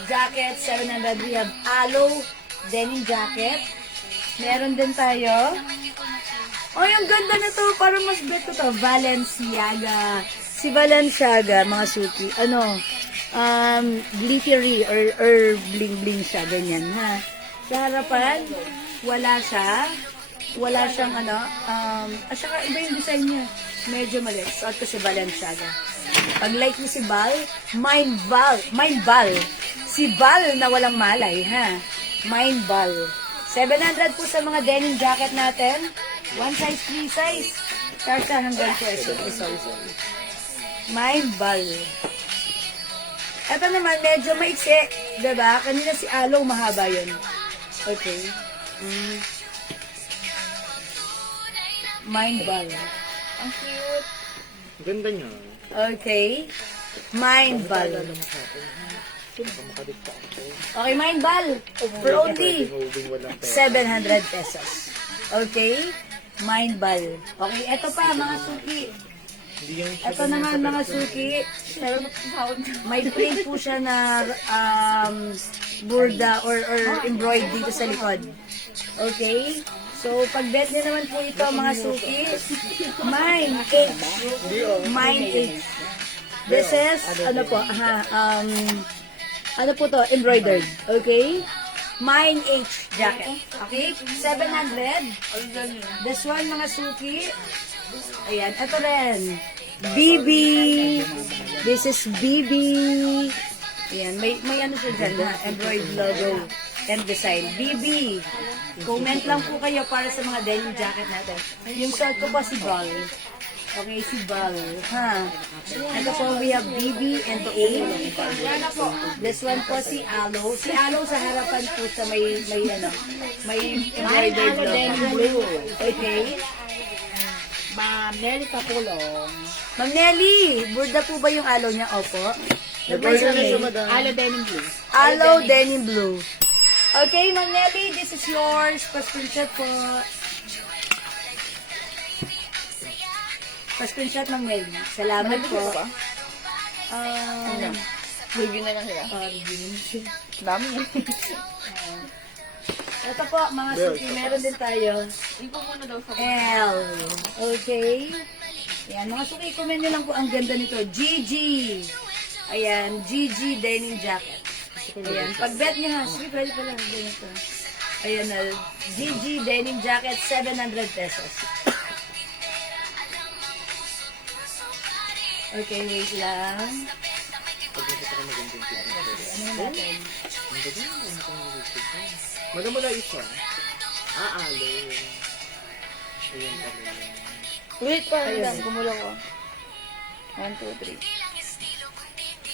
jacket, 700. We have aloe denim jacket. Meron din tayo. Oh, yung ganda na to. Parang mas bet ko to. Balenciaga. Si Balenciaga, mga suki. Glittery or bling-bling siya. Ganyan, ha? Sa harapan, wala siya. Wala siyang at saka iba yung design niya. Medyo maliit. Suot ko si Balenciaga. Pag like mo si Bal, mind Bal. Si Bal na walang malay, ha? Mind Bal. 700 po sa mga denim jacket natin. One size, free size. Karsa hanggang peso. Sorry. Mind Bal. Ito naman, medyo maiksi. Diba? Kanina si Aloe, mahaba yun. Okay. Mind Ball. Ang cute. Ganda niya. Okay. Mind Ball. Alam mo sa akin. Sino ka makadikta ako? Okay, Mind Ball. For only Moving walang pera. 700 pesos. Okay? Mind Ball. Okay, eto pa, mga suki. Hindi yung Ito naman, mga suki. May print po siya na burda or embroidered dito sa likod. Okay? So, pag-bet niyo naman po ito, mga suki, mine H. Mine H. This is, ano po to, embroidered. Okay? Mine H jacket. Okay? 700. This one, mga suki. Ayan, ito rin. BB. This is BB. Ayan, may ano siya dyan, ha? Embroidered logo and design. BB. Comment lang po kayo para sa mga denim jacket natin. Yung shirt ko pa si Bal. Okay, si Bal. Ha? Ito po, we have BB and A. This one po si Aloe. Si Aloe sa harapan po sa may embroidered logo. Okay. Ma'am Nelly Capulong. Ma'am Nelly, burda po ba yung aloe niya? Opo. Nag-order na siya, madam. Aloe denim blue. Aloe denim blue. Okay, Ma'am Nelly, this is yours. Pa-screenshot po. Pa-screenshot, Ma'am Nelly. Salamat po. Review na lang sila. Dami. Ito po, mga suki, meron din tayo. Ipo muna daw sa L. Okay. Ayan, mga suki, comment nyo lang po ang ganda nito. GG. Ayan, GG denim jacket. Ayan, pag-bet nyo ha. Sige, pwede pala. Ganito. Ayan na, GG denim jacket, 700 pesos. Okay, wait lang. Ano natin? Madam, wala isa. Alo. Ayan pala. Wait pa, lang. Kumulo ko. 1, 2, 3.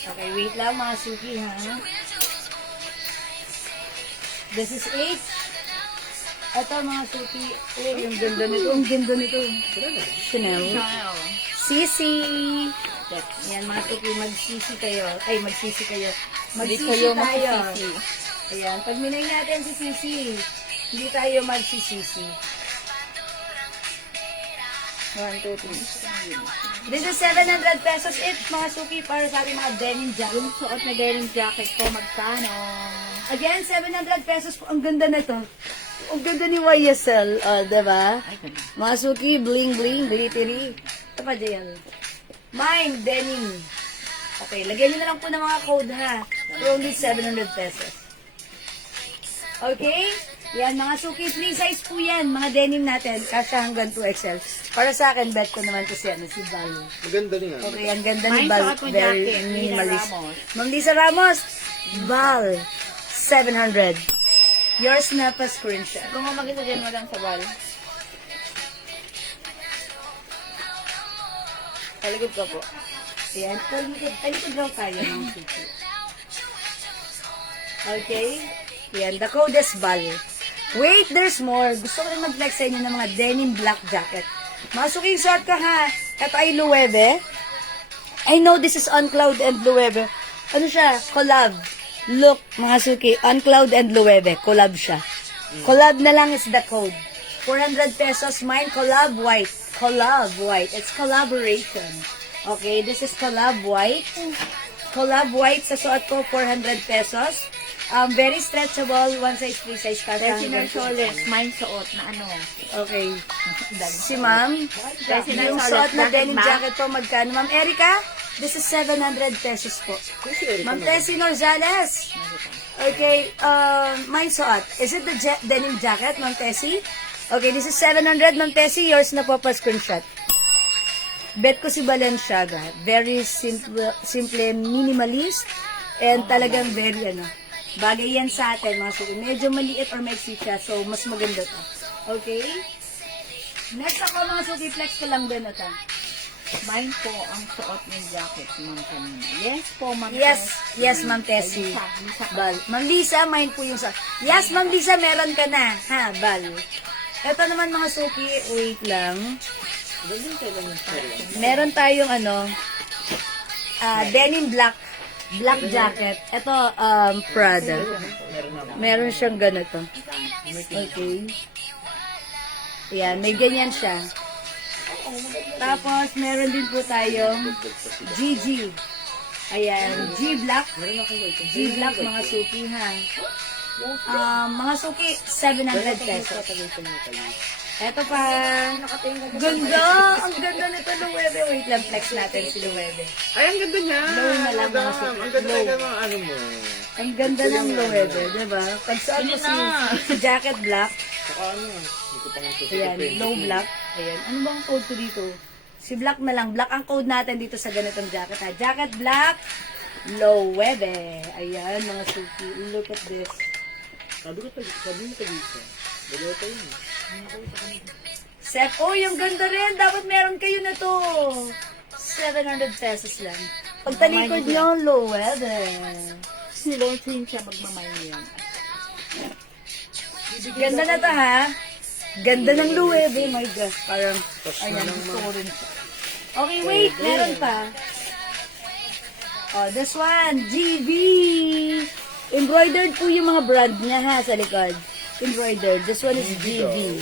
Okay, wait lang mga suki ha. This is 8. Ito mga suki. Oh, yung ganda nito. Ang ganda nito. Chanel. Sisi. Yan mga suki, magsisi kayo. Ay, magsisi kayo. Magsisi tayo. Ayan, pag minay natin si Sisi, hindi tayo magsisisi. 1, 2, 3. This is 700 pesos each, mga suki, para sa ating mga denim jacket. Yung suot na denim jacket ko, magkano? Again, 700 pesos po. Ang ganda na to. Ang ganda ni YSL. Diba? Mga suki, bling bling, glittery. Ito pa, JL. Mine, denim. Okay, lagyan nyo na lang po ng mga code ha. For only 700 pesos. Okay? Yan, mga suki, free size po yan. Mga denim natin, kasya hanggang 2XL. Para sa akin, bet ko naman to si Val. Maganda rin ah. Okay, ang ganda ni Mine, Val. suot mo Very jacket, Lisa minimalist. Ramos. Ma'am Lisa Ramos, Val, 700. Yours na pa screenshot. Kung mag-isa dyan mo lang sa bal. Taligod ka po. Ayan, talikod raw tayo mga suki. Okay? Yan, the code is Val. Wait, there's more. Gusto ko rin mag-flex sa inyo ng mga denim black jacket. Mga suki, suot ka ha. Ito ay Loewe. I know this is on Cloud and Loewe. Ano siya? Collab. Look, mga suki, on Cloud and Loewe. Collab siya. Collab na lang is the code. 400 pesos. Mine, collab white. Collab white. It's collaboration. Okay, this is collab white. Collab white sa suot ko, 400 pesos. Very stretchable, one size, free size ka. Personal Soles, mine suot na ano. Okay. Si ma'am, Personal yung Soles, suot na bakit denim ba? jacket po, magkano? Ma'am Erica, this is 700 pesos po. Ma'am Tessie Norzales. Okay, my suot. Is it the denim jacket, Ma'am Tessie? Okay, this is 700, Ma'am Tessie. Yours na po pa screenshot. Bet ko si Balenciaga. Very simple, minimalist, and talagang very, bagay yan sa atin, mga suki. Medyo maliit or maiksi siya, so mas maganda to. Okay? Next ako, mga suki, flex ko lang din ito. Mine po ang suot ng jacket, ma'am kanina. Yes po, ma'am. Yes, Ma'am Tessie. Lisa. Bal. Ma'am Lisa, mine po yung sa... Yes, Ma'am Lisa, meron ka na. Ha, Bal. Ito naman, mga suki, wait lang. Meron tayong, denim black jacket. Ito, Prada. Meron siyang ganito. Okay. Ayan, may ganyan siya. Tapos, meron din po tayong GG. Ayan, G-Black. G-Black, mga suki, ha. Mga suki, 700 pesos. Eto pa. Ganda! Ang ganda nito, Luwebe. Wait lang, flex natin si Luwebe. Ay, ang ganda niya. Low na lang, mga Madam, suki. ang ganda Low. talaga mga ano mo. Ang ganda ng Luwebe, diba? Pag suot mo si jacket black, Saka ano, hindi ko pa nga ito. ayan, low black. Ayan, ano bang code ko dito? Si black na lang. Black ang code natin dito sa ganitong jacket, ha? Jacket black, Luwebe. Ayan, mga suki. Look at this. Sabi mo dito. Dalawa pa yun. Yung ganda rin. Dapat meron kayo na to. 700 pesos lang. Pag talikod nyo, Luwebe. Si Lorraine siya magmamine yan. Ganda na to, ha? Ganda ng Luwebe. My gosh, parang, ayan, gusto ko rin siya. Okay, wait, meron pa. Oh, this one, GB. Embroidered po yung mga brand niya, ha, sa likod. Embroidered. This one is GB.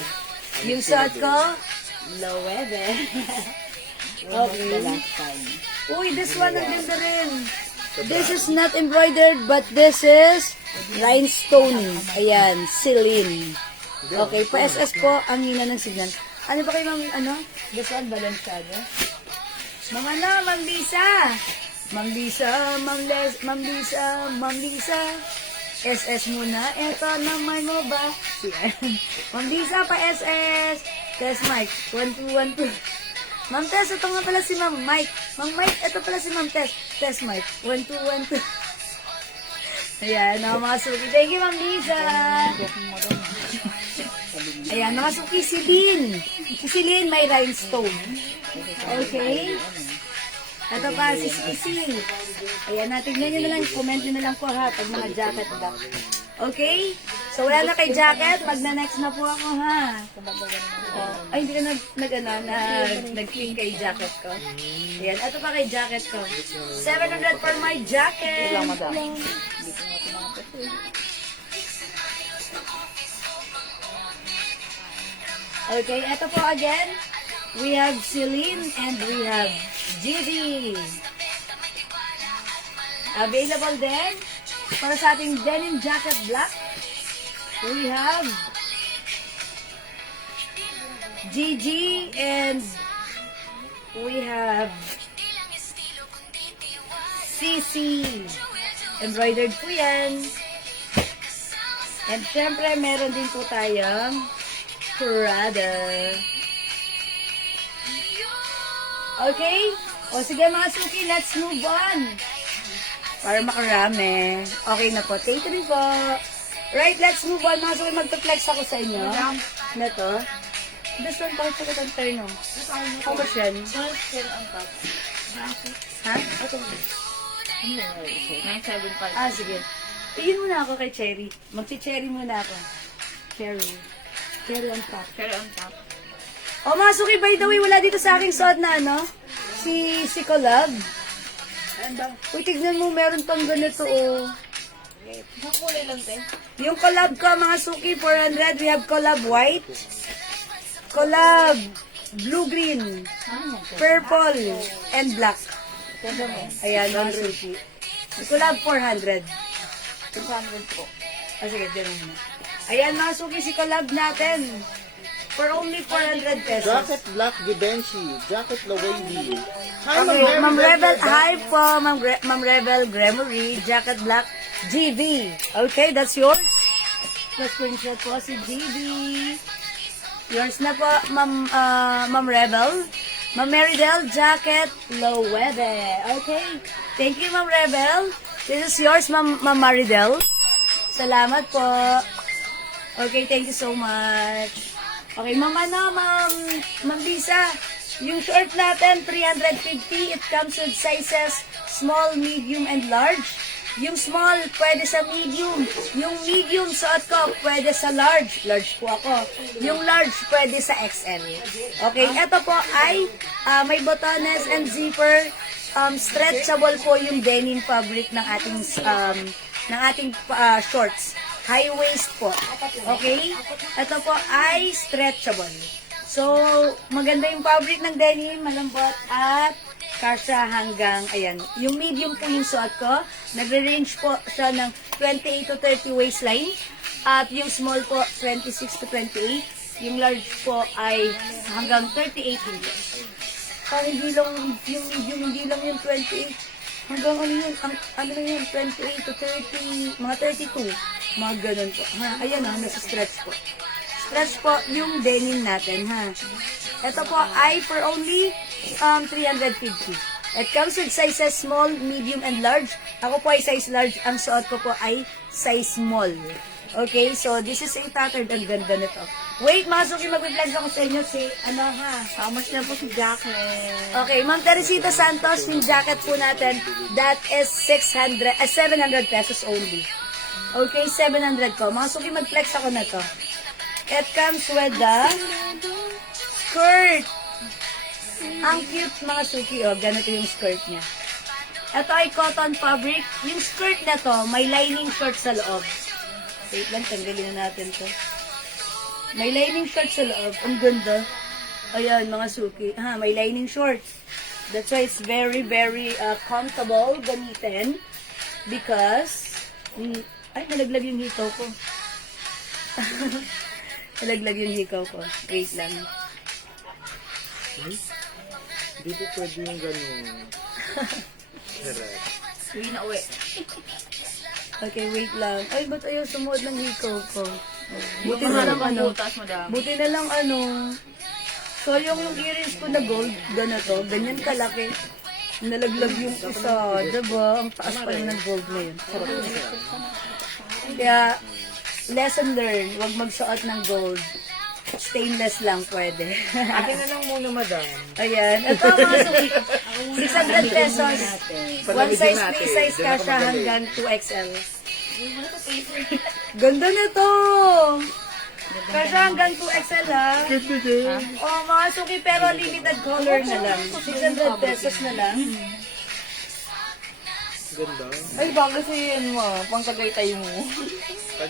Yung suot ko, Luwebe. Okay. Uy, this one, ang ganda rin. This is not embroidered, but this is rhinestone. Ayan, Celine. Okay, pa SS po, ang hina ng signal. Ano ba kayo, ma'am, This one, Balenciaga. Ma'am Lisa. Ma'am Lisa. SS muna. Eto naman mo ba? Ma'am Lisa, pa SS. Test mic. 1212. Ma'am Tess, ito nga pala si Ma'am Mike. Ma'am Mike, ito pala si Ma'am Tess. Test mic. 1212. Ayan, mga suki. Thank you, Ma'am Lisa. Ayan, mga suki, si Lynn. Si Lynn may rhinestone. Okay? Ito pa, si Sisi. Ayan, tignan nyo na lang, comment nyo na lang po ha, pag mga jacket ba. Okay? So, wala na kay jacket, magna-next na po ako ha. Ay, hindi ka nag-clean kay jacket ko. Ayan, ito pa kay jacket ko. 700 for my jacket. Okay, ito po again. We have Celine and we have Gigi. Available din para sa ating denim jacket black. We have Gigi and we have CC. Embroidered po yan. And syempre, meron din po tayong Prada. Okay? O sige mga suki, let's move on. Para makarami. Okay na po. Thank you po. Right, let's move on. Mga suki, magpa-flex ako sa inyo. Na to. This one, pang sukat ang turn, no? How much yan? Ha? Ah, sige. Tingin muna ako kay Cherry. Magsi-cherry muna ako. Cherry. Cherry on top. O mga suki, by the way, wala dito sa aking suot na ano? Si Collab. Uy, tignan mo, meron pang ganito, oh. Yung collab ko, mga suki, 400. We have collab white. Collab blue-green. Purple. And black. Ayan, mga suki. Collab 400. 200 po. Ah, sige, dyan muna. Ayan, mga suki, si collab natin. For only 400 pesos. Jacket Black Givenchy. Jacket Lawady. Hi, Okay, Ma'am Rebel, Rebel. hi po, Ma'am Rebel Gremory, Jacket Black, GB. Okay, that's yours. Pa-screenshot po si GB. Yours na po, Ma'am Rebel. Ma'am Meridel, Jacket Lowede. Okay, thank you, Ma'am Rebel. This is yours, Ma'am Maridel. Salamat po. Okay, thank you so much. Okay, Ma'am Lisa, yung short natin, 350. It comes with sizes small, medium, and large. Yung small, pwede sa medium. Yung medium, suot ko, pwede sa large. Large po ako. Yung large, pwede sa XL. Okay, ito po ay may botones and zipper. Stretchable po yung denim fabric ng ating shorts. High waist po. Okay? Ito po ay stretchable. So, maganda yung fabric ng denim, malambot at kasya hanggang, ayan. Yung medium po yung suot ko. Nagre-range po siya ng 28 to 30 waistline. At yung small po, 26 to 28. Yung large po ay hanggang 38 inches. So, hindi lang yung medium, hindi lang yung 28. Hanggang ano yun, ano na yun, 28 to 30, mga 32. Mga ganun po. Ha? Ayan ha, nasa stretch po. Stretch po yung denim natin, ha. Ito po ay for only 350. It comes with sizes small, medium, and large. Ako po ay size large. Ang suot ko po ay size small. Okay, so this is a pattern. Ang ganda nito. Wait, mga suki, mag-flex ako sa inyo si, ano ha, how much na po si jacket? Okay, Ma'am Teresita Santos, yung jacket po natin, that is 700 pesos only. Okay, 700 ko. Mga suki, mag-flex ako na to. It comes with the skirt. Ang cute, mga suki, oh, ganito yung skirt niya. Ito ay cotton fabric. Yung skirt na to, may lining short sa loob. Wait lang, tanggalin na natin to. May lining shorts sa loob. Ang ganda. Ayan, mga suki. Ha, may lining shorts. That's why it's very, very comfortable gamitin. Because, ay, nalaglag yung hikaw ko. Nalaglag yung hikaw ko. Wait lang. Hindi po pwede yung gano'n. Sarap. Uwi na uwi. Okay, wait lang. Ay, ba't ayaw sumuot ng hikaw ko? Buti na lang ano. Butas, madam. Buti na lang ano. So, yung earrings ko na gold, ganito, ganyan kalaki. Nalaglag yung isa, diba? Ang taas pa rin ng gold na yun. Sarap. Kaya, lesson learned, huwag magsuot ng gold. Stainless lang pwede. Akin na lang muna, madam. Ayan. Ito mga suki. 600 pesos. One size, three size kasha hanggang 2XL. Ganda nito! Kasha hanggang 2XL ha. Oh, mga suki pero limited color na lang. 600 pesos na lang. Ganda. Ay, bago sa yun mo. Pang tagay-tay mo. Pag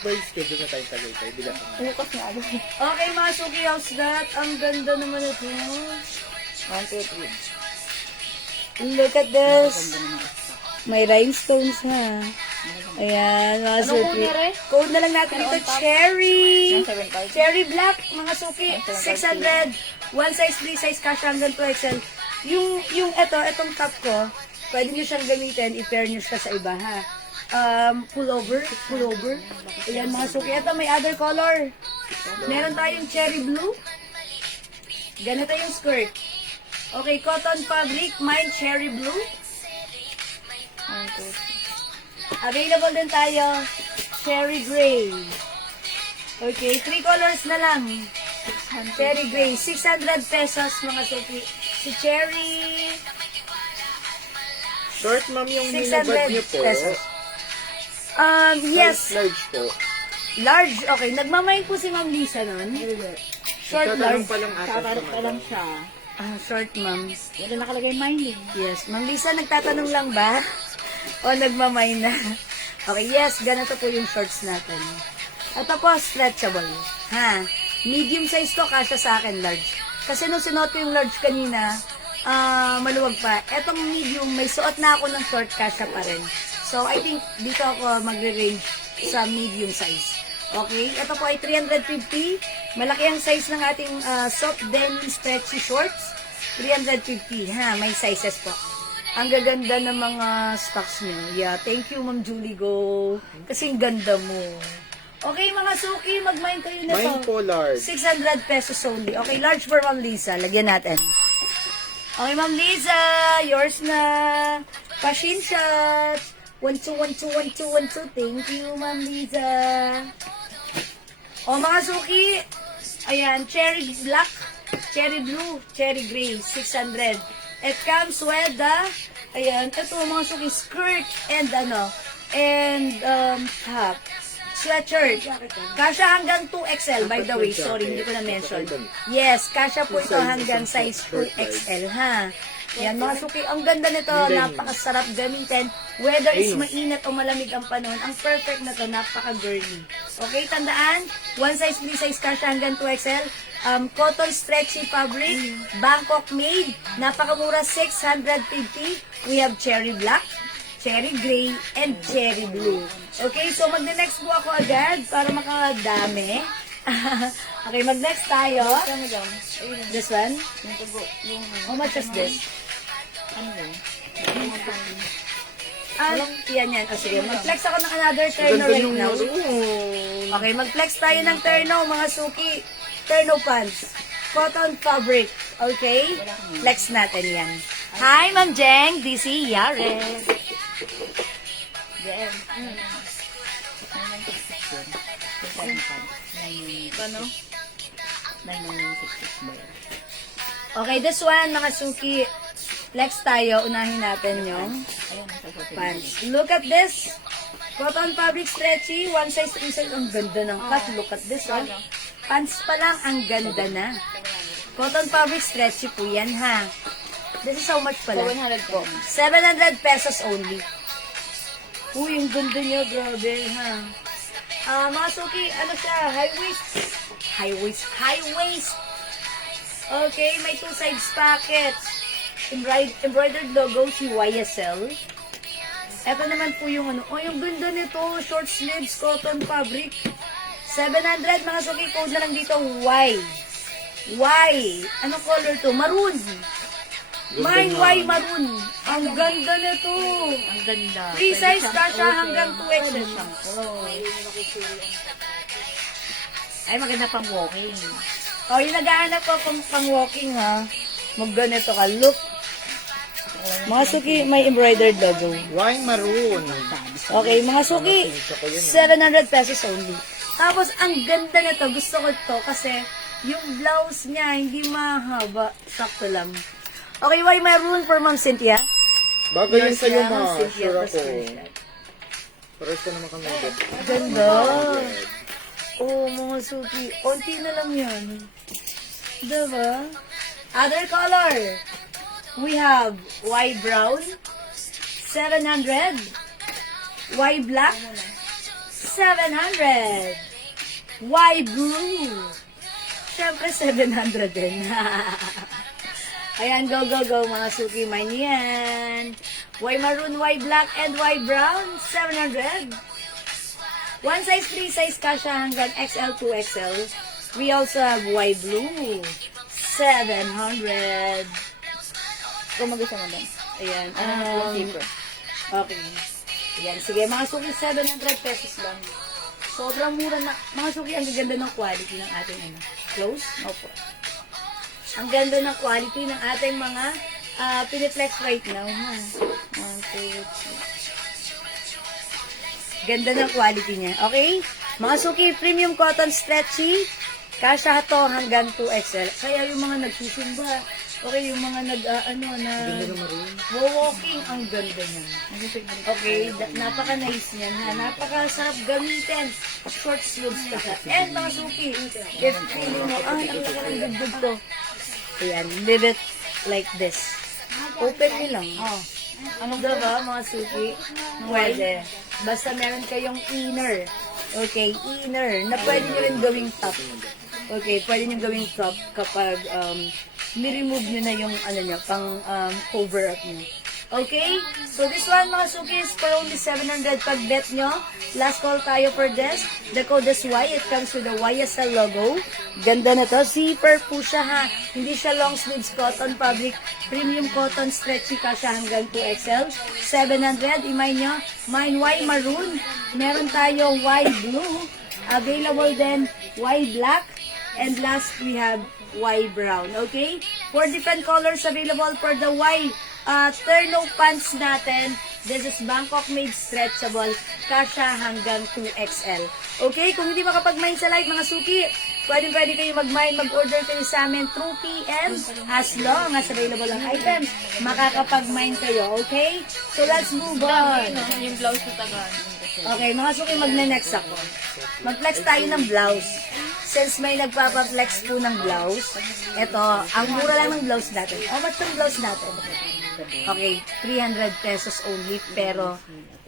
by schedule na tayo tagay-tay, bila ka. Bukas na agad. Okay mga suki, how's that? Ang ganda naman ito. 1, 2, 3. Look at this. May rhinestones ha. Ayan, mga suki. Code na lang natin ito, Cherry. 75. Cherry black, mga suki. 600. One size, three size, cash hanggang 2XL. Yung etong top ko, pwede nyo siyang gamitin, i-pair nyo siya sa iba, ha? Pullover. Ayan, mga suki. Ito, may other color. Meron tayong cherry blue. Ganito yung skirt. Okay, cotton fabric, mine cherry blue. 1, 2, 3. Available din tayo, cherry gray. Okay, 3 colors na lang. Cherry gray, 600 pesos mga suki. Si cherry, Short, ma'am, yung 600 hinubad niyo po. pesos. Yes, Large po. large. Okay, nagmamay po si Ma'am Lisa nun. Short, Tatanong large. pa lang ata Tatanong sa pa lang madam. siya. Short, ma'am. Wala nakalagay mining. Yes. Ma'am Lisa, nagtatanong lang ba? O nagmamay na? Okay, yes. Ganito po yung shorts natin. Ito po, stretchable. Ha? Medium size to, kasya sa akin, large. Kasi nung sinuot ko yung large kanina, maluwag pa. Etong medium, may suot na ako ng short, kasya pa rin. So, I think dito ako magre-range sa medium size. Okay? Ito po ay 350. Malaki ang size ng ating soft denim stretchy shorts. 350. Ha? May sizes po. Ang gaganda ng mga stocks nyo. Yeah, thank you, Ma'am Julie Go. Kasi ang ganda mo. Okay, mga suki, mag-mine kayo na Mine po large. 600 pesos only. Okay, large for Ma'am Lisa. Lagyan natin. Okay, Ma'am Lisa, yours na. Pashin shots. 1, 2, 1, 2, 1, 2, 1, 2. Thank you, Ma'am Lisa. O, mga suki, ayan, cherry black, cherry blue, cherry gray, 600. It comes with the, ayan, ito mga suki, skirt and top. Sweatshirt. Kasha hanggang 2XL, by the way. Sorry, hindi ko na-mention. Yes, kasha po ito hanggang size 2XL, ha? Yan, mga suki, ang ganda nito, napakasarap gamitin. Whether it's mainit o malamig ang panahon, ang perfect na to, napaka-girly. Okay, tandaan, one size, 3 size kasha hanggang 2XL. Cotton stretchy fabric, Bangkok made, napakamura, 650. We have cherry black, cherry gray, and cherry blue. Okay, so mag-next po ako agad para makadami. Okay, mag-next tayo. This one? How much is this? Yan. O sige, mag-flex ako ng another terno Ganda right yung now. maroon. Okay, mag-flex tayo ng terno, mga suki. Terno pants. Cotton fabric. Okay? Flex natin yan. Hi, Ma'am Jeng. DC Yares. Paano? Okay, this one, mga suki. Flex tayo. Unahin natin yung pants. Look at this. Cotton fabric stretchy. One size, 3 size. Ang ganda ng cut. Look at this, oh. Pants pa lang, ang ganda na. Cotton fabric stretchy po yan, ha? This is how much pala? 100 po. 700 pesos only. Uy, yung ganda niya, grabe, ha? Mga suki, ano siya? High waist. Okay, may 2 sides pockets. Embroidered logo, si YSL. Ito naman po yung ano. Oh, yung ganda nito. Short sleeves, cotton fabric. 700, mga suki, code na lang dito, Y. Anong color to? Maroon. Mine, Y, maroon. Ang ganda nito. Ang ganda. 3 size kasha hanggang 2XL. Ay, maganda pang walking. Oh, yung naghahanap ko pang walking, ha? Magganito ka. Look. Mga suki, may embroidered logo. Wine maroon. Okay, mga suki, 700 pesos only. Tapos, ang ganda nito. Gusto ko to kasi yung blouse niya, hindi mahaba. Sakto lang. Okay, why maroon for Ma'am Cynthia? Bagay yun Yours sa'yo, na, Ma'am ma. Cynthia, Sure plus ako. screenshot. Pares ka naman kami. Ganda. Oh, mga suki. Onti na lang yan. Diba? Other color. We have white brown, 700. White black, 700. White blue. Siyempre, 700 din. Ayan, go mga suki. Mine yan. White maroon, white black, and white brown, 700. One size, 3 size kasha hanggang XL, 2XL. We also have white blue, 700. Kung mag-isa mo din. Ayan. Zipper. Okay. Ayan. Sige, mga suki, 700 pesos lang. Sobrang mura na. Mga suki, ang gaganda ng quality ng ating ano. Close? Opo. Ang ganda ng quality ng ating mga piniflex right now. Ha? 1, 2, 3. Ganda ng quality niya. Okay? Mga suki, premium cotton stretchy. Kasya to hanggang 2XL. Kaya yung mga nagsusumba, okay, yung mga walking, ang ganda niya. Okay, napaka-nice niyan, ha? Napaka-sarap gamitin. Short sleeves ka siya. And mga suki, if feeling mo, ang laki ng dugdug to. Ayan, leave it like this. Open nyo lang. Oh. Ano diba, mga suki? Pwede. Basta meron kayong inner. Okay, inner. Na pwede nyo rin gawing top. Okay, pwede nyo gawing top kapag ni-remove nyo na yung ano nyo, pang cover up nyo. Okay? So this one, mga suki, is for only 700 pag bet nyo. Last call tayo for this. The code is Y. It comes with the YSL logo. Ganda na to. Zipper po siya, ha. Hindi siya long sleeves cotton fabric. Premium cotton stretchy ka siya hanggang 2XL. 700. Imay nyo. Mine Y maroon. Meron tayo Y blue. Available then Y black. And last, we have Y brown. Okay? 4 different colors available for the Y terno pants natin. This is Bangkok made stretchable. Kasya hanggang 2XL. Okay? Kung hindi makapag-mine sa live, mga suki, pwede kayo mag-mine, mag-order kayo sa amin through PM. As long as available ang items, makakapag-mine kayo. Okay? So, let's move on. Yung blouse na tagaan. Okay, mga suki, magne-next ako. Mag-flex tayo ng blouse. Since may nagpapa-flex po ng blouse, ito, ang mura lang ng blouse natin. How much yung blouse natin? Okay, 300 pesos only, pero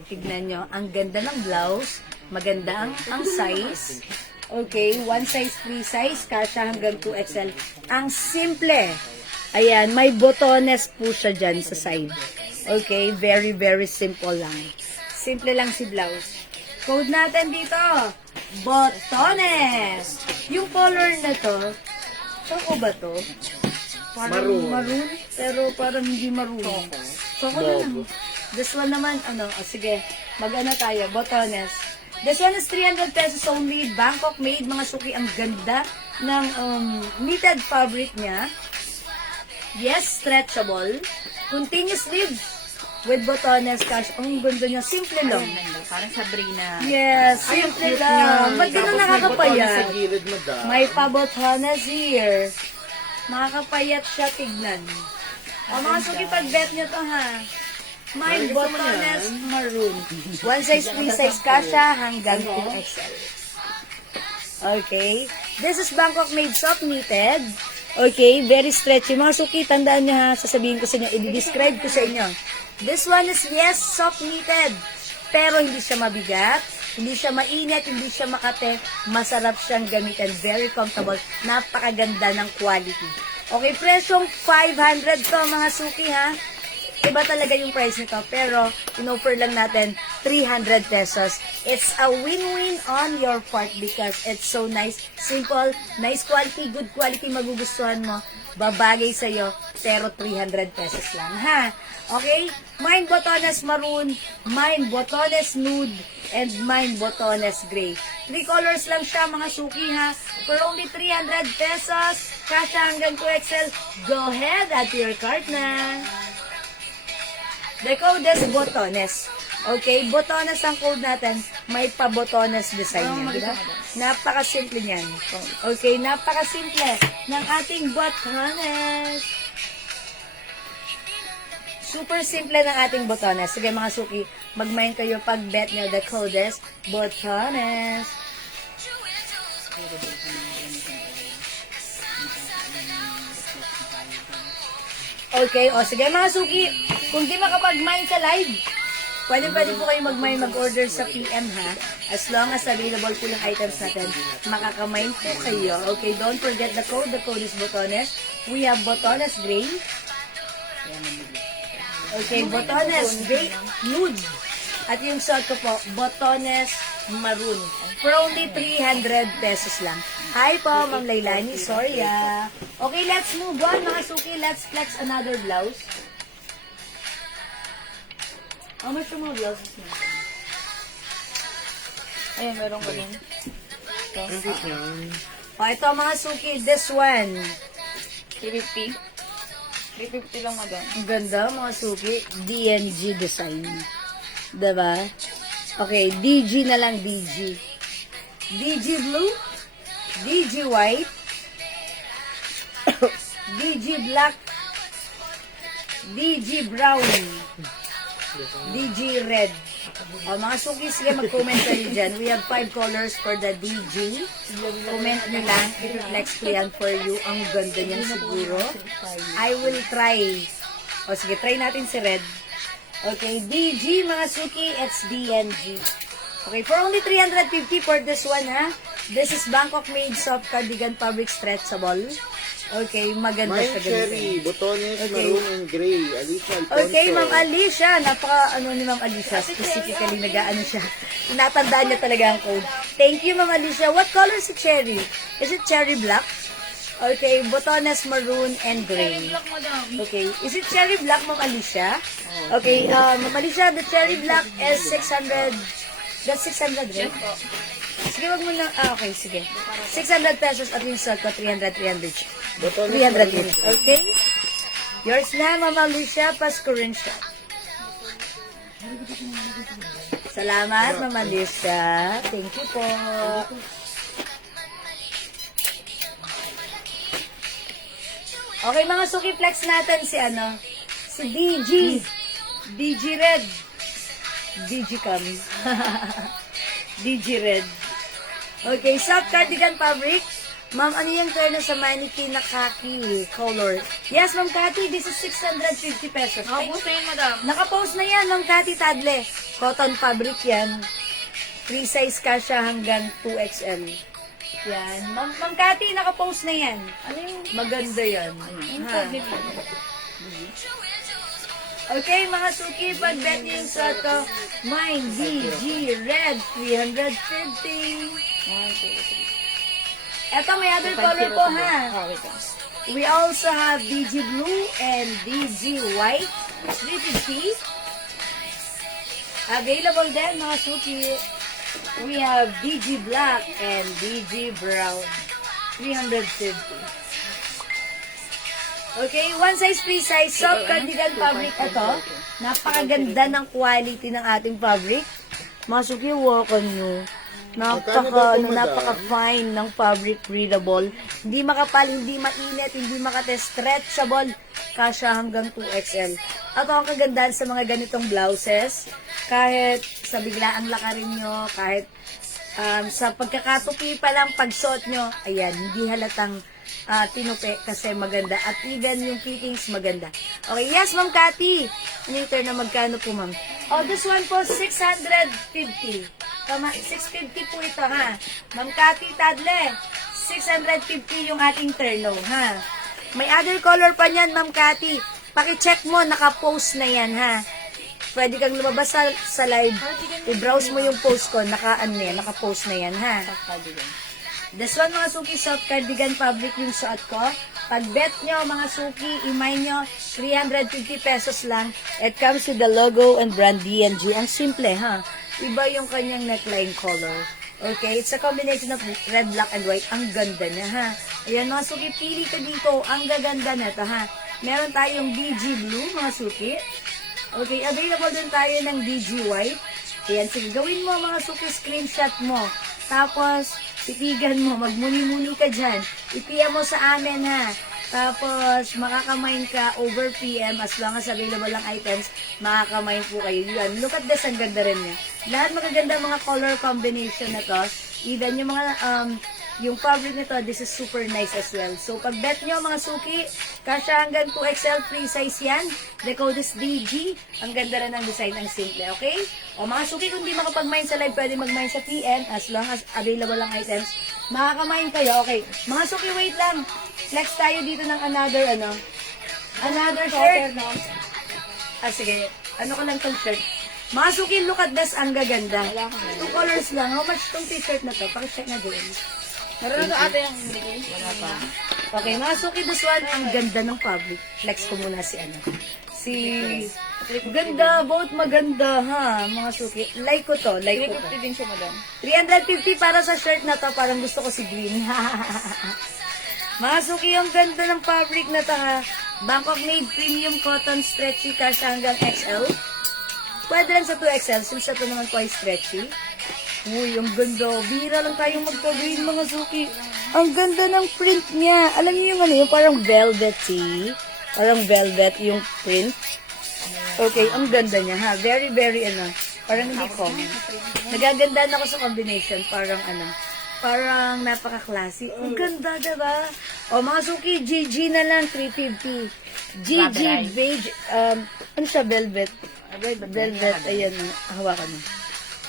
tignan nyo, ang ganda ng blouse, maganda ang size. Okay, one size, free size, kasya hanggang 2XL. Ang simple. Ayan, may botones po siya dyan sa side. Okay, very, very simple lang. Simple lang si blouse. Code natin dito, botones. Yung color na to, saan ba to? Parang maroon, pero parang hindi maroon. Choco na lang. This one naman, sige, mag-ano tayo, botones. This one is 300 pesos only, Bangkok made, mga suki, ang ganda ng knitted fabric niya. Yes, stretchable. Continuous sleeves with botones, cash. Ang ganda niya, simple lang. Parang Sabrina. Yes, simple lang. Ba't ganun nakakapayat? May pa-botones here. Makakapayat siya, tignan. O mga suki, pag-bet nyo to, ha. May botones maroon. One size, free size kasha hanggang 2XL. Okay. This is Bangkok made soft knitted. Okay, very stretchy. Mga suki, tandaan nyo, ha. Sasabihin ko sa inyo, i-describe ko sa inyo. This one is, yes, soft knitted. Pero hindi siya mabigat. Hindi siya mainit, hindi siya makate. Masarap siyang gamitin. Very comfortable. Napakaganda ng quality. Okay, presyong 500 to, mga suki, ha. Iba talaga yung price nito. Pero, in-offer lang natin 300 pesos. It's a win-win on your part because it's so nice. Simple, nice quality, good quality, magugustuhan mo. Babagay sa'yo, pero 300 pesos lang, ha? Okay? Mine botones maroon, mine botones nude, and mine botones gray. 3 colors lang siya, mga suki, ha? For only 300 pesos, kasya hanggang 2XL. Go ahead, add to your cart na. The code is botones. Okay, botones ang code natin. May pa-botones design yan, di ba? Napakasimple niyan. Okay, napakasimple ng ating botones. Super simple ng ating botones. Sige mga suki, mag-mine kayo pag bet nyo. The code is botones. Okay, o sige mga suki, kung di makapag-mine sa live, pwede po kayo mag-order sa PM, ha? As long as available po yung items natin, makaka-mine po kayo. Okay, don't forget the code. The code is botones. We have botones gray. Okay, botones gray, nude. At yung suot ko po, botones maroon. For only 300 pesos lang. Hi po, Ma'am Lailani. Sorry, ah. Okay, let's move on, mga suki. Let's flex another blouse. How much yung mga blouses mo? Ayan, meron ko din. Ang cute niyan. O, ito mga suki. This one. 350. 350 lang, madam. Ang ganda, mga suki. DNG design. Diba? Okay, DG na lang, DG. DG blue. DG white. DG black. DG brown. DG red. O, mga suki, sige, mag-comment kayo dyan. We have 5 colors for the DG. Comment nyo lang. I-reflex ko yan for you. Ang ganda niyan siguro. I will try. O, sige, try natin si red. Okay, DG, mga suki, it's DNG. Okay, for only 350 for this one, ha? This is Bangkok made soft cardigan fabric stretchable. Okay, maganda May siya cherry, ganito. botones, Okay. maroon, and gray. Alicia Alfonso. Okay, Ma'am Alicia. Ni Ma'am Alicia. Specifically, nag-ano siya. Tinatandaan niya talaga ang code. Thank you, Ma'am Alicia. What color is cherry? Is it cherry black? Okay, botones, maroon, and gray. Black, madam. Okay, is it cherry black, Ma'am Alicia? Okay, Ma'am Alicia, the cherry black is 600. That's 600, right? Sige, wag mo na. Okay, sige. 600 pesos at least ko 300. Botones, 300 maroon, each. Okay? Yours na, Ma'am Alicia. Pasko rin siya. Salamat, Ma'am Alicia. Thank you po. Okay, mga suki flex natin si si DG. DG Red. DG Cam. DG Red. Okay, soft cardigan fabric. Ma'am, ano yung turno sa mannequin na khaki color? Yes, Ma'am Cathy, this is 650 pesos. Nakapost na yun, madam. Nakapost na yan, Ma'am Cathy Tadle. Cotton fabric yan. Free size ka siya hanggang 2XL. Yan. Ma'am Cathy, nakapost na yan. Ano yung... Maganda yan. Yung Ha. code nila? Okay, mga suki, pag-bet niyo yung suot ko, mine, DG, red, 350. 1, 2, 3. Eto, may other color po, ha? Oh, wait lang. We also have DG blue and DG white, 350. Available din, mga suki. We have DG black and DG brown, 350. Okay, one size, free size, soft cardigan fabric ito. Napakaganda ng quality ng ating fabric. Masuki, walk on nyo. Napaka-fine ng fabric, breathable. Hindi makapal, hindi mainit, hindi makate-stretchable. Kasya hanggang 2XL. At ang kagandahan sa mga ganitong blouses, kahit sa biglaang lakarin nyo, kahit sa pagkakatupi pa lang pagsuot nyo, ayan, hindi halatang tinupi kasi maganda. At even yung fittings maganda. Okay, yes, Ma'am Cathy. Later na magkano po, Ma'am? Oh, this one po, 650. Tama, 650 po ito, ha? Ma'am Cathy Tadle, 650 yung ating terno, ha? May other color pa niyan, Ma'am Cathy. Paki-check mo, naka-post na yan, ha? Pwede kang lumabas sa live. I-browse mo yung post ko, naka-post na yan, ha? This one, mga suki, soft cardigan fabric yung suot ko. Pag bet nyo, mga suki, imay nyo, 350 pesos lang. It comes with the logo and brand DNG. Ang simple, ha? Iba yung kanyang neckline color. Okay, it's a combination of red, black, and white. Ang ganda niya, ha? Ayan, mga suki, pili ka dito. Ang gaganda nito, ha? Meron tayong DG blue, mga suki. Okay, available din tayo ng DG white. Ayan, sige, gawin mo, mga suki, screenshot mo. Tapos, titigan mo, magmuni-muni ka dyan. I-PM mo sa amin, ha? Tapos, makakamain ka over PM as long as available lang items, makakamain po kayo. Yan, look at this, ang ganda rin niya. Lahat magaganda mga color combination na to. Even yung mga, yung fabric nito, this is super nice as well. So, pag bet nyo mga suki, kasya hanggang 2XL free size yan. The code is DG. Ang ganda rin ng design, ang simple, okay? O mga suki, kung di makapag-mine sa live, pwede mag-mine sa PM as long as available lang items. Makakamain kayo, okay? Mga suki, wait lang. Flex tayo dito ng another shirt. Sige. Ano ko lang tong shirt? Mga suki, look at this, ang gaganda. 2 colors lang. How much tong t-shirt na to? Pakicheck na doon. Meron na ate yung binigay? Wala pa. Okay, mga suki, this one, ang ganda ng fabric. Flex ko muna si Ganda, both maganda ha, mga suki. Like ko to, like ko to. 350 din siya, madam. 350 para sa shirt na to, parang gusto ko si green. Mga suki, ang ganda ng fabric na to ha. Bangkok made premium cotton stretchy kasha hanggang XL. Pwede rin sa 2XL, since ito naman po ay stretchy. Uy, ang ganda. Bihira lang tayong magka-green, mga suki. Ang ganda ng print niya. Alam niyo yung ano, yung parang velvety. Parang velvet yung print. Okay, ang ganda niya ha. Very, very ano. Parang hindi common. Nagagandaan ako sa combination. Parang napaka-classy. Ang ganda, diba? O, mga suki, GG na lang, 350. GG beige, ano siya, velvet? Velvet, ayan, hawakan mo.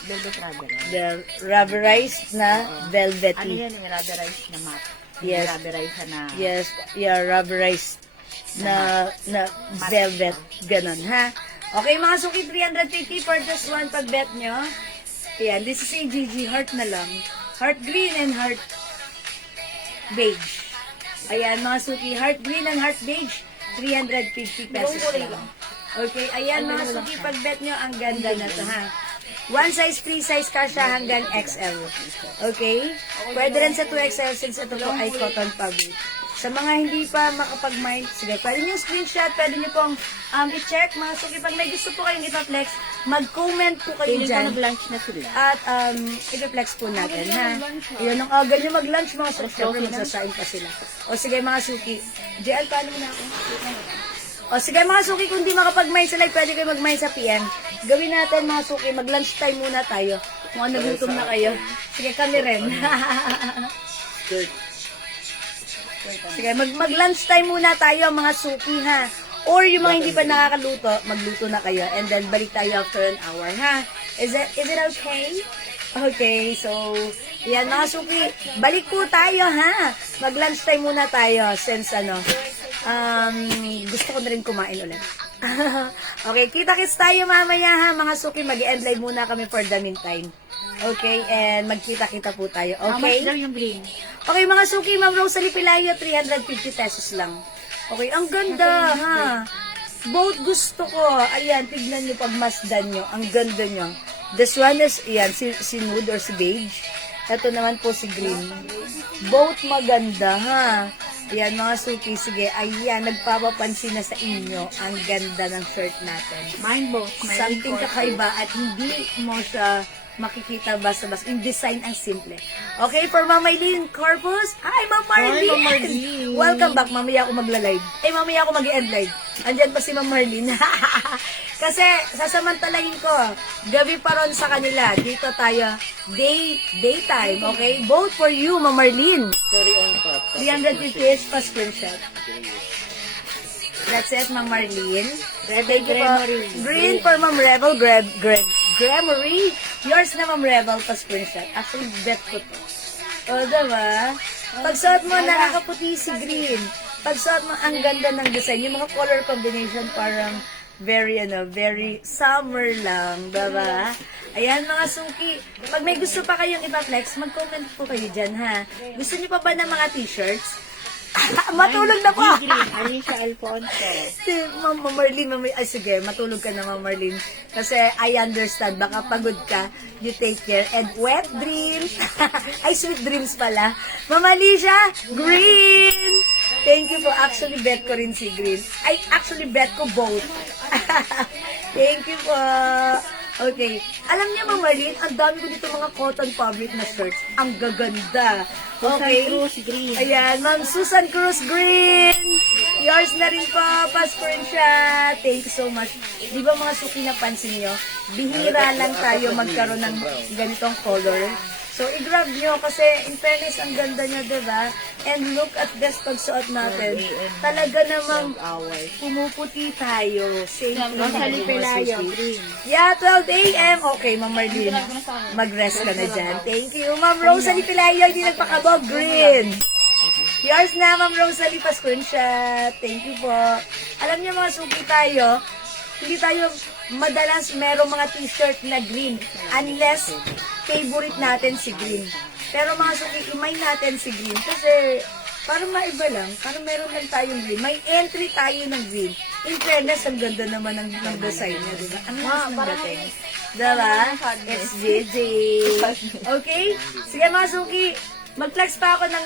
Velvet rubber. The rubberized na Ano velvety. yan, yung rubberized na matte. Yes. Rubberized na... Yes, yeah, rubberized na velvet. Ganon, ha? Okay, mga suki, 350 for this one. Pag bet nyo. Ayan, this is a GG. Heart na lang. Heart green and heart beige. Ayan, mga suki, heart green and heart beige. 350 pesos lang. Okay, ayan, mga suki, pag bet nyo, ang ganda na to, ha? One size, 3 size kasha hanggang XL. Okay? Pwede rin sa 2XL since ito po ay cotton fabric. Sa mga hindi pa makapag-mind, sige, pwede nyo screenshot, pwede nyo pong i-check, mga suki. Pag may gusto po kayong ipaplex, mag-comment po kayo Feeling ko dyan. nag-lunch na sila. At ipaplex po natin, ha? Yan ang aga nyo mag-lunch, mga suki. Siyempre, magsasain pa sila. O sige, mga suki. JL, paano na ako? O sige, mga suki, kung di makapag-mind sa live, pwede kayo mag-mind sa PM. Gawin natin, mga suki, mag-lunch time muna tayo. Kung nagutom na kayo. Sige, kami rin. Sige, mag-lunch time muna tayo, mga suki, ha? Or yung mga hindi pa nakakaluto, magluto na kayo. And then, balik tayo after an hour, ha? Is it okay? Okay, so, yan, mga suki. Balik po tayo, ha? Mag-lunch time muna tayo since, gusto ko na rin kumain ulit. Okay, kita-kits tayo mamaya, ha? Mga suki, mag-end live muna kami for the meantime. Okay, and magkita-kita po tayo. How much Okay? daw yung green? Okay, mga suki, Ma'am Rosalie Pilayo, 350 pesos lang. Okay, ang ganda, ha? Both gusto ko. Ayan, tignan nyo pag masdan nyo. Ang ganda nyo. This one is, ayan, si nude or si beige. Ito naman po si green. Both maganda, ha? Ayan, mga suki, sige. Ayan, nagpapapansin na sa inyo ang ganda ng shirt natin. Mine both. Something kakaiba at hindi mo siya makikita basta-basta. Yung design ang simple. Okay, for Mamaylin Corpus. Hi, Ma'am Marlene! Hi, Ma'am Marlene! Welcome back. Mamaya ako mag-live. Mamaya ako mag-end live. Andyan pa si Ma'am Marlene. Kasi, sasamantalahin ko, gabi pa ron sa kanila. Dito tayo, daytime, okay? Both for you, Ma'am Marlene. Sorry on top. 350 pa screenshot. That's it, Ma'am Marlene. Thank you po. Green for Ma'am Rebel, Gremory. Yours na, Ma'am Rebel, pa screenshot. Actually, bet ko to. O, diba? Pagsuot mo, nakakaputi si green. Pagsuot mo, ang ganda ng design. Yung mga color combination, parang very summer lang, diba? Ayan, mga suki. Pag may gusto pa kayong ipa-flex, mag-comment po kayo dyan, ha? Gusto niyo pa ba ng mga t-shirts? Matulog na po! Green. Alicia Alfonso. Si Ma'am Marlene, ay sige, matulog ka na, Ma'am Marlene. Kasi I understand, baka pagod ka, you take care. And wet dreams. Ay, sweet dreams pala. Ma'am Alicia, green! Thank you po. Actually, bet ko rin si green. Ay, actually, bet ko both. Thank you po. Okay. Alam niyo, Ma'am Marlene, ang dami ko dito mga cotton fabric na shirts. Ang gaganda. Okay. Cruz Green. Ayan, Ma'am Susan Cruz Green. Yours na rin po, pa-screenshot. Thank you so much. Di ba mga suki napansin nyo, bihira lang tayo magkaroon ng ganitong color. So, i-grab nyo kasi in fairness, ang ganda niya, diba? And look at this pagsuot natin. Talaga namang pumuputi tayo. Same Rosalie Pelayo, green. Yeah, 12 a.m. Okay, Ma'am Marlene. Mag-rest ka na dyan. Thank you. Ma'am Rosalie Pelayo, hindi nagpakabog. Green. Yours na, Ma'am Rosalie, pa-screenshot. Thank you po. Alam niyo mga suki tayo, hindi tayo madalas merong mga t-shirt na green unless favorite natin si green. Pero mga suki, imay natin si green kasi parang maiba lang. Parang meron lang tayong green. May entry tayo ng green. In fairness, ang ganda naman ng design niya, di ba? Ang lakas ng dating. Diba? It's GG. Okay? Sige mga suki, mag-flex pa ako ng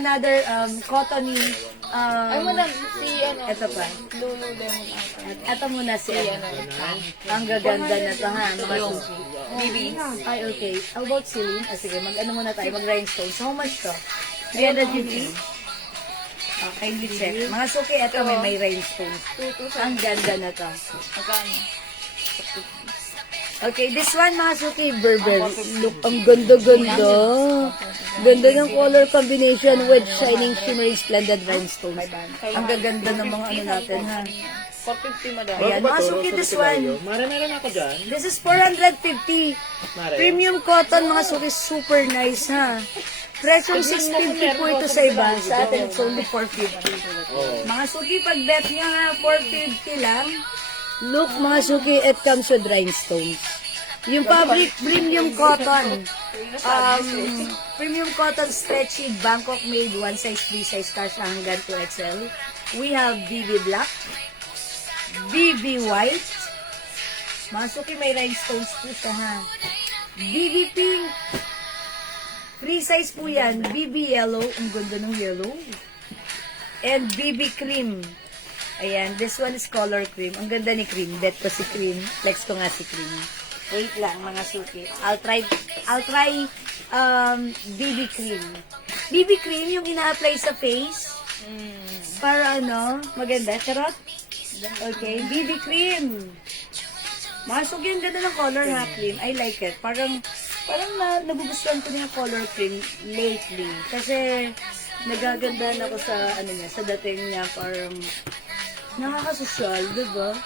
another cottony. Ay, madam, si ano, Ito pa. Lululemon ata. Ito muna si ang gaganda na to ha, mga suki. Bibi. Ay, okay. How about Celine? Sige, mag-ano muna tayo, mag-rhinestones. How much to? 350? Kindly check. Mga suki, ito may rhinestones. Ang ganda na to. Magkano? Okay, this one, mga suki, Berber. Look, ang ganda-ganda. Ganda ng color combination with shining, shimmery, splendid rhinestones. Ang gaganda ng mga ano natin, ha? 450, madam. Ayan, mga suki, this one. Mare, meron ako dyan. This is 450. Mare. Premium cotton, mga suki, super nice, ha? Presyong 650 po ito sa iba. Sa atin, it's only 450. Mga suki, pag bet nyo ha, 450 lang. Look, mga suki, it comes with rhinestones. Yung fabric, premium cotton. Premium cotton stretchy, Bangkok made, one size, 3 size, kasha hanggang 2XL. We have BB black, BB white. Mga suki, may rhinestones po siya, ha. BB pink. Free size po yan. BB yellow. Ang ganda ng yellow. And BB cream. Ayan. This one is color cream. Ang ganda ni cream. Bet ko si cream. Flex ko nga si cream. Wait lang, mga suki. I'll try BB cream. BB cream yung ina-apply sa face. Para ano, maganda. Charot? Okay. BB cream. Mga suki, ang ganda ng color ha, cream. I like it. Parang nagugustuhan ko niya color cream lately. Kasi nagaganda na ako sa ano niya, sa dating niya, parang nakakasosyal, diba?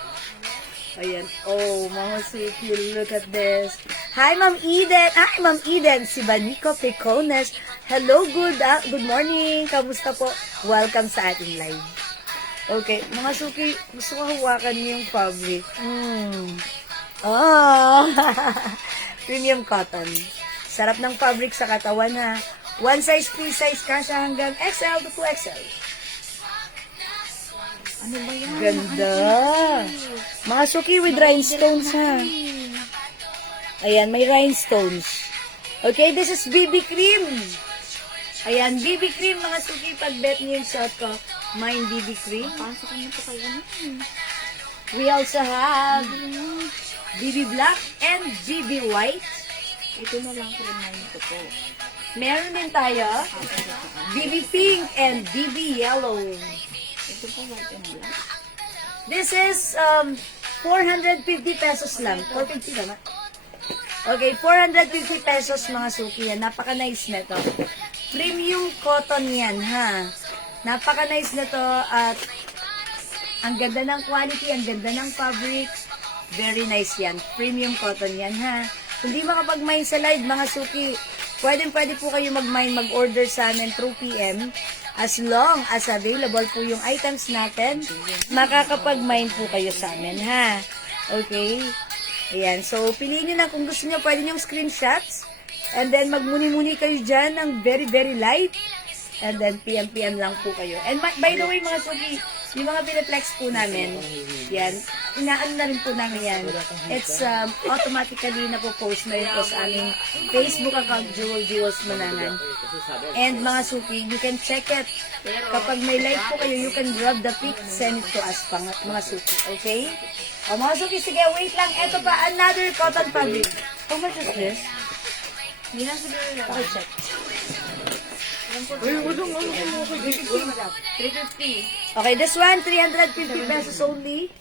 Ayan. Oh, mga suki, look at this. Hi, Ma'am Eden. Hi, Ma'am Eden. Si Banico Picones. Hello, good morning. Kamusta po? Welcome sa ating live. Okay, mga suki, gusto ko hawakan niyo yung fabric. Oh! Premium cotton. Sarap ng fabric sa katawan ha. One size, 3 size, kasha hanggang XL to 2XL. Ano ba yan? Ganda. Mga suki with rhinestones ha. Ayan, may rhinestones. Okay, this is BB cream. Ayan, BB cream mga suki. Pag bet niyo yung shot ko, mine BB cream. Pasok mo pa kayo. We also have BB black and BB white. Ito na lang remind ko po. Meron din tayo BB pink and BB yellow. Ito po white and black. This is 450 pesos lang. 450 naman. Okay, 450 pesos mga suki yan. Napaka-nice na to. Premium cotton yan ha. Napaka-nice na to at ang ganda ng quality, ang ganda ng fabric. Very nice yan. Premium cotton yan, ha? Kung di makapag-mine sa live, mga suki, pwede po kayo mag-mine, mag-order sa amin through PM. As long as available po yung items natin, makakapag-mine po kayo sa amin, ha? Okay? Ayan. So, piliin nyo na kung gusto nyo, pwede nyo screenshots. And then, magmuni-muni kayo dyan ng very, very light. And then, PM lang po kayo. And by the way, mga suki, yung mga pinaplex po namin, yan, inaan na rin po namin yan. It's automatically na po post na yun po sa aming Facebook account, Jewels Manangan. And mga suki, you can check it. Kapag may live po kayo, you can grab the pic, send it to us, mga suki. Okay? O mga suki, sige, wait lang. Ito pa, another cotton fabric. How much is this? Hindi na siguro lang. Okay, check. Uy, wala mo. 350. Okay, this one, 350 pesos only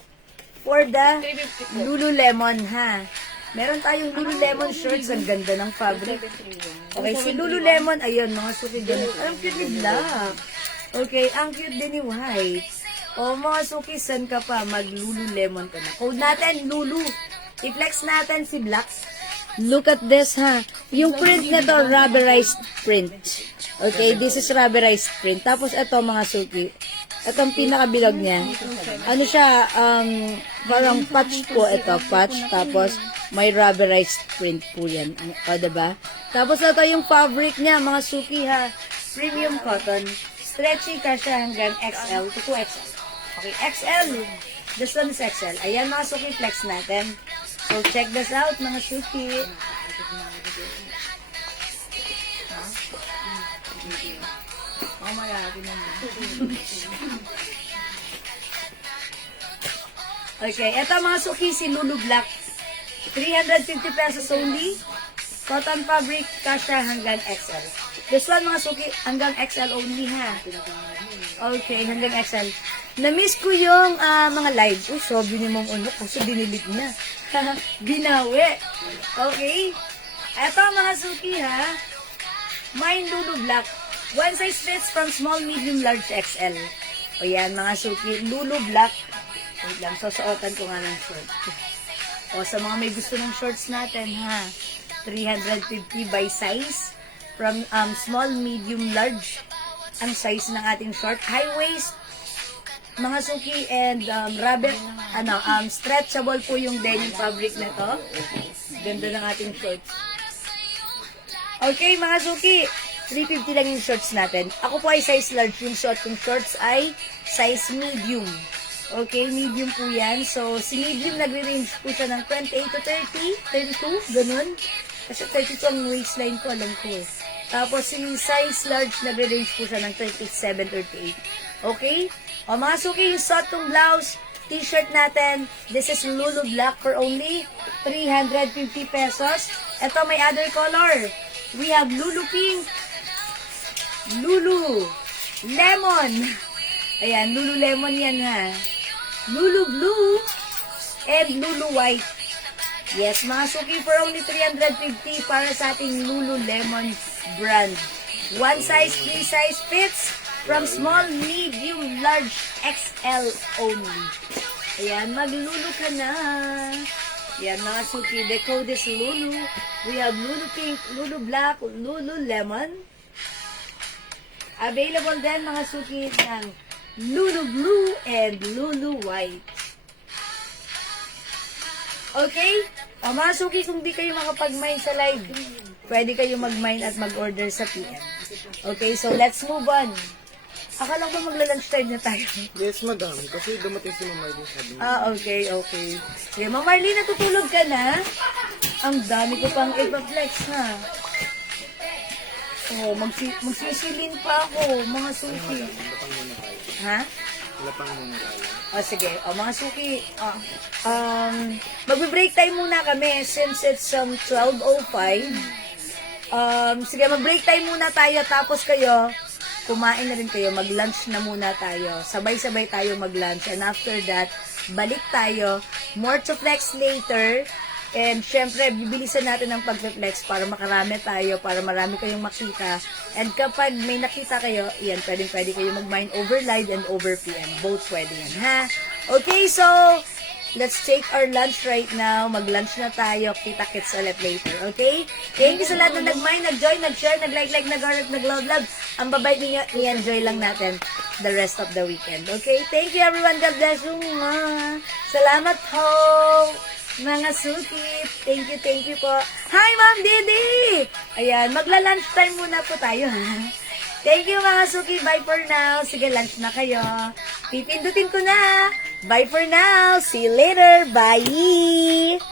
for the 350 po. Lululemon, ha? Meron tayong Lululemon shirts. Ang ganda ng fabric. Okay, si Lululemon, ayun, mga suki din. Ang cute ni black. Okay, ang cute din ni white. O, mga suki, san ka pa? Mag-Lululemon ka na. Code natin, Lulu. I-flex natin si black. Look at this, ha? Yung print na to, rubberized print. Okay, this is rubberized print. Tapos ito, mga suki. Itong pinakabilog niya. Ano siya, parang patch po ito. Patch, tapos may rubberized print po yan. O, diba? Tapos ito yung fabric niya, mga suki, ha? Premium cotton. Stretchy ka siya hanggang XL to 2XL. Okay, XL. This one is XL. Ayan mga suki, flex natin. So, check this out mga suki. Mamaya, tinan mo. Okay, eto mga suki, si Lulu Black. 350 pesos only. Cotton fabric, kasha hanggang XL. This one mga suki, hanggang XL only ha. Okay, hanggang XL. Na-miss ko yung mga live. Uy, sabi ni Mong Uno, kasi dinilit na. Binawi. Okay. Eto mga suki ha. Mine Lulu Black. One size fits from small, medium, large, XL. O yan mga suki, Lulu Black. Wait lang, susuotan ko nga ng short. O sa mga may gusto ng shorts natin ha. 350 by size. From small, medium, large. Ang size ng ating short. High waist. Mga suki and rabbit, stretchable po yung denim fabric na to. Ganda ng ating shorts. Okay, mga suki, 350 lang yung shorts natin. Ako po ay size large. Yung short kong shorts ay size medium. Okay, medium po yan. So, si medium nagre-range po siya ng 28 to 30, 32, ganun. Kasi 32 ang waistline ko, alam ko. Tapos, si size large nagre-range po siya ng 37, 38. Okay? O mga suki, yung suot kong blouse, t-shirt natin, this is Lulu Black for only 350 pesos. Ito, may other color. We have Lulu Pink, Lulu Lemon. Ayan, Lulu Lemon yan ha. Lulu Blue, and Lulu White. Yes, mga suki, for only 350 para sa ating Lulu Lemon brand. One size, three size fits. From small, medium, large, XL only. Ayan, maglulu ka na. Ayan, mga suki. The code is Lulu. We have Lulu Pink, Lulu Black, Lulu Lemon. Available din, mga suki, ng Lulu Blue and Lulu White. Okay? O, mga suki, kung di kayo makapag-mine sa live, pwede kayo mag-mine at mag-order sa PM. Okay, so let's move on. Akala ko magla-lunch time na tayo. Yes, madam. Kasi dumating si Mama Marlene, sabi niya. Okay, okay. Sige, Mama Marlene, natutulog ka na? Ang dami ko pang ipa-flex, ha? Oh, magsisilin pa ako, mga suki. Lapang muna tayo. Ha? Lapang muna tayo. O, sige. O, mga suki. Magbe-break time muna kami since it's 12:05. Sige, mag-break time muna tayo. Tapos kayo, kumain na rin kayo, mag-lunch na muna tayo. Sabay-sabay tayo mag-lunch. And after that, balik tayo. More to flex later. And syempre, bibilisan natin ang pag-flex para makarami tayo, para marami kayong makita. And kapag may nakita kayo, yan, pwede kayo mag-mine over live and over PM. Both pwede yan, ha? Okay, so, let's take our lunch right now. Mag-lunch na tayo. Kita-kits ulit later. Okay? Thank you sa lahat na nag-mine, nag-join, nag-share, nag-like, nag-heart, nag-love. Ang babay ninyo, i-enjoy lang natin the rest of the weekend. Okay? Thank you everyone. God bless you. Salamat ho, mga suki. Thank you po. Hi, Ma'am Didi! Ayan, magla-lunch time muna po tayo, ha? Thank you, mga suki. Bye for now. Sige, lunch na kayo. Pipindutin ko na. Bye for now. See you later. Bye!